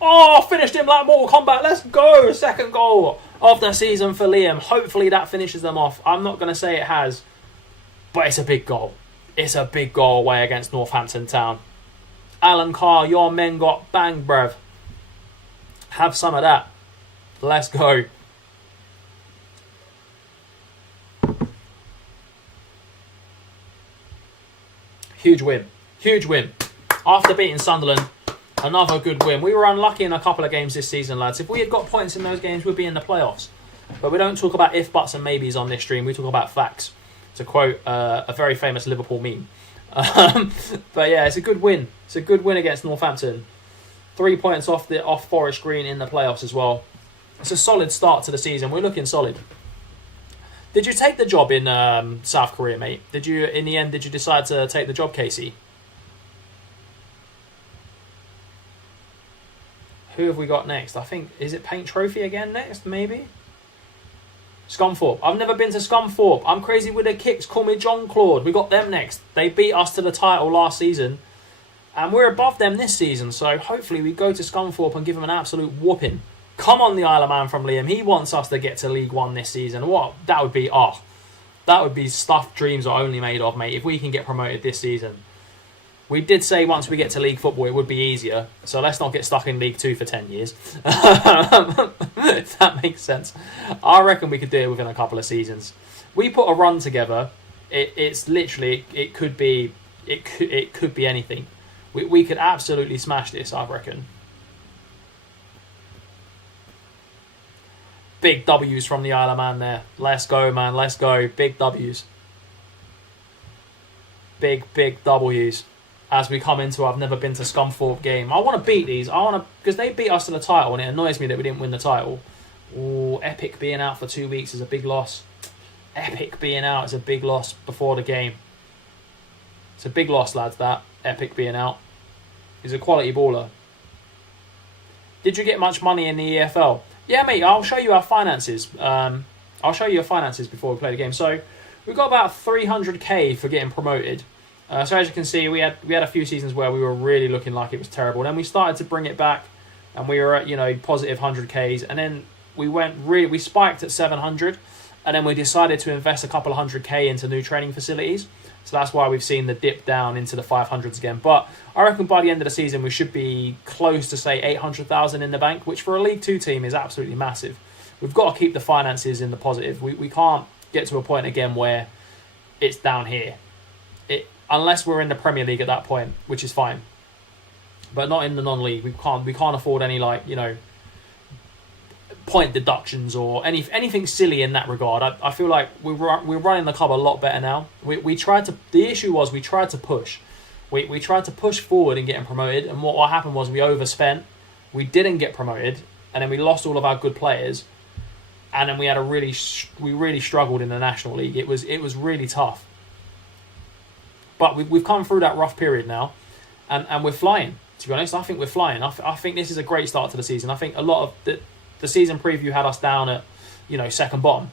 Oh, finished him like Mortal Kombat. Let's go. Second goal of the season for Liam. Hopefully that finishes them off. I'm not going to say it has, but it's a big goal. It's a big goal away against Northampton Town. Alan Carr, your men got banged, bruv. Have some of that. Let's go. Huge win. Huge win. After beating Sunderland, another good win. We were unlucky in a couple of games this season, lads. If we had got points in those games, we'd be in the playoffs. But we don't talk about if, buts and maybes on this stream. We talk about facts. To quote a very famous Liverpool meme. But yeah, it's a good win. It's a good win against Northampton. 3 points off Forest Green in the playoffs as well. It's a solid start to the season. We're looking solid. Did you take the job in South Korea, mate? Did you decide to take the job, Casey? Who have we got next? I think, is it Paint Trophy again next, maybe? Scunthorpe. I've never been to Scunthorpe. I'm crazy with the kicks. Call me John Claude. We got them next. They beat us to the title last season. And we're above them this season. So hopefully we go to Scunthorpe and give them an absolute whooping. Come on, the Isle of Man from Liam. He wants us to get to League One this season. What? That would be stuff dreams are only made of, mate. If we can get promoted this season. We did say once we get to league football it would be easier, so let's not get stuck in League 2 for 10 years. If that makes sense. I reckon we could do it within a couple of seasons. We put a run together, it's literally, it could be anything. We could absolutely smash this, I reckon. Big W's from the Isle of Man there. Let's go, man. Let's go. Big W's. Big W's. As we come into I've never been to Scunthorpe game. I want to beat these. Because they beat us to the title, and it annoys me that we didn't win the title. Ooh, Epic being out for 2 weeks is a big loss. Epic being out is a big loss before the game. It's a big loss, lads, that. Epic being out. He's a quality baller. Did you get much money in the EFL? Yeah, mate, I'll show you our finances. I'll show you your finances before we play the game. So, we've got about 300k for getting promoted. So as you can see, we had a few seasons where we were really looking like it was terrible. Then we started to bring it back, and we were at positive 100k's, and then we spiked at 700, and then we decided to invest a couple of 100k into new training facilities. So that's why we've seen the dip down into the 500s again. But I reckon by the end of the season we should be close to say 800,000 in the bank, which for a League 2 team is absolutely massive. We've got to keep the finances in the positive. We can't get to a point again where it's down here. Unless we're in the Premier League at that point, which is fine, but not in the non-league. We can't afford any point deductions or anything silly in that regard. I feel like we're running the club a lot better now. We tried to. The issue was we tried to push. We tried to push forward and getting promoted, and what happened was we overspent. We didn't get promoted, and then we lost all of our good players, and then we really struggled in the National League. It was really tough. But we've come through that rough period now, and we're flying. To be honest, I think we're flying. I think this is a great start to the season. I think a lot of the season preview had us down at second bottom.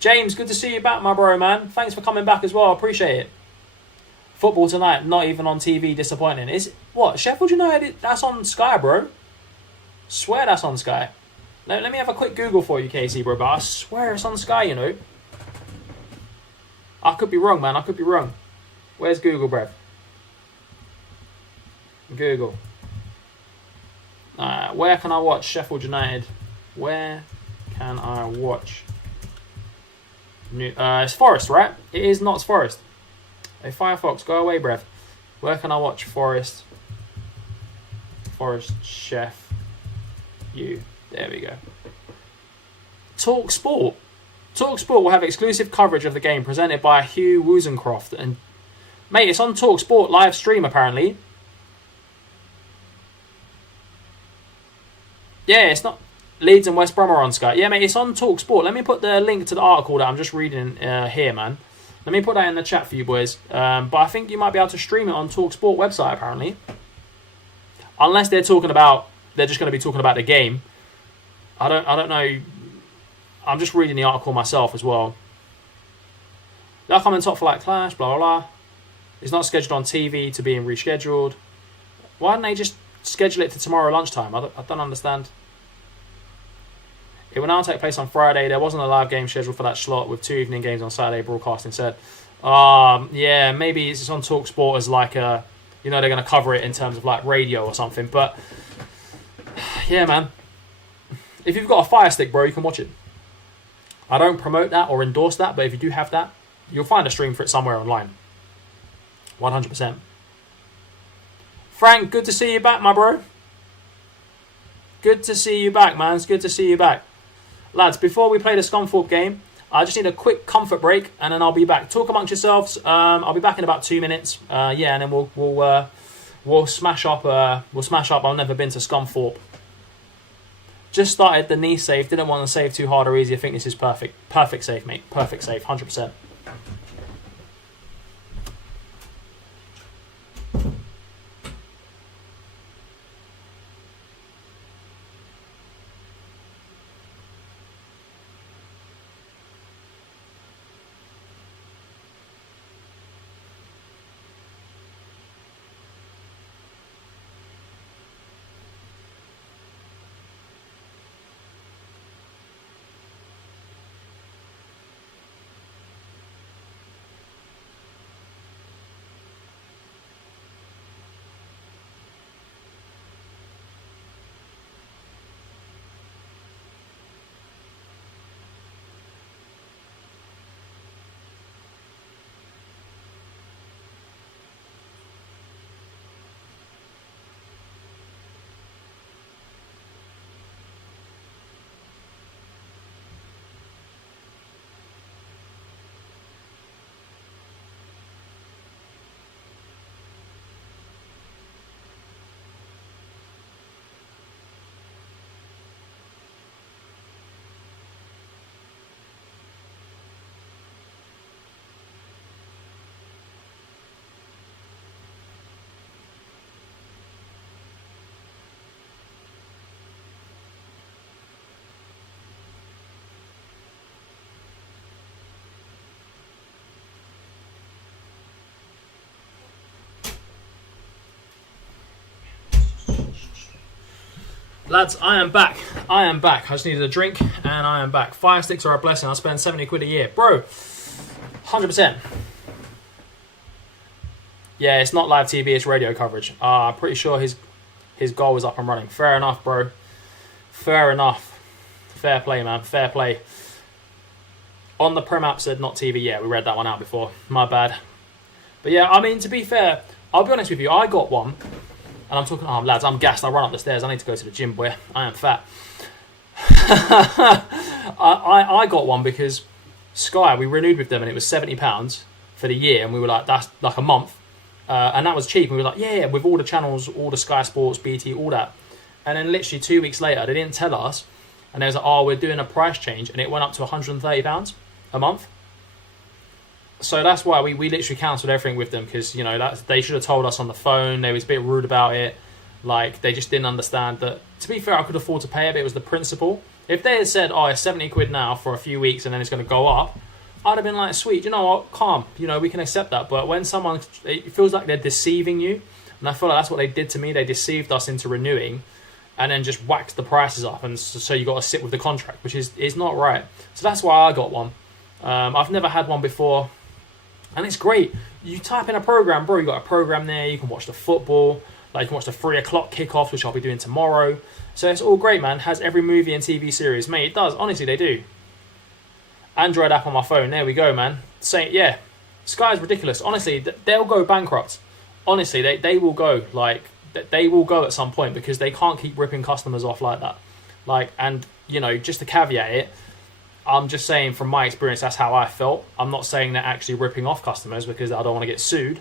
James, good to see you back, my bro, man. Thanks for coming back as well. I appreciate it. Football tonight, not even on TV. Disappointing. Is what Sheffield United? That's on Sky, bro. Swear that's on Sky. Let me have a quick Google for you, Casey, bro. But I swear it's on Sky. I could be wrong, man. I could be wrong. Where's Google, bruv? Google. Where can I watch Sheffield United? Where can I watch? It's Forest, right? It is not Forest. Hey, Firefox, go away, bruv. Where can I watch Forest? Forest Chef. You. There we go. Talk Sport. Talk Sport will have exclusive coverage of the game presented by Hugh Wozencroft and. Mate, it's on TalkSport live stream, apparently. Yeah, it's not... Leeds and West Brom are on Sky. Yeah, mate, it's on TalkSport. Let me put the link to the article that I'm just reading here, man. Let me put that in the chat for you boys. But I think you might be able to stream it on TalkSport website, apparently. Unless they're just going to be talking about the game. I don't know. I'm just reading the article myself as well. They'll come in top for Clash, blah, blah, blah. It's not scheduled on TV to being rescheduled. Why didn't they just schedule it to tomorrow lunchtime? I don't understand. It will now take place on Friday. There wasn't a live game scheduled for that slot with 2 evening games on Saturday broadcast instead. Yeah, maybe it's on TalkSport as they're going to cover it in terms of radio or something. But yeah, man. If you've got a Fire Stick, bro, you can watch it. I don't promote that or endorse that, but if you do have that, you'll find a stream for it somewhere online. 100%. Frank, good to see you back, my bro. Good to see you back, man. It's good to see you back. Lads, before we play the Scunthorpe game, I just need a quick comfort break, and then I'll be back. Talk amongst yourselves. I'll be back in about 2 minutes. And then we'll smash up. I've never been to Scunthorpe. Just started the knee save. Didn't want to save too hard or easy. I think this is perfect. Perfect save, mate. Perfect save. 100%. Lads, I am back. I just needed a drink and I am back. Fire sticks are a blessing. I spend 70 quid a year. Bro, 100%. Yeah, it's not live TV, it's radio coverage. I'm pretty sure his goal is up and running. Fair enough, bro. Fair enough. Fair play, man. Fair play. On the Prem app said not TV. Yeah, we read that one out before. My bad. But yeah, I mean, to be fair, I'll be honest with you. I got one. And I'm talking, lads, I'm gassed. I run up the stairs. I need to go to the gym, boy. I am fat. I got one because Sky, we renewed with them and it was £70 for the year. And we were like, that's like a month. And that was cheap. And we were like, yeah, with all the channels, all the Sky Sports, BT, all that. And then literally 2 weeks later, they didn't tell us. And they was like, we're doing a price change. And it went up to £130 a month. So that's why we literally cancelled everything with them, because, you know, they should have told us on the phone. They was a bit rude about it. Like, they just didn't understand that. To be fair, I could afford to pay it, but it was the principle. If they had said, it's 70 quid now for a few weeks and then it's going to go up, I'd have been like, sweet, you know what, calm. You know, we can accept that. But when someone, it feels like they're deceiving you. And I feel like that's what they did to me. They deceived us into renewing and then just whacked the prices up. And so you got to sit with the contract, which is not right. So that's why I got one. I've never had one before. And it's great. You type in a program, bro. You got a program there. You can watch the football. Like, you can watch the 3 o'clock kickoff, which I'll be doing tomorrow. So it's all great, man. Has every movie and TV series, mate. It does. Honestly, they do. Android app on my phone. There we go, man. Yeah, Sky's ridiculous. Honestly, they'll go bankrupt. Honestly, they will go. Like, they will go at some point because they can't keep ripping customers off like that. Like, and you know, just to caveat it, I'm just saying from my experience, that's how I felt. I'm not saying they're actually ripping off customers because I don't want to get sued.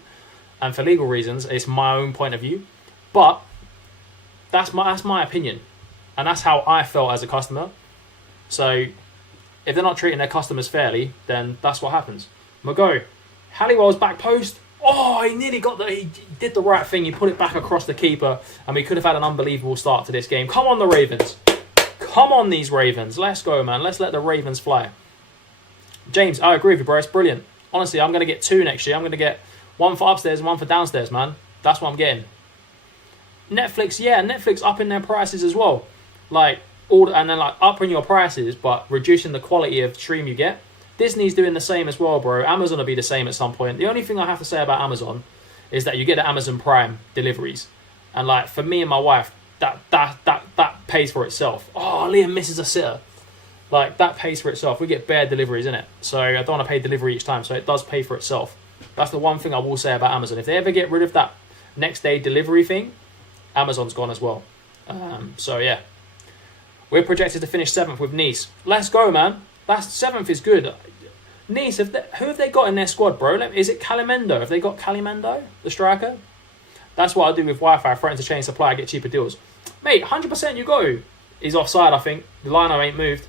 And for legal reasons, it's my own point of view. But that's my opinion. And that's how I felt as a customer. So if they're not treating their customers fairly, then that's what happens. Mago, Halliwell's back post. He nearly he did the right thing. He put it back across the keeper. And we could have had an unbelievable start to this game. Come on, the Ravens. Come on, these Ravens. Let's go, man. Let's let the Ravens fly. James, I agree with you, bro. It's brilliant. Honestly, I'm going to get 2 next year. I'm going to get 1 for upstairs and 1 for downstairs, man. That's what I'm getting. Netflix, yeah. Netflix upping their prices as well. Like, and then like upping your prices, but reducing the quality of stream you get. Disney's doing the same as well, bro. Amazon will be the same at some point. The only thing I have to say about Amazon is that you get the Amazon Prime deliveries. And like, for me and my wife, that pays for itself. Liam misses a sitter. Like, that pays for itself. We get bare deliveries, innit? So I don't want to pay delivery each time. So it does pay for itself. That's the one thing I will say about Amazon. If they ever get rid of that next day delivery thing, Amazon's gone as well. So yeah. We're projected to finish 7th with Nice. Let's go, man. 7th is good. Nice, who have they got in their squad, bro? Is it Calimendo? Have they got Calimendo, the striker? That's what I do with Wi-Fi. Threaten to change supply, get cheaper deals. Mate, 100% you go. He's offside, I think. The lino ain't moved.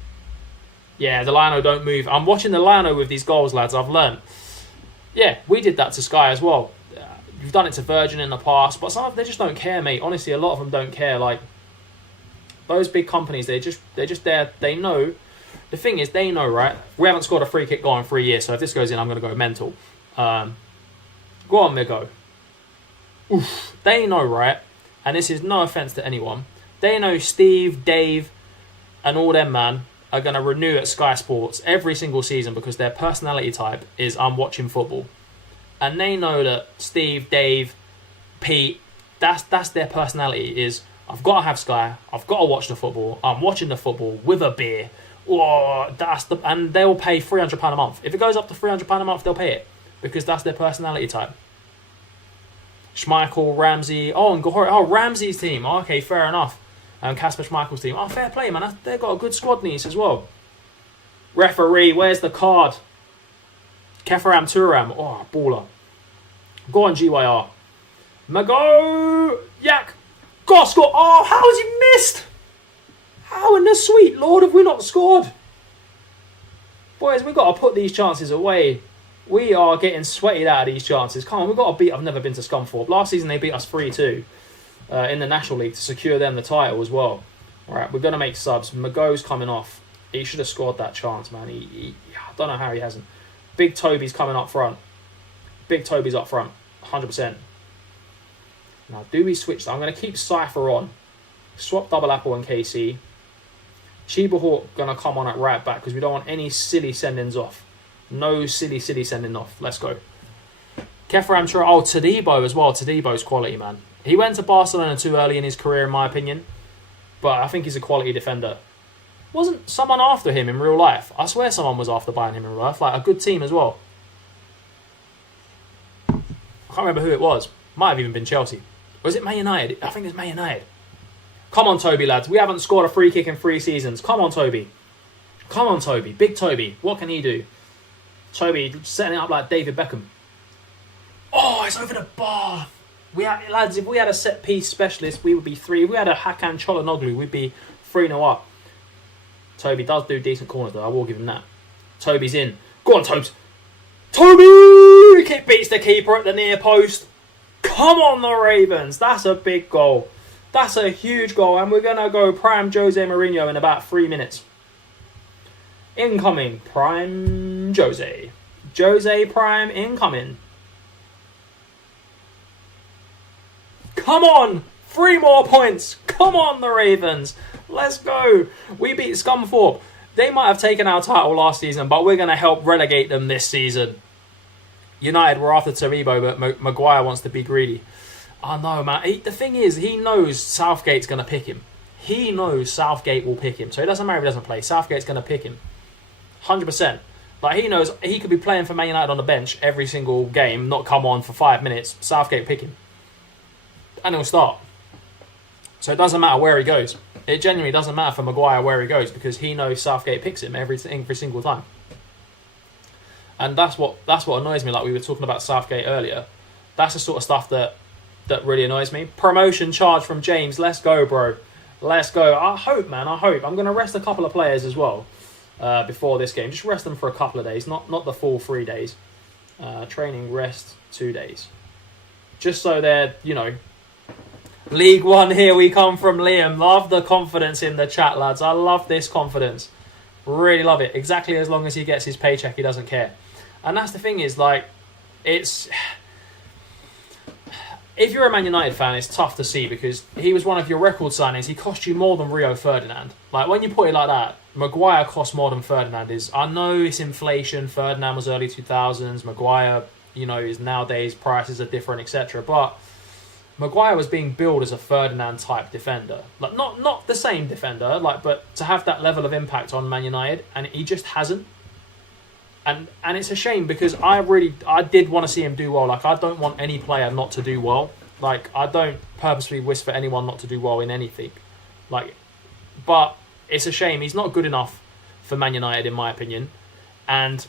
Yeah, the lino don't move. I'm watching the lino with these goals, lads. I've learned. Yeah, we did that to Sky as well. We've done it to Virgin in the past, but some of them, they just don't care, mate. Honestly, a lot of them don't care. Like, those big companies, they're just there. They know. The thing is, they know, right? We haven't scored a free kick goal in 3 years, so if this goes in, I'm going to go mental. Go on, Migo. Oof, they know, right? And this is no offense to anyone. They know Steve, Dave, and all them, man, are going to renew at Sky Sports every single season because their personality type is I'm watching football. And they know that Steve, Dave, Pete, that's their personality is I've got to have Sky, I've got to watch the football, I'm watching the football with a beer. And they'll pay £300 a month. If it goes up to £300 a month, they'll pay it because that's their personality type. Schmeichel, Ramsey, and Gahori. Ramsey's team. Okay, fair enough. And Kasper Schmeichel's team. Fair play, man. They've got a good squad, Nice, as well. Referee, where's the card? Kefaram Turam. Baller. Go on, GYR. Mago! Yak! Got score! How has he missed? How in the sweet Lord have we not scored? Boys, we've got to put these chances away. We are getting sweated out of these chances. Come on, we've got to beat... I've never been to Scunthorpe. Last season, they beat us 3-2 in the National League to secure them the title as well. All right, we're going to make subs. Mago's coming off. He should have scored that chance, man. I don't know how he hasn't. Big Toby's coming up front. Big Toby's up front. 100%. Now, do we switch? I'm going to keep Cypher on. Swap Double Apple and KC. Chiba Hawk going to come on at right back because we don't want any silly sendings off. No silly sending off. Let's go. Kefram Traore. Oh, Todibo as well. Todibo's quality, man. He went to Barcelona too early in his career, in my opinion. But I think he's a quality defender. Wasn't someone after him in real life? I swear someone was after buying him in real life. Like, a good team as well. I can't remember who it was. Might have even been Chelsea. Was it Man United? I think it's Man United. Come on, Toby, lads. We haven't scored a free kick in 3 seasons. Come on, Toby. Come on, Toby. Big Toby. What can he do? Toby setting it up like David Beckham. Oh, it's over the bar. Lads, if we had a set-piece specialist, we would be 3. If we had a Hakan Çalhanoğlu, we'd be 3-0 up. Toby does do decent corners, though. I will give him that. Toby's in. Go on, Tobes. Toby! Kick beats the keeper at the near post. Come on, the Ravens. That's a big goal. That's a huge goal. And we're going to go prime Jose Mourinho in about 3 minutes. Incoming. Prime Jose. Jose Prime incoming. Come on! 3 more points. Come on, the Ravens. Let's go. We beat Scunthorpe. They might have taken our title last season, but we're going to help relegate them this season. United were after Todibo, but Maguire wants to be greedy. Oh no, man. The thing is, he knows Southgate's going to pick him. He knows Southgate will pick him. So it doesn't matter if he doesn't play. Southgate's going to pick him. 100%. Like, he knows he could be playing for Man United on the bench every single game, not come on for 5 minutes. Southgate pick him. And he'll start. So it doesn't matter where he goes. It genuinely doesn't matter for Maguire where he goes because he knows Southgate picks him every single time. And that's what annoys me. Like we were talking about Southgate earlier. That's the sort of stuff that really annoys me. Promotion charge from James. Let's go, bro. Let's go. I hope, man. I hope. I'm going to rest a couple of players as well before this game. Just rest them for a couple of days. Not the full 3 days. Training, rest, 2 days. Just so they're, League One, here we come from Liam. Love the confidence in the chat, lads. I love this confidence. Really love it. Exactly as long as he gets his paycheck, he doesn't care. And that's the thing is, it's... If you're a Man United fan, it's tough to see because he was one of your record signings. He cost you more than Rio Ferdinand. Like, when you put it like that, Maguire cost more than Ferdinand is. I know it's inflation. Ferdinand was early 2000s. Maguire, is nowadays prices are different, etc. But Maguire was being billed as a Ferdinand type defender, like not the same defender, but to have that level of impact on Man United, and he just hasn't. And it's a shame because I did want to see him do well. Like, I don't want any player not to do well. Like, I don't purposely wish for anyone not to do well in anything. But it's a shame he's not good enough for Man United in my opinion, and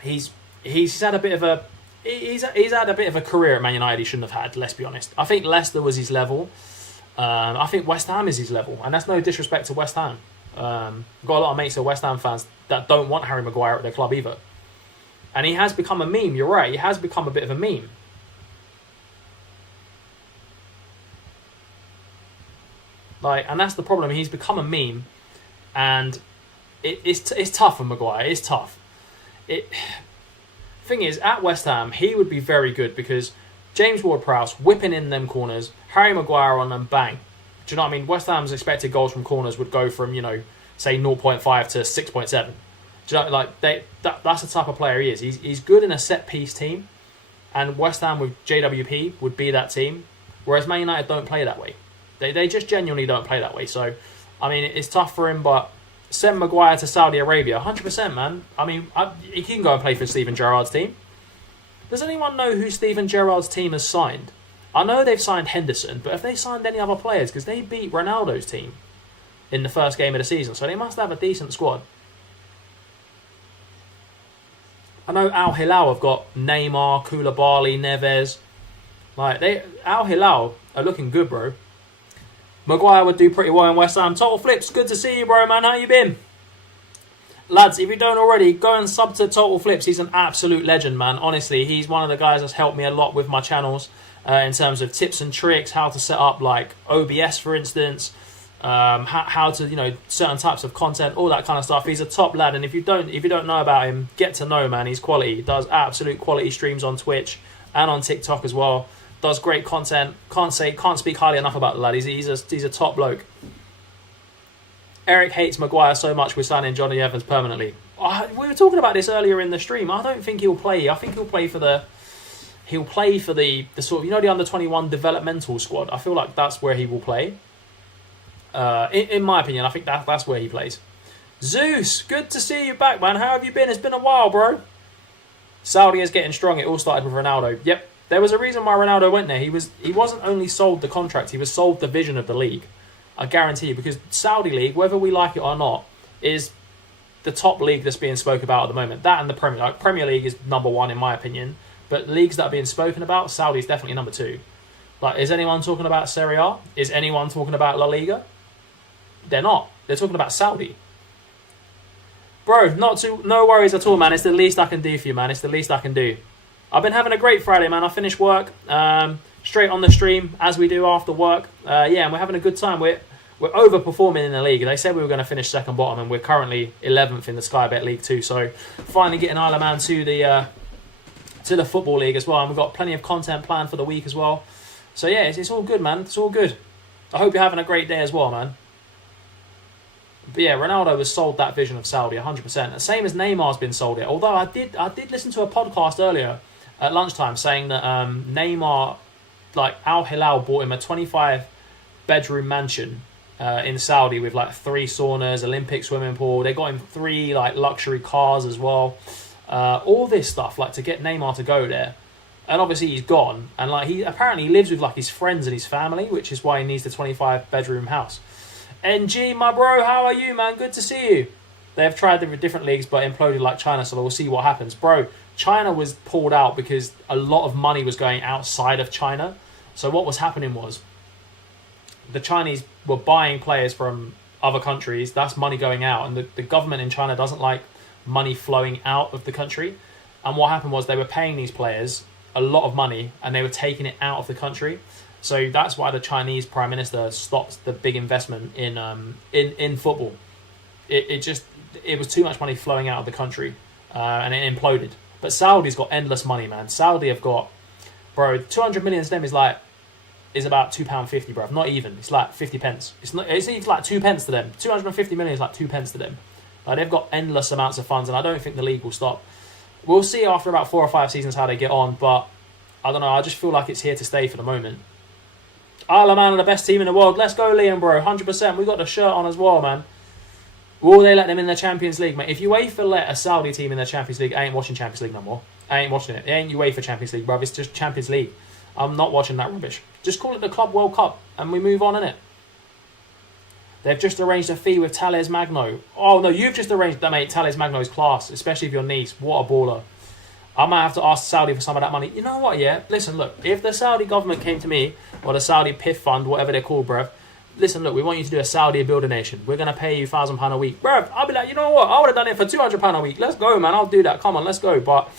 he's had a bit of a. He's had a bit of a career at Man United he shouldn't have had, let's be honest. I think Leicester was his level. I think West Ham is his level. And that's no disrespect to West Ham. Got a lot of mates who are West Ham fans that don't want Harry Maguire at their club either. And he has become a meme, you're right. He has become a bit of a meme. And that's the problem. He's become a meme. And it's tough for Maguire. It's tough. Thing is, at West Ham, he would be very good because James Ward-Prowse whipping in them corners, Harry Maguire on them, bang. Do you know what I mean? West Ham's expected goals from corners would go from, say 0.5 to 6.7. Do you know, that's the type of player he is. He's good in a set-piece team, and West Ham with JWP would be that team, whereas Man United don't play that way. They just genuinely don't play that way. So, I mean, it's tough for him, but send Maguire to Saudi Arabia, 100%, man. I mean, he can go and play for Steven Gerrard's team. Does anyone know who Steven Gerrard's team has signed? I know they've signed Henderson, but have they signed any other players? Because they beat Ronaldo's team in the first game of the season, so they must have a decent squad. I know Al Hilal have got Neymar, Koulibaly, Neves. Al Hilal are looking good, bro. Maguire would do pretty well in West Ham. Total Flips, good to see you, bro, man. How you been? Lads, if you don't already, go and sub to Total Flips. He's an absolute legend, man. Honestly, he's one of the guys that's helped me a lot with my channels in terms of tips and tricks, how to set up, OBS, for instance, how to, certain types of content, all that kind of stuff. He's a top lad, and if you don't know about him, get to know, man. He's quality. He does absolute quality streams on Twitch and on TikTok as well. does great content. Can't speak highly enough about the lad. He's a top bloke. Eric hates Maguire so much we're signing Johnny Evans permanently. We were talking about this earlier in the stream. I don't think he'll play. I think he'll play for the sort of, the under 21 developmental squad. I feel like that's where he will play. In my opinion, I think that's where he plays. Zeus, good to see you back, man. How have you been? It's been a while, bro. Saudi is getting strong. It all started with Ronaldo. Yep, there was a reason why Ronaldo went there. He wasn't only sold the contract, he was sold the vision of the league. I guarantee you, because Saudi League, whether we like it or not, is the top league that's being spoken about at the moment. That and the Premier League. Premier League is number one in my opinion, but leagues that are being spoken about, Saudi is definitely number two. Like, is anyone talking about Serie A? Is anyone talking about La Liga? They're not. They're talking about Saudi. Bro, no worries at all, man. It's the least I can do for you, man. It's the least I can do. I've been having a great Friday, man. I finished work, straight on the stream, as we do after work. And we're having a good time. We're overperforming in the league. They said we were going to finish second bottom, and we're currently 11th in the Sky Bet League 2. So finally getting Isle of Man to the Football League as well. And we've got plenty of content planned for the week as well. So yeah, it's all good, man. It's all good. I hope you're having a great day as well, man. But yeah, Ronaldo has sold that vision of Saudi 100%. The same as Neymar's been sold it. Although I did listen to a podcast earlier at lunchtime saying that Neymar, like Al Hilal, bought him a 25-bedroom mansion in Saudi with like 3 saunas, Olympic swimming pool. They got him 3 like luxury cars as well. All this stuff like to get Neymar to go there. And obviously he's gone, and like he apparently lives with like his friends and his family, which is why he needs the 25-bedroom house. NG, my bro, how are you, man? Good to see you. They've tried the different leagues but imploded like China, so we'll see what happens. Bro, China was pulled out because a lot of money was going outside of China. So what was happening was the Chinese were buying players from other countries. That's money going out, and the government in China doesn't like money flowing out of the country. And what happened was they were paying these players a lot of money and they were taking it out of the country. So that's why the Chinese Prime Minister stopped the big investment in football. It was too much money flowing out of the country, and it imploded. But Saudi's got endless money, man. Saudi have got, bro, 200 million to them is about £2.50, bro. Not even. It's like 50 pence. It's like 2 pence to them. 250 million is like 2 pence to them. Like, they've got endless amounts of funds, and I don't think the league will stop. We'll see after about 4 or 5 seasons how they get on, but I don't know. I just feel like it's here to stay for the moment. Isle of Man are the best team in the world. Let's go, Liam, bro. 100%. We got the shirt on as well, man. Will they let them in the Champions League, mate? If UEFA let a Saudi team in the Champions League, I ain't watching Champions League no more. I ain't watching it. It ain't UEFA Champions League, bruv. It's just Champions League. I'm not watching that rubbish. Just call it the Club World Cup and we move on, innit? They've just arranged a fee with Thales Magno. Oh, no, you've just arranged that, mate. Thales Magno's class, especially if your niece. What a baller. I might have to ask Saudi for some of that money. You know what, yeah? Listen, look, if the Saudi government came to me, or the Saudi PIF fund, whatever they're called, bruv, listen, look, we want you to do a Saudi builder nation. We're going to pay you £1,000 a week. Bruv, I'll be like, you know what? I would have done it for £200 a week. Let's go, man. I'll do that. Come on, let's go. But,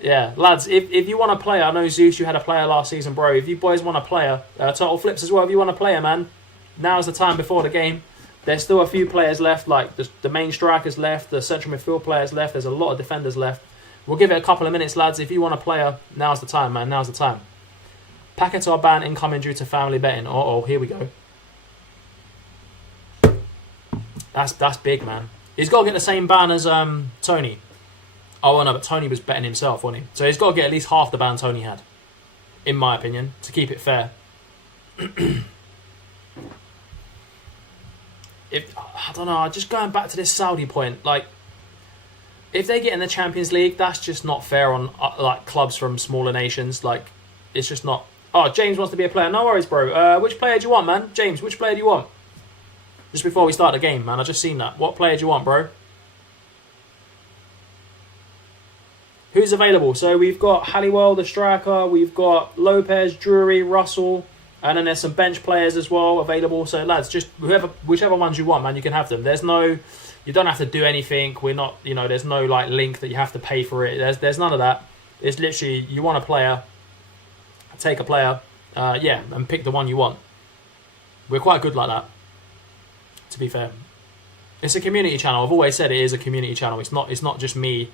yeah, lads, if you want a player, I know, Zeus, you had a player last season, bro. If you boys want a player, Total Flips as well, if you want a player, man, now's the time before the game. There's still a few players left, like the main strikers left, the central midfield players left. There's a lot of defenders left. We'll give it a couple of minutes, lads. If you want a player, now's the time, man. Now's the time. Packets are banned incoming due to family betting. Uh-oh, here we go. That's big, man. He's got to get the same ban as Tony. Oh, no, but Tony was betting himself, wasn't he? So he's got to get at least half the ban Tony had, in my opinion, to keep it fair. I don't know, just going back to this Saudi point, like, if they get in the Champions League, that's just not fair on like clubs from smaller nations. Like, it's just not. Oh, James wants to be a player. No worries, bro. Which player do you want, man? James, which player do you want? Just before we start the game, man. I just seen that. What player do you want, bro? Who's available? So we've got Halliwell, the striker. We've got Lopez, Drury, Russell. And then there's some bench players as well available. So, lads, just whichever ones you want, man, you can have them. There's no... You don't have to do anything. We're not, there's no like link that you have to pay for it. There's none of that. It's literally, you want a player, take a player, and pick the one you want. We're quite good like that, to be fair. It's a community channel. I've always said it is a community channel. It's not just me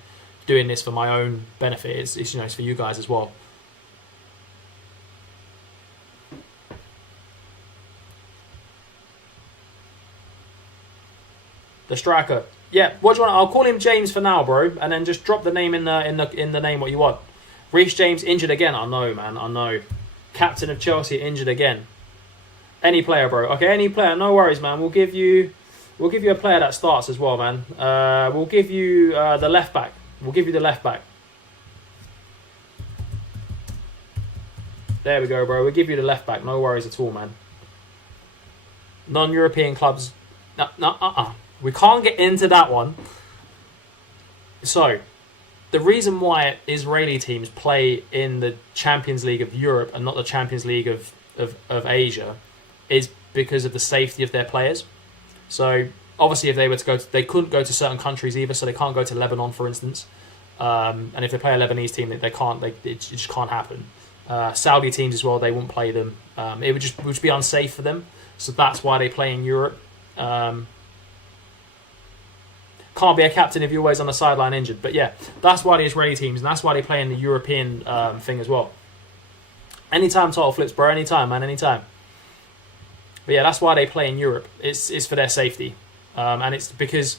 doing this for my own benefit. It's for you guys as well. The striker. Yeah, what do you want? I'll call him James for now, bro, and then just drop the name in the name what you want. Reece James injured again. I know, man. I know. Captain of Chelsea injured again. Any player, bro. Okay, any player. No worries, man. We'll give you a player that starts as well, man. We'll give you the left back. We'll give you the left back. There we go, bro. We'll give you the left back. No worries at all, man. Non-European clubs. No. We can't get into that one. So, the reason why Israeli teams play in the Champions League of Europe and not the Champions League of Asia is because of the safety of their players. So, obviously, if they were to go, they couldn't go to certain countries either. So they can't go to Lebanon, for instance. And if they play a Lebanese team, they can't. It just can't happen. Saudi teams as well, they wouldn't play them. It would just be unsafe for them. So that's why they play in Europe. Can't be a captain if you're always on the sideline injured. But yeah, that's why the Israeli teams, and that's why they play in the European thing as well. Anytime title flips, bro. Anytime, man. Anytime. But yeah, that's why they play in Europe. It's for their safety. And it's because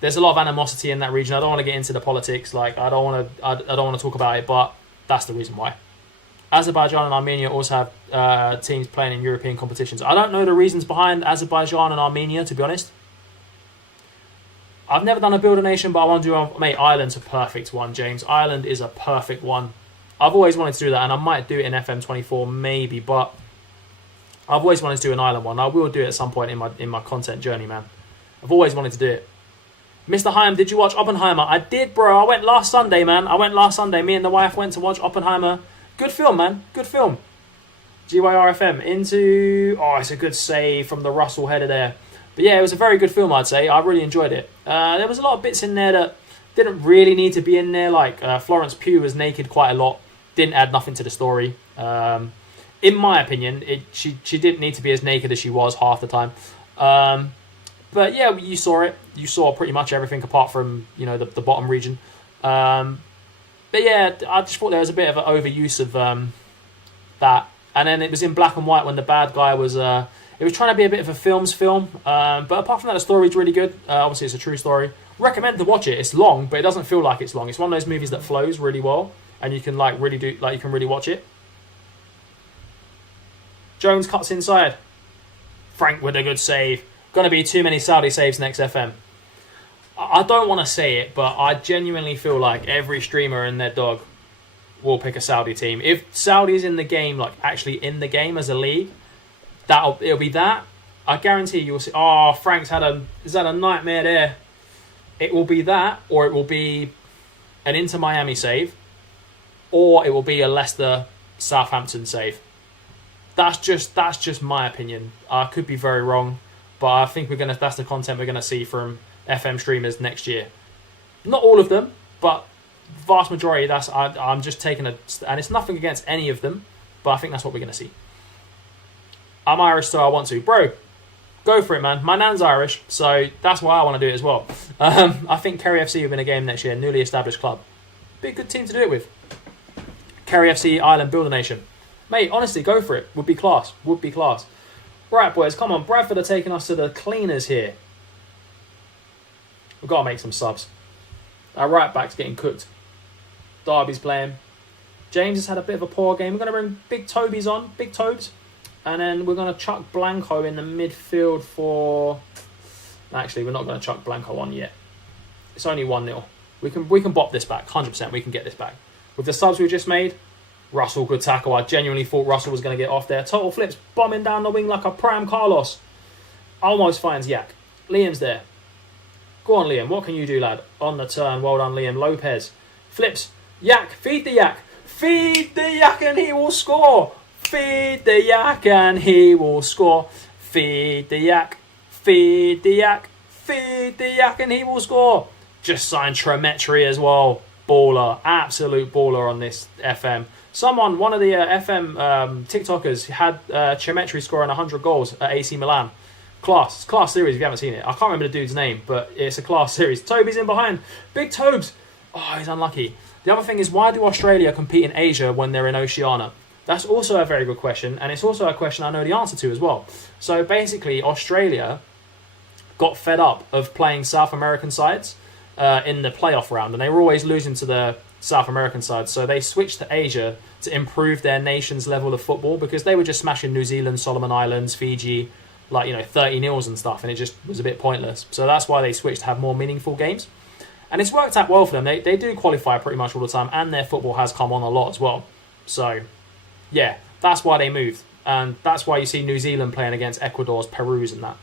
there's a lot of animosity in that region. I don't want to get into the politics. Like, I don't want to talk about it, but that's the reason why. Azerbaijan and Armenia also have teams playing in European competitions. I don't know the reasons behind Azerbaijan and Armenia, to be honest. I've never done a builder nation, but I want to do mate, Ireland's a perfect one, James. Ireland is a perfect one. I've always wanted to do that, and I might do it in FM24 maybe, but I've always wanted to do an Ireland one. I will do it at some point in my content journey, man. I've always wanted to do it. Mr. Heim, did you watch Oppenheimer? I did, bro. I went last Sunday, man. Me and the wife went to watch Oppenheimer. Good film, man. Good film. GYRFM into... Oh, it's a good save from the Russell header there. But yeah, it was a very good film, I'd say. I really enjoyed it. There was a lot of bits in there that didn't really need to be in there. Like Florence Pugh was naked quite a lot. Didn't add nothing to the story. In my opinion, she didn't need to be as naked as she was half the time. But yeah, you saw it. You saw pretty much everything apart from, the bottom region. But yeah, I just thought there was a bit of an overuse of that. And then it was in black and white when the bad guy was... it was trying to be a bit of a film. But apart from that, the story's really good. Obviously, it's a true story. Recommend to watch it. It's long, but it doesn't feel like it's long. It's one of those movies that flows really well. And you can really watch it. Jones cuts inside. Frank with a good save. Gonna be too many Saudi saves next FM. I don't want to say it, but I genuinely feel like every streamer and their dog will pick a Saudi team. If Saudi's in the game, like actually in the game as a league, it'll be that. I guarantee you'll see. Oh, Frank's had a nightmare there. It will be that, or it will be an Inter Miami save, or it will be a Leicester Southampton save. That's just my opinion. I could be very wrong, but I think that's the content we're gonna see from FM streamers next year. Not all of them, but vast majority. I'm just taking and it's nothing against any of them, but I think that's what we're gonna see. I'm Irish, so I want to, bro. Go for it, man. My nan's Irish, so that's why I want to do it as well. I think Kerry FC will win a game next year. Newly established club, be a good team to do it with. Kerry FC Ireland Builder Nation, mate. Honestly, go for it. Would be class. Right, boys, come on. Bradford are taking us to the cleaners here. We've got to make some subs. Our right back's getting cooked. Derby's playing. James has had a bit of a poor game. We're going to bring Big Toby's on. Big Tobes. And then we're going to chuck Blanco in the midfield for... Actually, we're not going to chuck Blanco on yet. It's only 1-0. We can bop this back. 100% we can get this back. With the subs we just made, Russell, good tackle. I genuinely thought Russell was going to get off there. Total flips, bombing down the wing like a prime Carlos. Almost finds Yak. Liam's there. Go on, Liam. What can you do, lad? On the turn. Well done, Liam. Lopez. Flips. Yak. Feed the Yak. Feed the Yak and he will score. Feed the Yak and he will score. Feed the Yak. Feed the Yak. Feed the Yak and he will score. Just signed Tremetry as well. Baller. Absolute baller on this FM. One of the FM TikTokers had Tremetry scoring 100 goals at AC Milan. Class series if you haven't seen it. I can't remember the dude's name, but it's a class series. Toby's in behind. Big Tobes. Oh, he's unlucky. The other thing is, why do Australia compete in Asia when they're in Oceania? That's also a very good question, and it's also a question I know the answer to as well. So basically, Australia got fed up of playing South American sides in the playoff round, and they were always losing to the South American sides. So they switched to Asia to improve their nation's level of football, because they were just smashing New Zealand, Solomon Islands, Fiji, 30-0 and stuff, and it just was a bit pointless. So that's why they switched to have more meaningful games. And it's worked out well for them. They do qualify pretty much all the time, and their football has come on a lot as well. So, yeah, that's why they moved. And that's why you see New Zealand playing against Ecuador's, Peru's and that.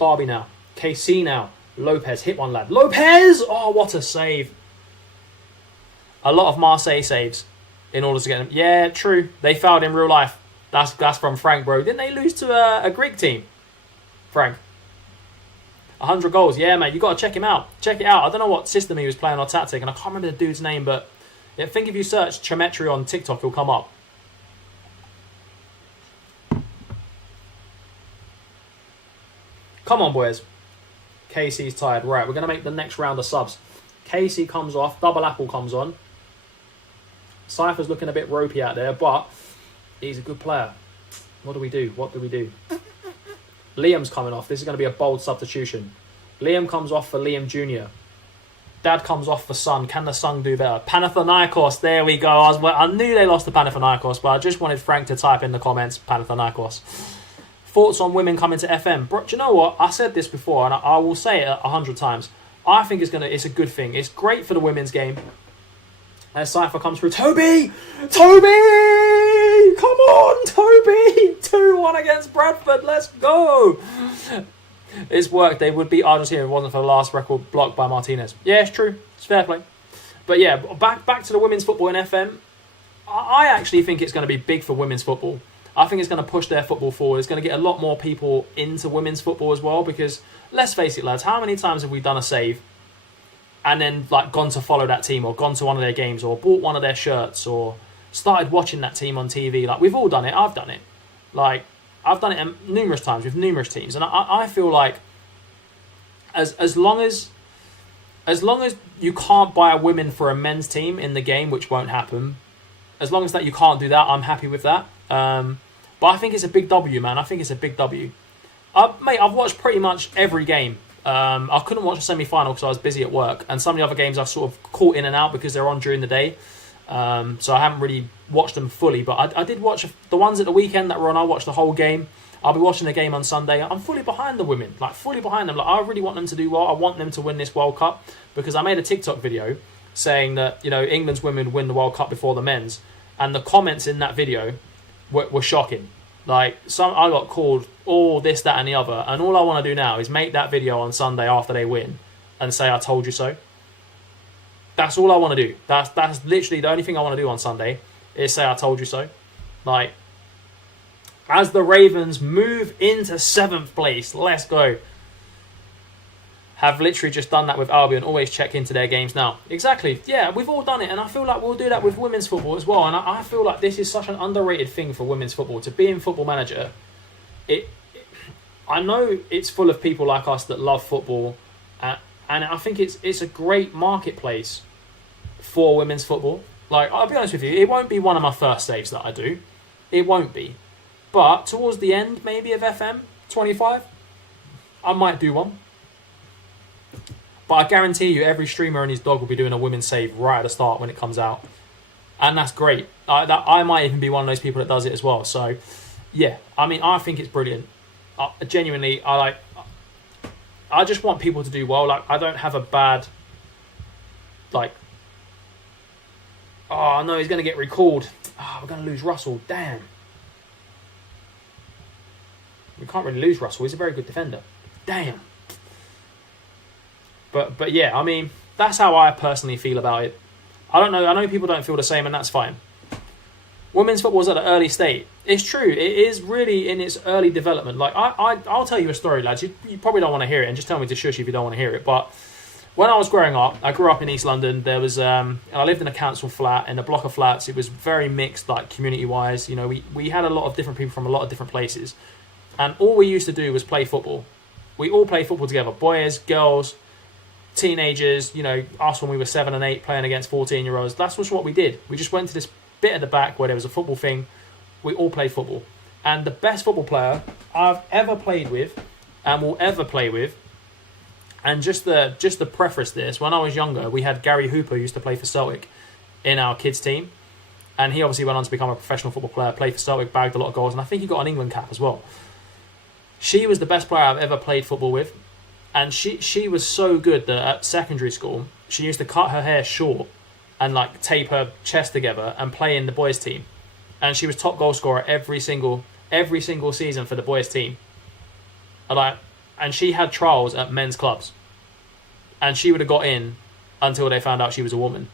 Derby now. KC now. Lopez, hit one, lad. Lopez! Oh, what a save. A lot of Marseille saves in order to get them. Yeah, true. They fouled in real life. That's from Frank, bro. Didn't they lose to a Greek team? Frank. 100 goals. Yeah, mate. You got to check him out. Check it out. I don't know what system he was playing or tactic, and I can't remember the dude's name, but I think if you search Tremetry on TikTok, he'll come up. Come on, boys. Casey's tired. Right, we're going to make the next round of subs. Casey comes off. Double Apple comes on. Cypher's looking a bit ropey out there, but he's a good player. What do we do? Liam's coming off. This is going to be a bold substitution. Liam comes off for Liam Jr. Dad comes off for Son. Can the Son do better? Panathinaikos. There we go. I knew they lost to Panathinaikos, but I just wanted Frank to type in the comments, Panathinaikos. Thoughts on women coming to FM? Bro, do you know what? I said this before, and I will say it 100 times. I think it's a good thing. It's great for the women's game. As Cypher comes through. Toby! Come on, Toby! 2-1 against Bradford. Let's go! It's worked. They would beat Argentina if it wasn't for the last record blocked by Martinez. Yeah, it's true. It's fair play. But yeah, back to the women's football in FM. I actually think it's going to be big for women's football. I think it's going to push their football forward. It's going to get a lot more people into women's football as well, because let's face it, lads, how many times have we done a save and then gone to follow that team, or gone to one of their games, or bought one of their shirts, or started watching that team on TV? We've all done it. I've done it. I've done it numerous times with numerous teams, and I feel like as long as you can't buy a women for a men's team in the game, which won't happen, as long as that you can't do that, I'm happy with that. But I think it's a big W, man. I think it's a big W. Mate, I've watched pretty much every game. I couldn't watch the semi-final because I was busy at work, and some of the other games I've sort of caught in and out because they're on during the day. So I haven't really watched them fully, but I did watch the ones at the weekend that were on. I watched the whole game. I'll be watching the game on Sunday. I'm fully behind the women, fully behind them. I really want them to do well. I want them to win this World Cup, because I made a TikTok video saying that England's women win the World Cup before the men's, and the comments in that video were shocking. I got called all this, that, and the other, and all I want to do now is make that video on Sunday after they win and say I told you so. That's all I want to do. That's literally the only thing I want to do on Sunday, is say I told you so. As the Ravens move into 7th place, let's go. Have literally just done that with Albion. Always check into their games now. Exactly. Yeah, we've all done it, and I feel like we'll do that with women's football as well. And I feel like this is such an underrated thing for women's football. To be in Football Manager, I know it's full of people like us that love football, and I think it's a great marketplace for women's football. I'll be honest with you, it won't be one of my first saves that I do. It won't be. But towards the end, maybe, of FM23, I might do one. But I guarantee you, every streamer and his dog will be doing a women's save right at the start when it comes out. And that's great. I might even be one of those people that does it as well. So, yeah. I think it's brilliant. Genuinely, I just want people to do well. I don't have a bad... oh, no, he's going to get recalled. Oh, we're going to lose Russell. Damn. We can't really lose Russell. He's a very good defender. Damn. But yeah, that's how I personally feel about it. I don't know. I know people don't feel the same, and that's fine. Women's football is at an early state. It's true. It is really in its early development. I'll tell you a story, lads. You probably don't want to hear it, and just tell me to shush if you don't want to hear it. But when I was growing up, I grew up in East London. There was I lived in a council flat, in a block of flats. It was very mixed, community-wise. We had a lot of different people from a lot of different places, and all we used to do was play football. We all played football together, boys, girls, teenagers, us when we were 7 and 8 playing against 14-year-olds. That's just what we did. We just went to this bit at the back where there was a football thing. We all played football. And the best football player I've ever played with and will ever play with. And just to preface this, when I was younger, we had Gary Hooper, who used to play for Celtic, in our kids' team. And he obviously went on to become a professional football player, played for Celtic, bagged a lot of goals, and I think he got an England cap as well. She was the best player I've ever played football with. And she was so good that at secondary school, she used to cut her hair short and like tape her chest together and play in the boys' team. And she was top goal scorer every single season for the boys' team. And she had trials at men's clubs. And she would have got in until they found out she was a woman.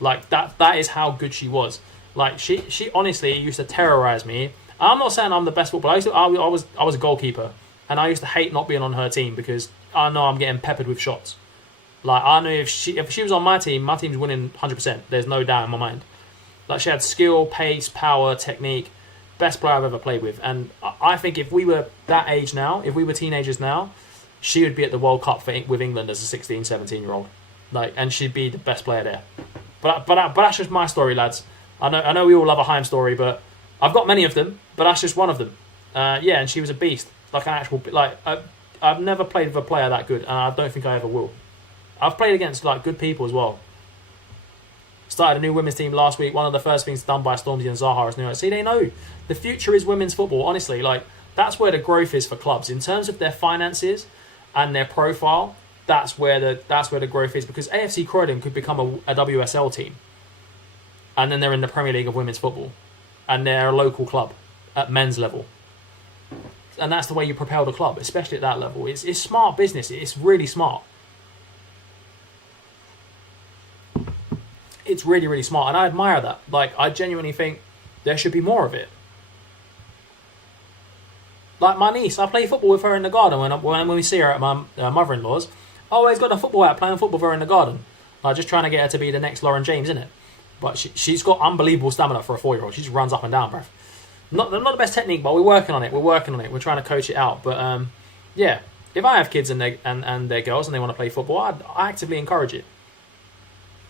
Like, that is how good she was. Like, she honestly used to terrorize me. I'm not saying I'm the best footballer. I was a goalkeeper. And I used to hate not being on her team because I know I'm getting peppered with shots. Like, I know if she was on my team's winning 100%. There's no doubt in my mind. Like, she had skill, pace, power, technique. Best player I've ever played with. And I think if we were that age now, if we were teenagers now, she would be at the World Cup with England as a 16, 17-year-old. Like, and she'd be the best player there. But that's just my story, lads. I know we all love a Heim story, but I've got many of them, but that's just one of them. Yeah, and she was a beast. Like an actual... I've never played with a player that good, and I don't think I ever will. I've played against like good people as well. Started a new women's team last week. One of the first things done by Stormzy and Zaha is new. See, they know the future is women's football. Honestly, like that's where the growth is for clubs in terms of their finances and their profile. That's where the growth is, because AFC Croydon could become a WSL team, and then they're in the Premier League of women's football, and they're a local club at men's level. And that's the way you propel the club, especially at that level. It's smart business. It's really smart. It's really, really smart, and I admire that. Like, I genuinely think there should be more of it. Like my niece, I play football with her in the garden when we see her at my mother-in-law's. I always got a football out playing football with her in the garden. Like, just trying to get her to be the next Lauren James, innit? But she's got unbelievable stamina for a 4-year-old. She just runs up and down, bruv. Not the best technique, but we're working on it. We're trying to coach it out. But yeah, if I have kids and they're girls and they want to play football, I actively encourage it.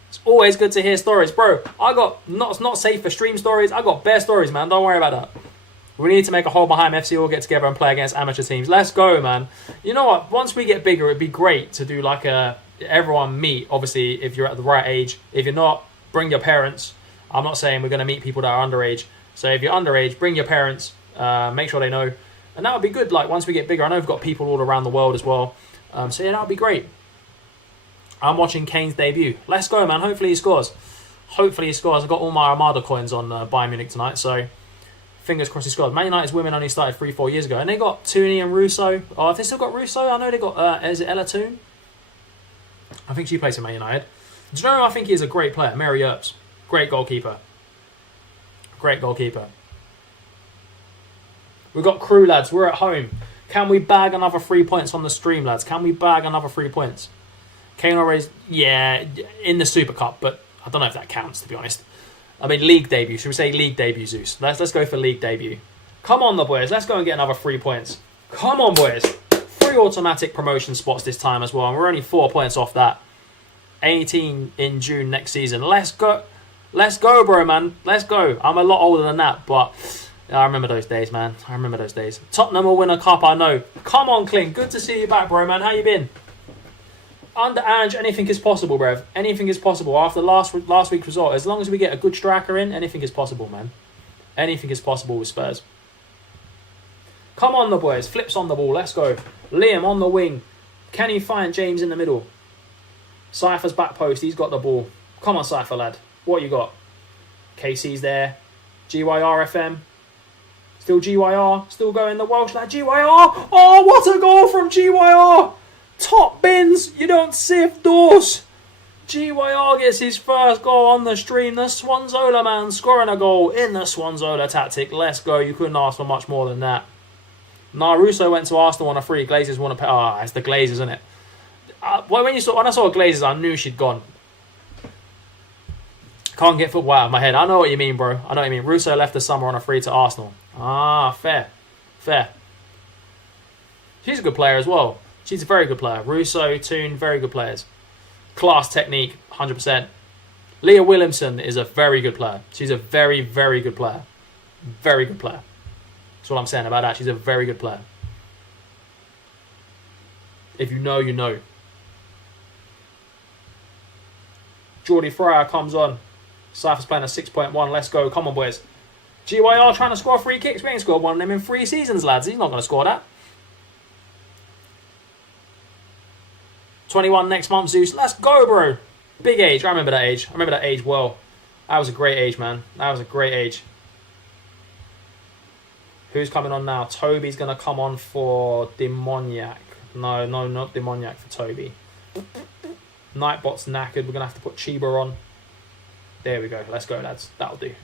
It's always good to hear stories, bro. I got not safe for stream stories. I got bare stories, man. Don't worry about that. We need to make a whole behind FC all get together and play against amateur teams. Let's go, man. You know what? Once we get bigger, it'd be great to do like everyone meet. Obviously, if you're at the right age. If you're not, bring your parents. I'm not saying we're going to meet people that are underage. So if you're underage, bring your parents. Make sure they know. And that would be good. Like, once we get bigger, I know we've got people all around the world as well. So yeah, that would be great. I'm watching Kane's debut. Let's go, man. Hopefully he scores. I've got all my Armada coins on Bayern Munich tonight, so fingers crossed he scores. Man United's women only started 3-4 years ago, and they got Tooney and Russo. Oh, have they still got Russo? I know they got, is it Ella Toon? I think she plays for Man United. Do you know who I think he is a great player? Mary Earps. Great goalkeeper. We've got crew, lads. We're at home. Can we bag another 3 points on the stream, lads? Can we bag another 3 points? Kane already, yeah, in the Super Cup, but I don't know if that counts, to be honest. I mean, league debut. Should we say league debut, Zeus? Let's go for league debut. Come on, the boys. Let's go and get another 3 points. Come on, boys. 3 automatic promotion spots this time as well, and we're only 4 points off that. 18 in June next season. Let's go. Let's go, bro, man. Let's go. I'm a lot older than that, but I remember those days, man. I remember those days. Tottenham will win a cup, I know. Come on, Clint. Good to see you back, bro, man. How you been? Under Ange, anything is possible, bruv. Anything is possible. After last week's result, as long as we get a good striker in, anything is possible, man. Anything is possible with Spurs. Come on, the boys. Flips on the ball. Let's go. Liam on the wing. Can he find James in the middle? Cypher's back post. He's got the ball. Come on, Cypher, lad. What you got? KC's there. GYR FM. Still GYR. Still going the Welsh lad. GYR. Oh, what a goal from GYR. Top bins, you don't sift doors. GYR gets his first goal on the stream. The Swanzola man scoring a goal in the Swanzola tactic. Let's go. You couldn't ask for much more than that. Nah, Russo went to Arsenal on a free. Glazers want to pay. Ah, it's the Glazers, isn't it? When I saw Glazers, I knew she'd gone. Can't get football out of my head. I know what you mean, bro. I know what you mean. Russo left the summer on a free to Arsenal. Ah, fair. She's a good player as well. She's a very good player. Russo, Toon, very good players. Class technique, 100%. Leah Williamson is a very good player. She's a very, very good player. Very good player. That's what I'm saying about that. She's a very good player. If you know, you know. Geordie Fryer comes on. Cypher's playing a 6.1. Let's go. Come on, boys. GYR trying to score free kicks. We ain't scored one of them in 3 seasons, lads. He's not going to score that. 21 next month, Zeus. Let's go, bro. Big age. I remember that age. I remember that age well. That was a great age, man. That was a great age. Who's coming on now? Toby's going to come on for Demoniac. No, not Demoniac for Toby. Nightbot's knackered. We're going to have to put Chiba on. There we go. Let's go, lads. That'll do.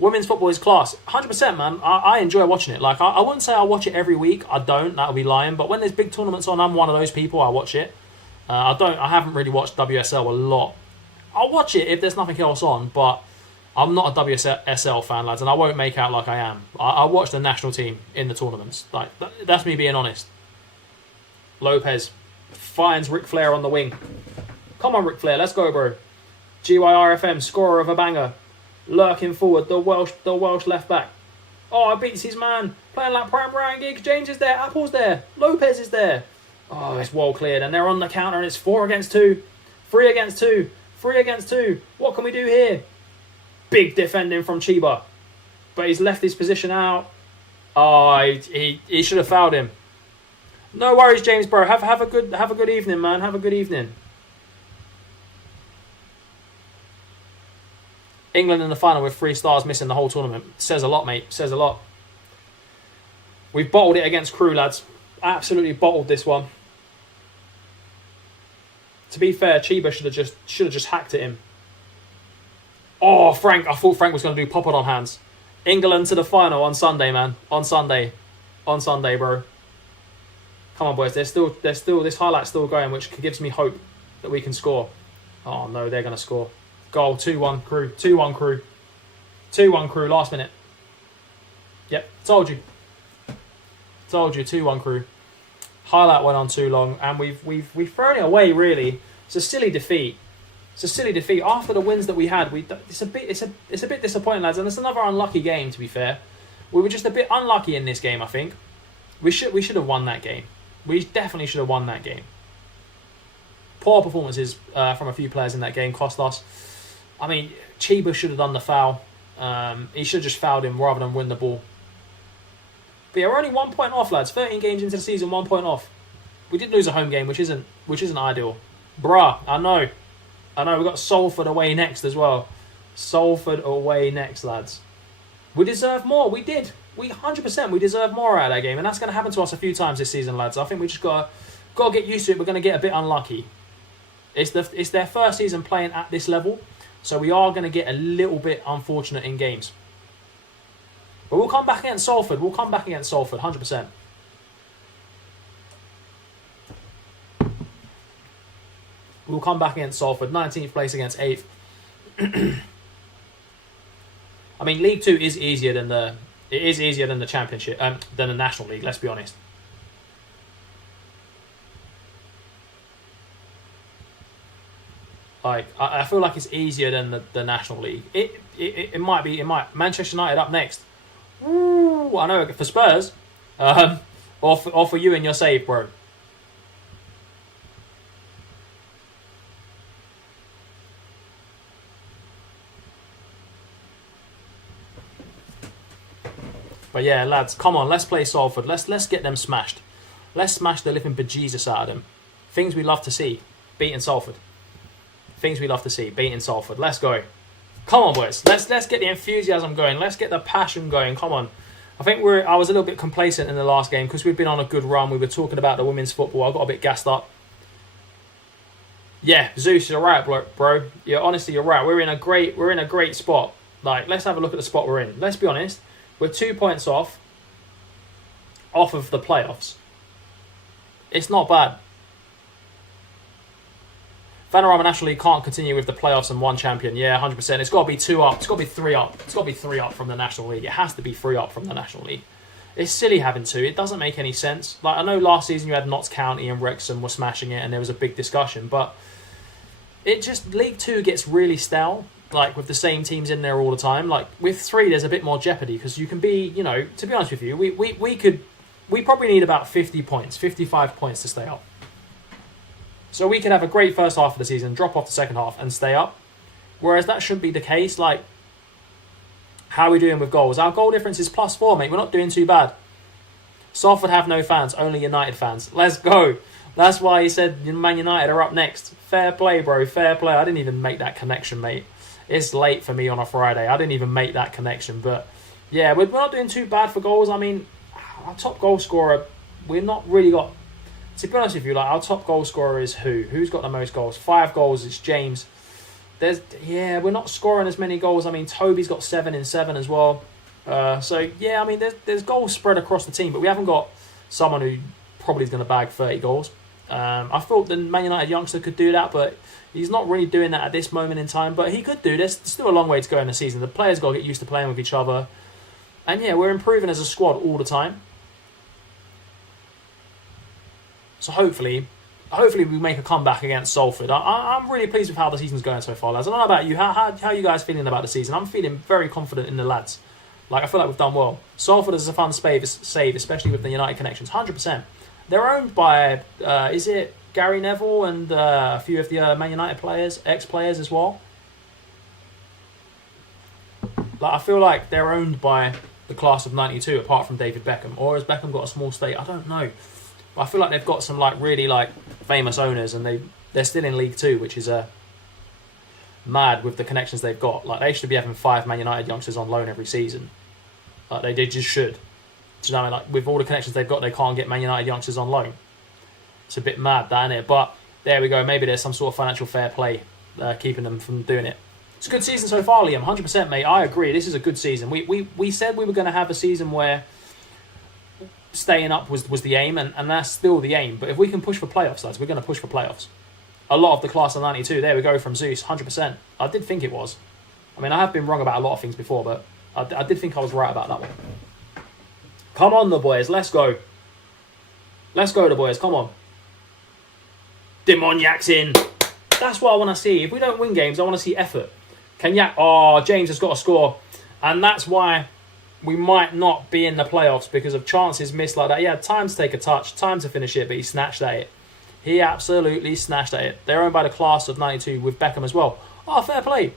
Women's football is class. 100%, man. I enjoy watching it. Like, I wouldn't say I watch it every week. I don't. That would be lying. But when there's big tournaments on, I'm one of those people. I watch it. I haven't really watched WSL a lot. I'll watch it if there's nothing else on, but I'm not a WSL fan, lads, and I won't make out like I am. I watch the national team in the tournaments. Like, that's me being honest. Lopez finds Ric Flair on the wing. Come on, Ric Flair. Let's go, bro. GYRFM, scorer of a banger. Lurking forward, the Welsh left back. Oh, beats his man. Playing like prime Ryan Giggs. James is there. Apple's there. Lopez is there. Oh, it's well cleared. And they're on the counter and it's 4 against 2. 3 against 2. 3 against 2. What can we do here? Big defending from Chiba. But he's left his position out. Oh, he should have fouled him. No worries, James, bro. Have a good evening, man. Have a good evening. England in the final with 3 stars missing the whole tournament. Says a lot, mate. Says a lot. We've bottled it against Crew, lads. Absolutely bottled this one. To be fair, Chiba should have just hacked at him. Oh, Frank. I thought Frank was going to do pop-it on hands. England to the final on Sunday, man. On Sunday, bro. Come on, boys. There's still this highlight's still going, which gives me hope that we can score. Oh no, they're going to score. Goal, 2-1 Crew. 2-1 Crew. 2-1 Crew, last minute. Yep, told you. 2-1 Crew. Highlight went on too long, and we've thrown it away, really. It's a silly defeat. After the wins that we had, it's a bit disappointing, lads, and it's another unlucky game, to be fair. We were just a bit unlucky in this game, I think. We should have won that game. We definitely should have won that game. Poor performances from a few players in that game cost us. I mean, Chiba should have done the foul. He should have just fouled him rather than win the ball. But yeah, we're only 1 point off, lads. 13 games into the season, 1 point off. We did lose a home game, which isn't ideal. Bruh, I know. We've got Salford away next as well. Salford away next, lads. We deserve more. We did. 100%. We deserve more out of that game, and that's going to happen to us a few times this season, lads. I think we just got to get used to it. We're going to get a bit unlucky. It's their first season playing at this level, so we are going to get a little bit unfortunate in games. But we'll come back against Salford. 100%. We'll come back against Salford. 19th place against 8th. I mean, League 2 is easier than the Championship, than the National League. Let's be honest. Like, I feel like it's easier than the National League. It might be. Manchester United up next. Ooh, I know for Spurs, or for you and your save, bro. But yeah, lads, come on, let's play Salford. Let's get them smashed. Let's smash the living bejesus out of them. Things we love to see, beating Salford. Let's go. Come on, boys. Let's get the enthusiasm going. Let's get the passion going. Come on. I think I was a little bit complacent in the last game because we've been on a good run. We were talking about the women's football. I got a bit gassed up. Yeah, Zeus, you're right, bro. Yeah, honestly, you're right. We're in a great spot. Like, let's have a look at the spot we're in. Let's be honest. We're 2 points off of the playoffs. It's not bad. Vanarama National League can't continue with the playoffs and 1 champion. Yeah, 100%. It's got to be 2 up. It's got to be 3 up. It's got to be 3 up from the National League. It has to be 3 up from the National League. It's silly having 2. It doesn't make any sense. Like, I know last season you had Notts County and Wrexham were smashing it and there was a big discussion, but it just, League 2 gets really stale like with the same teams in there all the time. Like with 3, there's a bit more jeopardy because you can be, you know, to be honest with you, we probably need about 50 points, 55 points to stay up. So we could have a great first half of the season, drop off the second half and stay up. Whereas that shouldn't be the case. Like, how are we doing with goals? Our goal difference is +4, mate. We're not doing too bad. Salford have no fans, only United fans. Let's go. That's why he said Man United are up next. Fair play, bro. Fair play. I didn't even make that connection, mate. It's late for me on a Friday. I didn't even make that connection. But, yeah, we're not doing too bad for goals. I mean, our top goal scorer, we're not really got... To be honest with you, like our top goal scorer is who? Who's got the most goals? 5 goals. It's James. We're not scoring as many goals. I mean, Toby's got 7 in 7 as well. So yeah, I mean, there's goals spread across the team, but we haven't got someone who probably is going to bag 30 goals. I thought the Man United youngster could do that, but he's not really doing that at this moment in time. But he could do this. There's still a long way to go in the season. The players got to get used to playing with each other, and yeah, we're improving as a squad all the time. So hopefully we make a comeback against Salford. I'm really pleased with how the season's going so far, lads. I don't know about you. How are you guys feeling about the season? I'm feeling very confident in the lads. Like, I feel like we've done well. Salford is a fun save, especially with the United connections. 100%. They're owned by, is it Gary Neville and a few of the Man United players, ex-players as well? Like, I feel like they're owned by the class of 92, apart from David Beckham. Or has Beckham got a small stake? I don't know. But I feel like they've got some like really like famous owners, and they're still in League 2, which is mad with the connections they've got. Like, they should be having 5 Man United youngsters on loan every season. Like, they just should. Do you know what I mean? Like, with all the connections they've got, they can't get Man United youngsters on loan. It's a bit mad, that, isn't it? But there we go. Maybe there's some sort of financial fair play keeping them from doing it. It's a good season so far, Liam. 100%, mate. I agree. This is a good season. We said we were going to have a season where staying up was the aim, and that's still the aim. But if we can push for playoffs, lads, we're going to push for playoffs. A lot of the class of 92, there we go, from Zeus, 100%. I did think it was. I mean, I have been wrong about a lot of things before, but I did think I was right about that one. Come on, the boys, let's go. Let's go, the boys, come on. Demoniac's in. That's what I want to see. If we don't win games, I want to see effort. Kenyak, James has got to score. And that's why we might not be in the playoffs, because of chances missed like that. He had time to take a touch, time to finish it, but he snatched at it. He absolutely snatched at it. They're owned by the class of 92 with Beckham as well. Oh, fair play.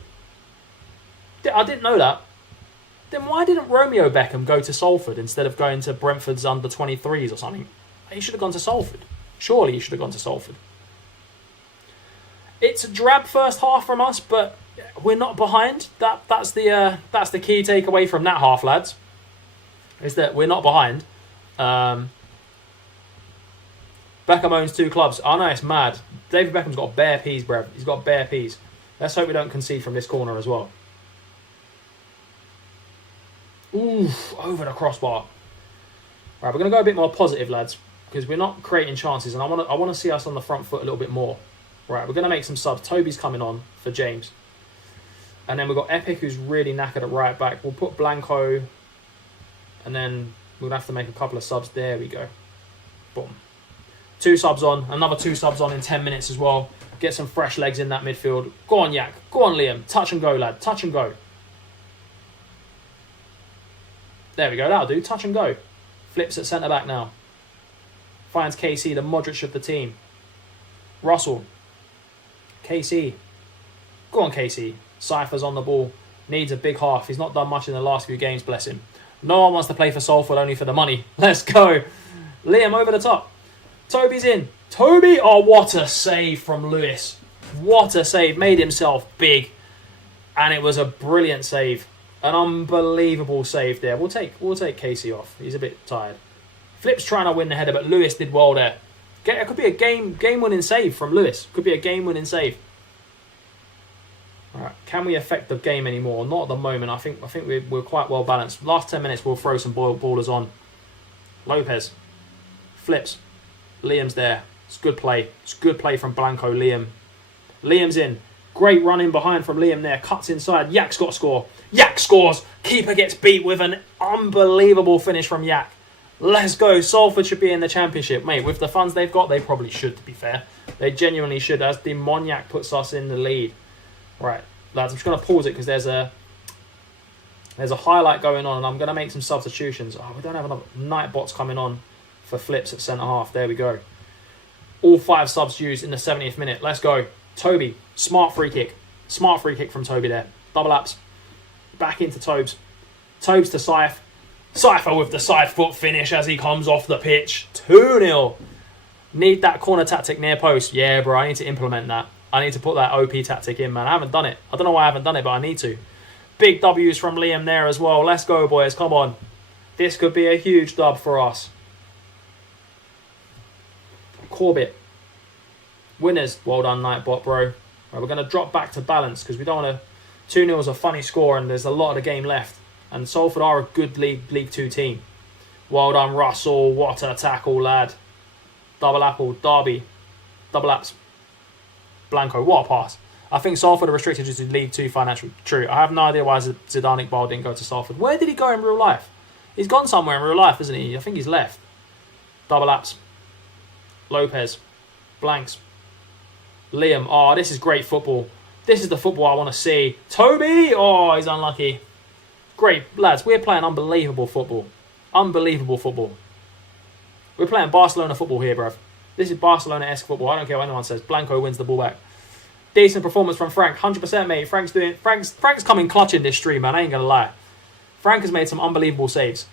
I didn't know that. Then why didn't Romeo Beckham go to Salford instead of going to Brentford's under 23s or something? He should have gone to Salford. Surely he should have gone to Salford. It's a drab first half from us, but we're not behind. That's the key takeaway from that half, lads. Is that we're not behind. Beckham owns 2 clubs. I know, it's mad. David Beckham's got bare peas, bruv. He's got bare peas. Let's hope we don't concede from this corner as well. Oof, over the crossbar. Right, we're going to go a bit more positive, lads, because we're not creating chances, and I want to see us on the front foot a little bit more. Right, we're going to make some subs. Toby's coming on for James. And then we've got Epic, who's really knackered at right back. We'll put Blanco, and then we'll have to make a couple of subs. There we go. Boom. 2 subs on. Another 2 subs on in 10 minutes as well. Get some fresh legs in that midfield. Go on, Yak. Go on, Liam. Touch and go, lad. Touch and go. There we go. That'll do. Touch and go. Flips at centre-back now. Finds KC, the Modric of the team. Russell. KC. Go on, KC. Cypher's on the ball. Needs a big half. He's not done much in the last few games, bless him. No one wants to play for Salford, only for the money. Let's go. Liam over the top. Toby's in. Toby! Oh, what a save from Lewis. What a save. Made himself big. And it was a brilliant save. An unbelievable save there. We'll take Casey off. He's a bit tired. Flip's trying to win the header, but Lewis did well there. It could be a game-winning save from Lewis. Could be a game-winning save. All right. Can we affect the game anymore? Not at the moment. I think we're quite well balanced. Last 10 minutes, we'll throw some ballers on. Lopez. Flips. Liam's there. It's good play. It's good play from Blanco. Liam's in. Great run in behind from Liam there. Cuts inside. Yak's got to score. Yak scores. Keeper gets beat with an unbelievable finish from Yak. Let's go. Salford should be in the Championship. Mate, with the funds they've got, they probably should, to be fair. They genuinely should, as Demoniac puts us in the lead. Right. lads, I'm just going to pause it because there's a highlight going on and I'm going to make some substitutions. Oh, we don't have enough night bots coming on for flips at centre-half. There we go. All 5 subs used in the 70th minute. Let's go. Toby, smart free kick. Smart free kick from Toby there. Double ups. Back into Tobes. Tobes to Syfe. Cypher with the side foot finish as he comes off the pitch. 2-0. Need that corner tactic near post. Yeah, bro, I need to implement that. I need to put that OP tactic in, man. I haven't done it. I don't know why I haven't done it, but I need to. Big W's from Liam there as well. Let's go, boys. Come on. This could be a huge dub for us. Corbett. Winners. Well done, Nightbot, bro. Right, we're going to drop back to balance because we don't want to... 2-0 is a funny score and there's a lot of the game left. And Salford are a good League 2 team. Well done, Russell. What a tackle, lad. Double apple, Derby. Double apps. Blanco. What a pass. I think Salford are restricted to League 2 financial. True. I have no idea why Zidane Iqbal didn't go to Salford. Where did he go in real life? He's gone somewhere in real life, isn't he? I think he's left. Double apps. Lopez. Blanks. Liam. Oh, this is great football. This is the football I want to see. Toby. Oh, he's unlucky. Great. Lads, we're playing unbelievable football. Unbelievable football. We're playing Barcelona football here, bruv. This is Barcelona-esque football. I don't care what anyone says. Blanco wins the ball back. Decent performance from Frank. 100%, mate. Frank's coming clutch in this stream, man. I ain't going to lie. Frank has made some unbelievable saves.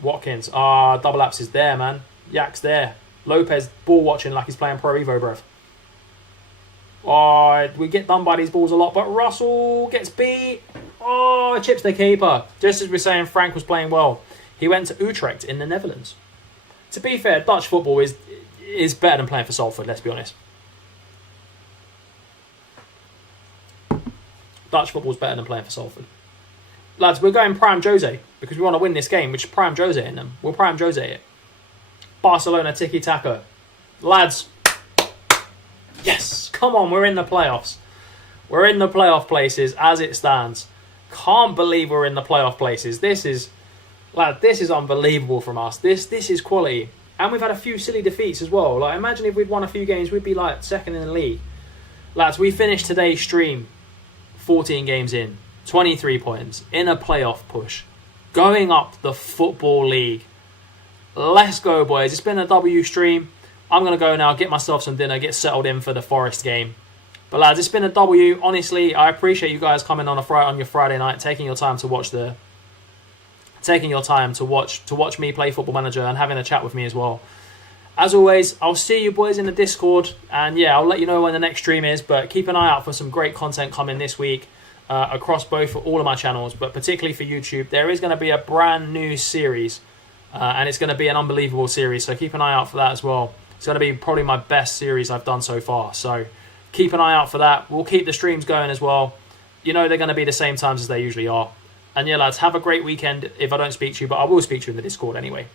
Watkins. Double apps is there, man. Yak's there. Lopez ball watching like he's playing Pro Evo, bruv. We get done by these balls a lot, but Russell gets beat. Chips the keeper. Just as we're saying, Frank was playing well. He went to Utrecht in the Netherlands. To be fair, Dutch football is better than playing for Salford, let's be honest. Dutch football is better than playing for Salford. Lads, we're going Prime Jose because we want to win this game, which is Prime Jose in them. We'll Prime Jose it. Barcelona tiki-taka. Lads, yes, come on, we're in the playoffs. We're in the playoff places as it stands. Can't believe we're in the playoff places. This is unbelievable from us. This is quality. And we've had a few silly defeats as well. Like, imagine if we'd won a few games, we'd be like second in the league. Lads, we finished today's stream 14 games in, 23 points, in a playoff push, going up the Football League. Let's go, boys. It's been a W stream. I'm going to go now, get myself some dinner, get settled in for the Forest game. But lads, it's been a W. Honestly, I appreciate you guys coming on your Friday night, taking your time to watch me play Football Manager and having a chat with me as well. As always, I'll see you boys in the Discord, and yeah, I'll let you know when the next stream is, but keep an eye out for some great content coming this week across all of my channels, but particularly for YouTube. There is going to be a brand new series, and it's going to be an unbelievable series, so keep an eye out for that as well. It's going to be probably my best series I've done so far, so keep an eye out for that. We'll keep the streams going as well. You know they're going to be the same times as they usually are. And yeah, lads, have a great weekend if I don't speak to you, but I will speak to you in the Discord anyway.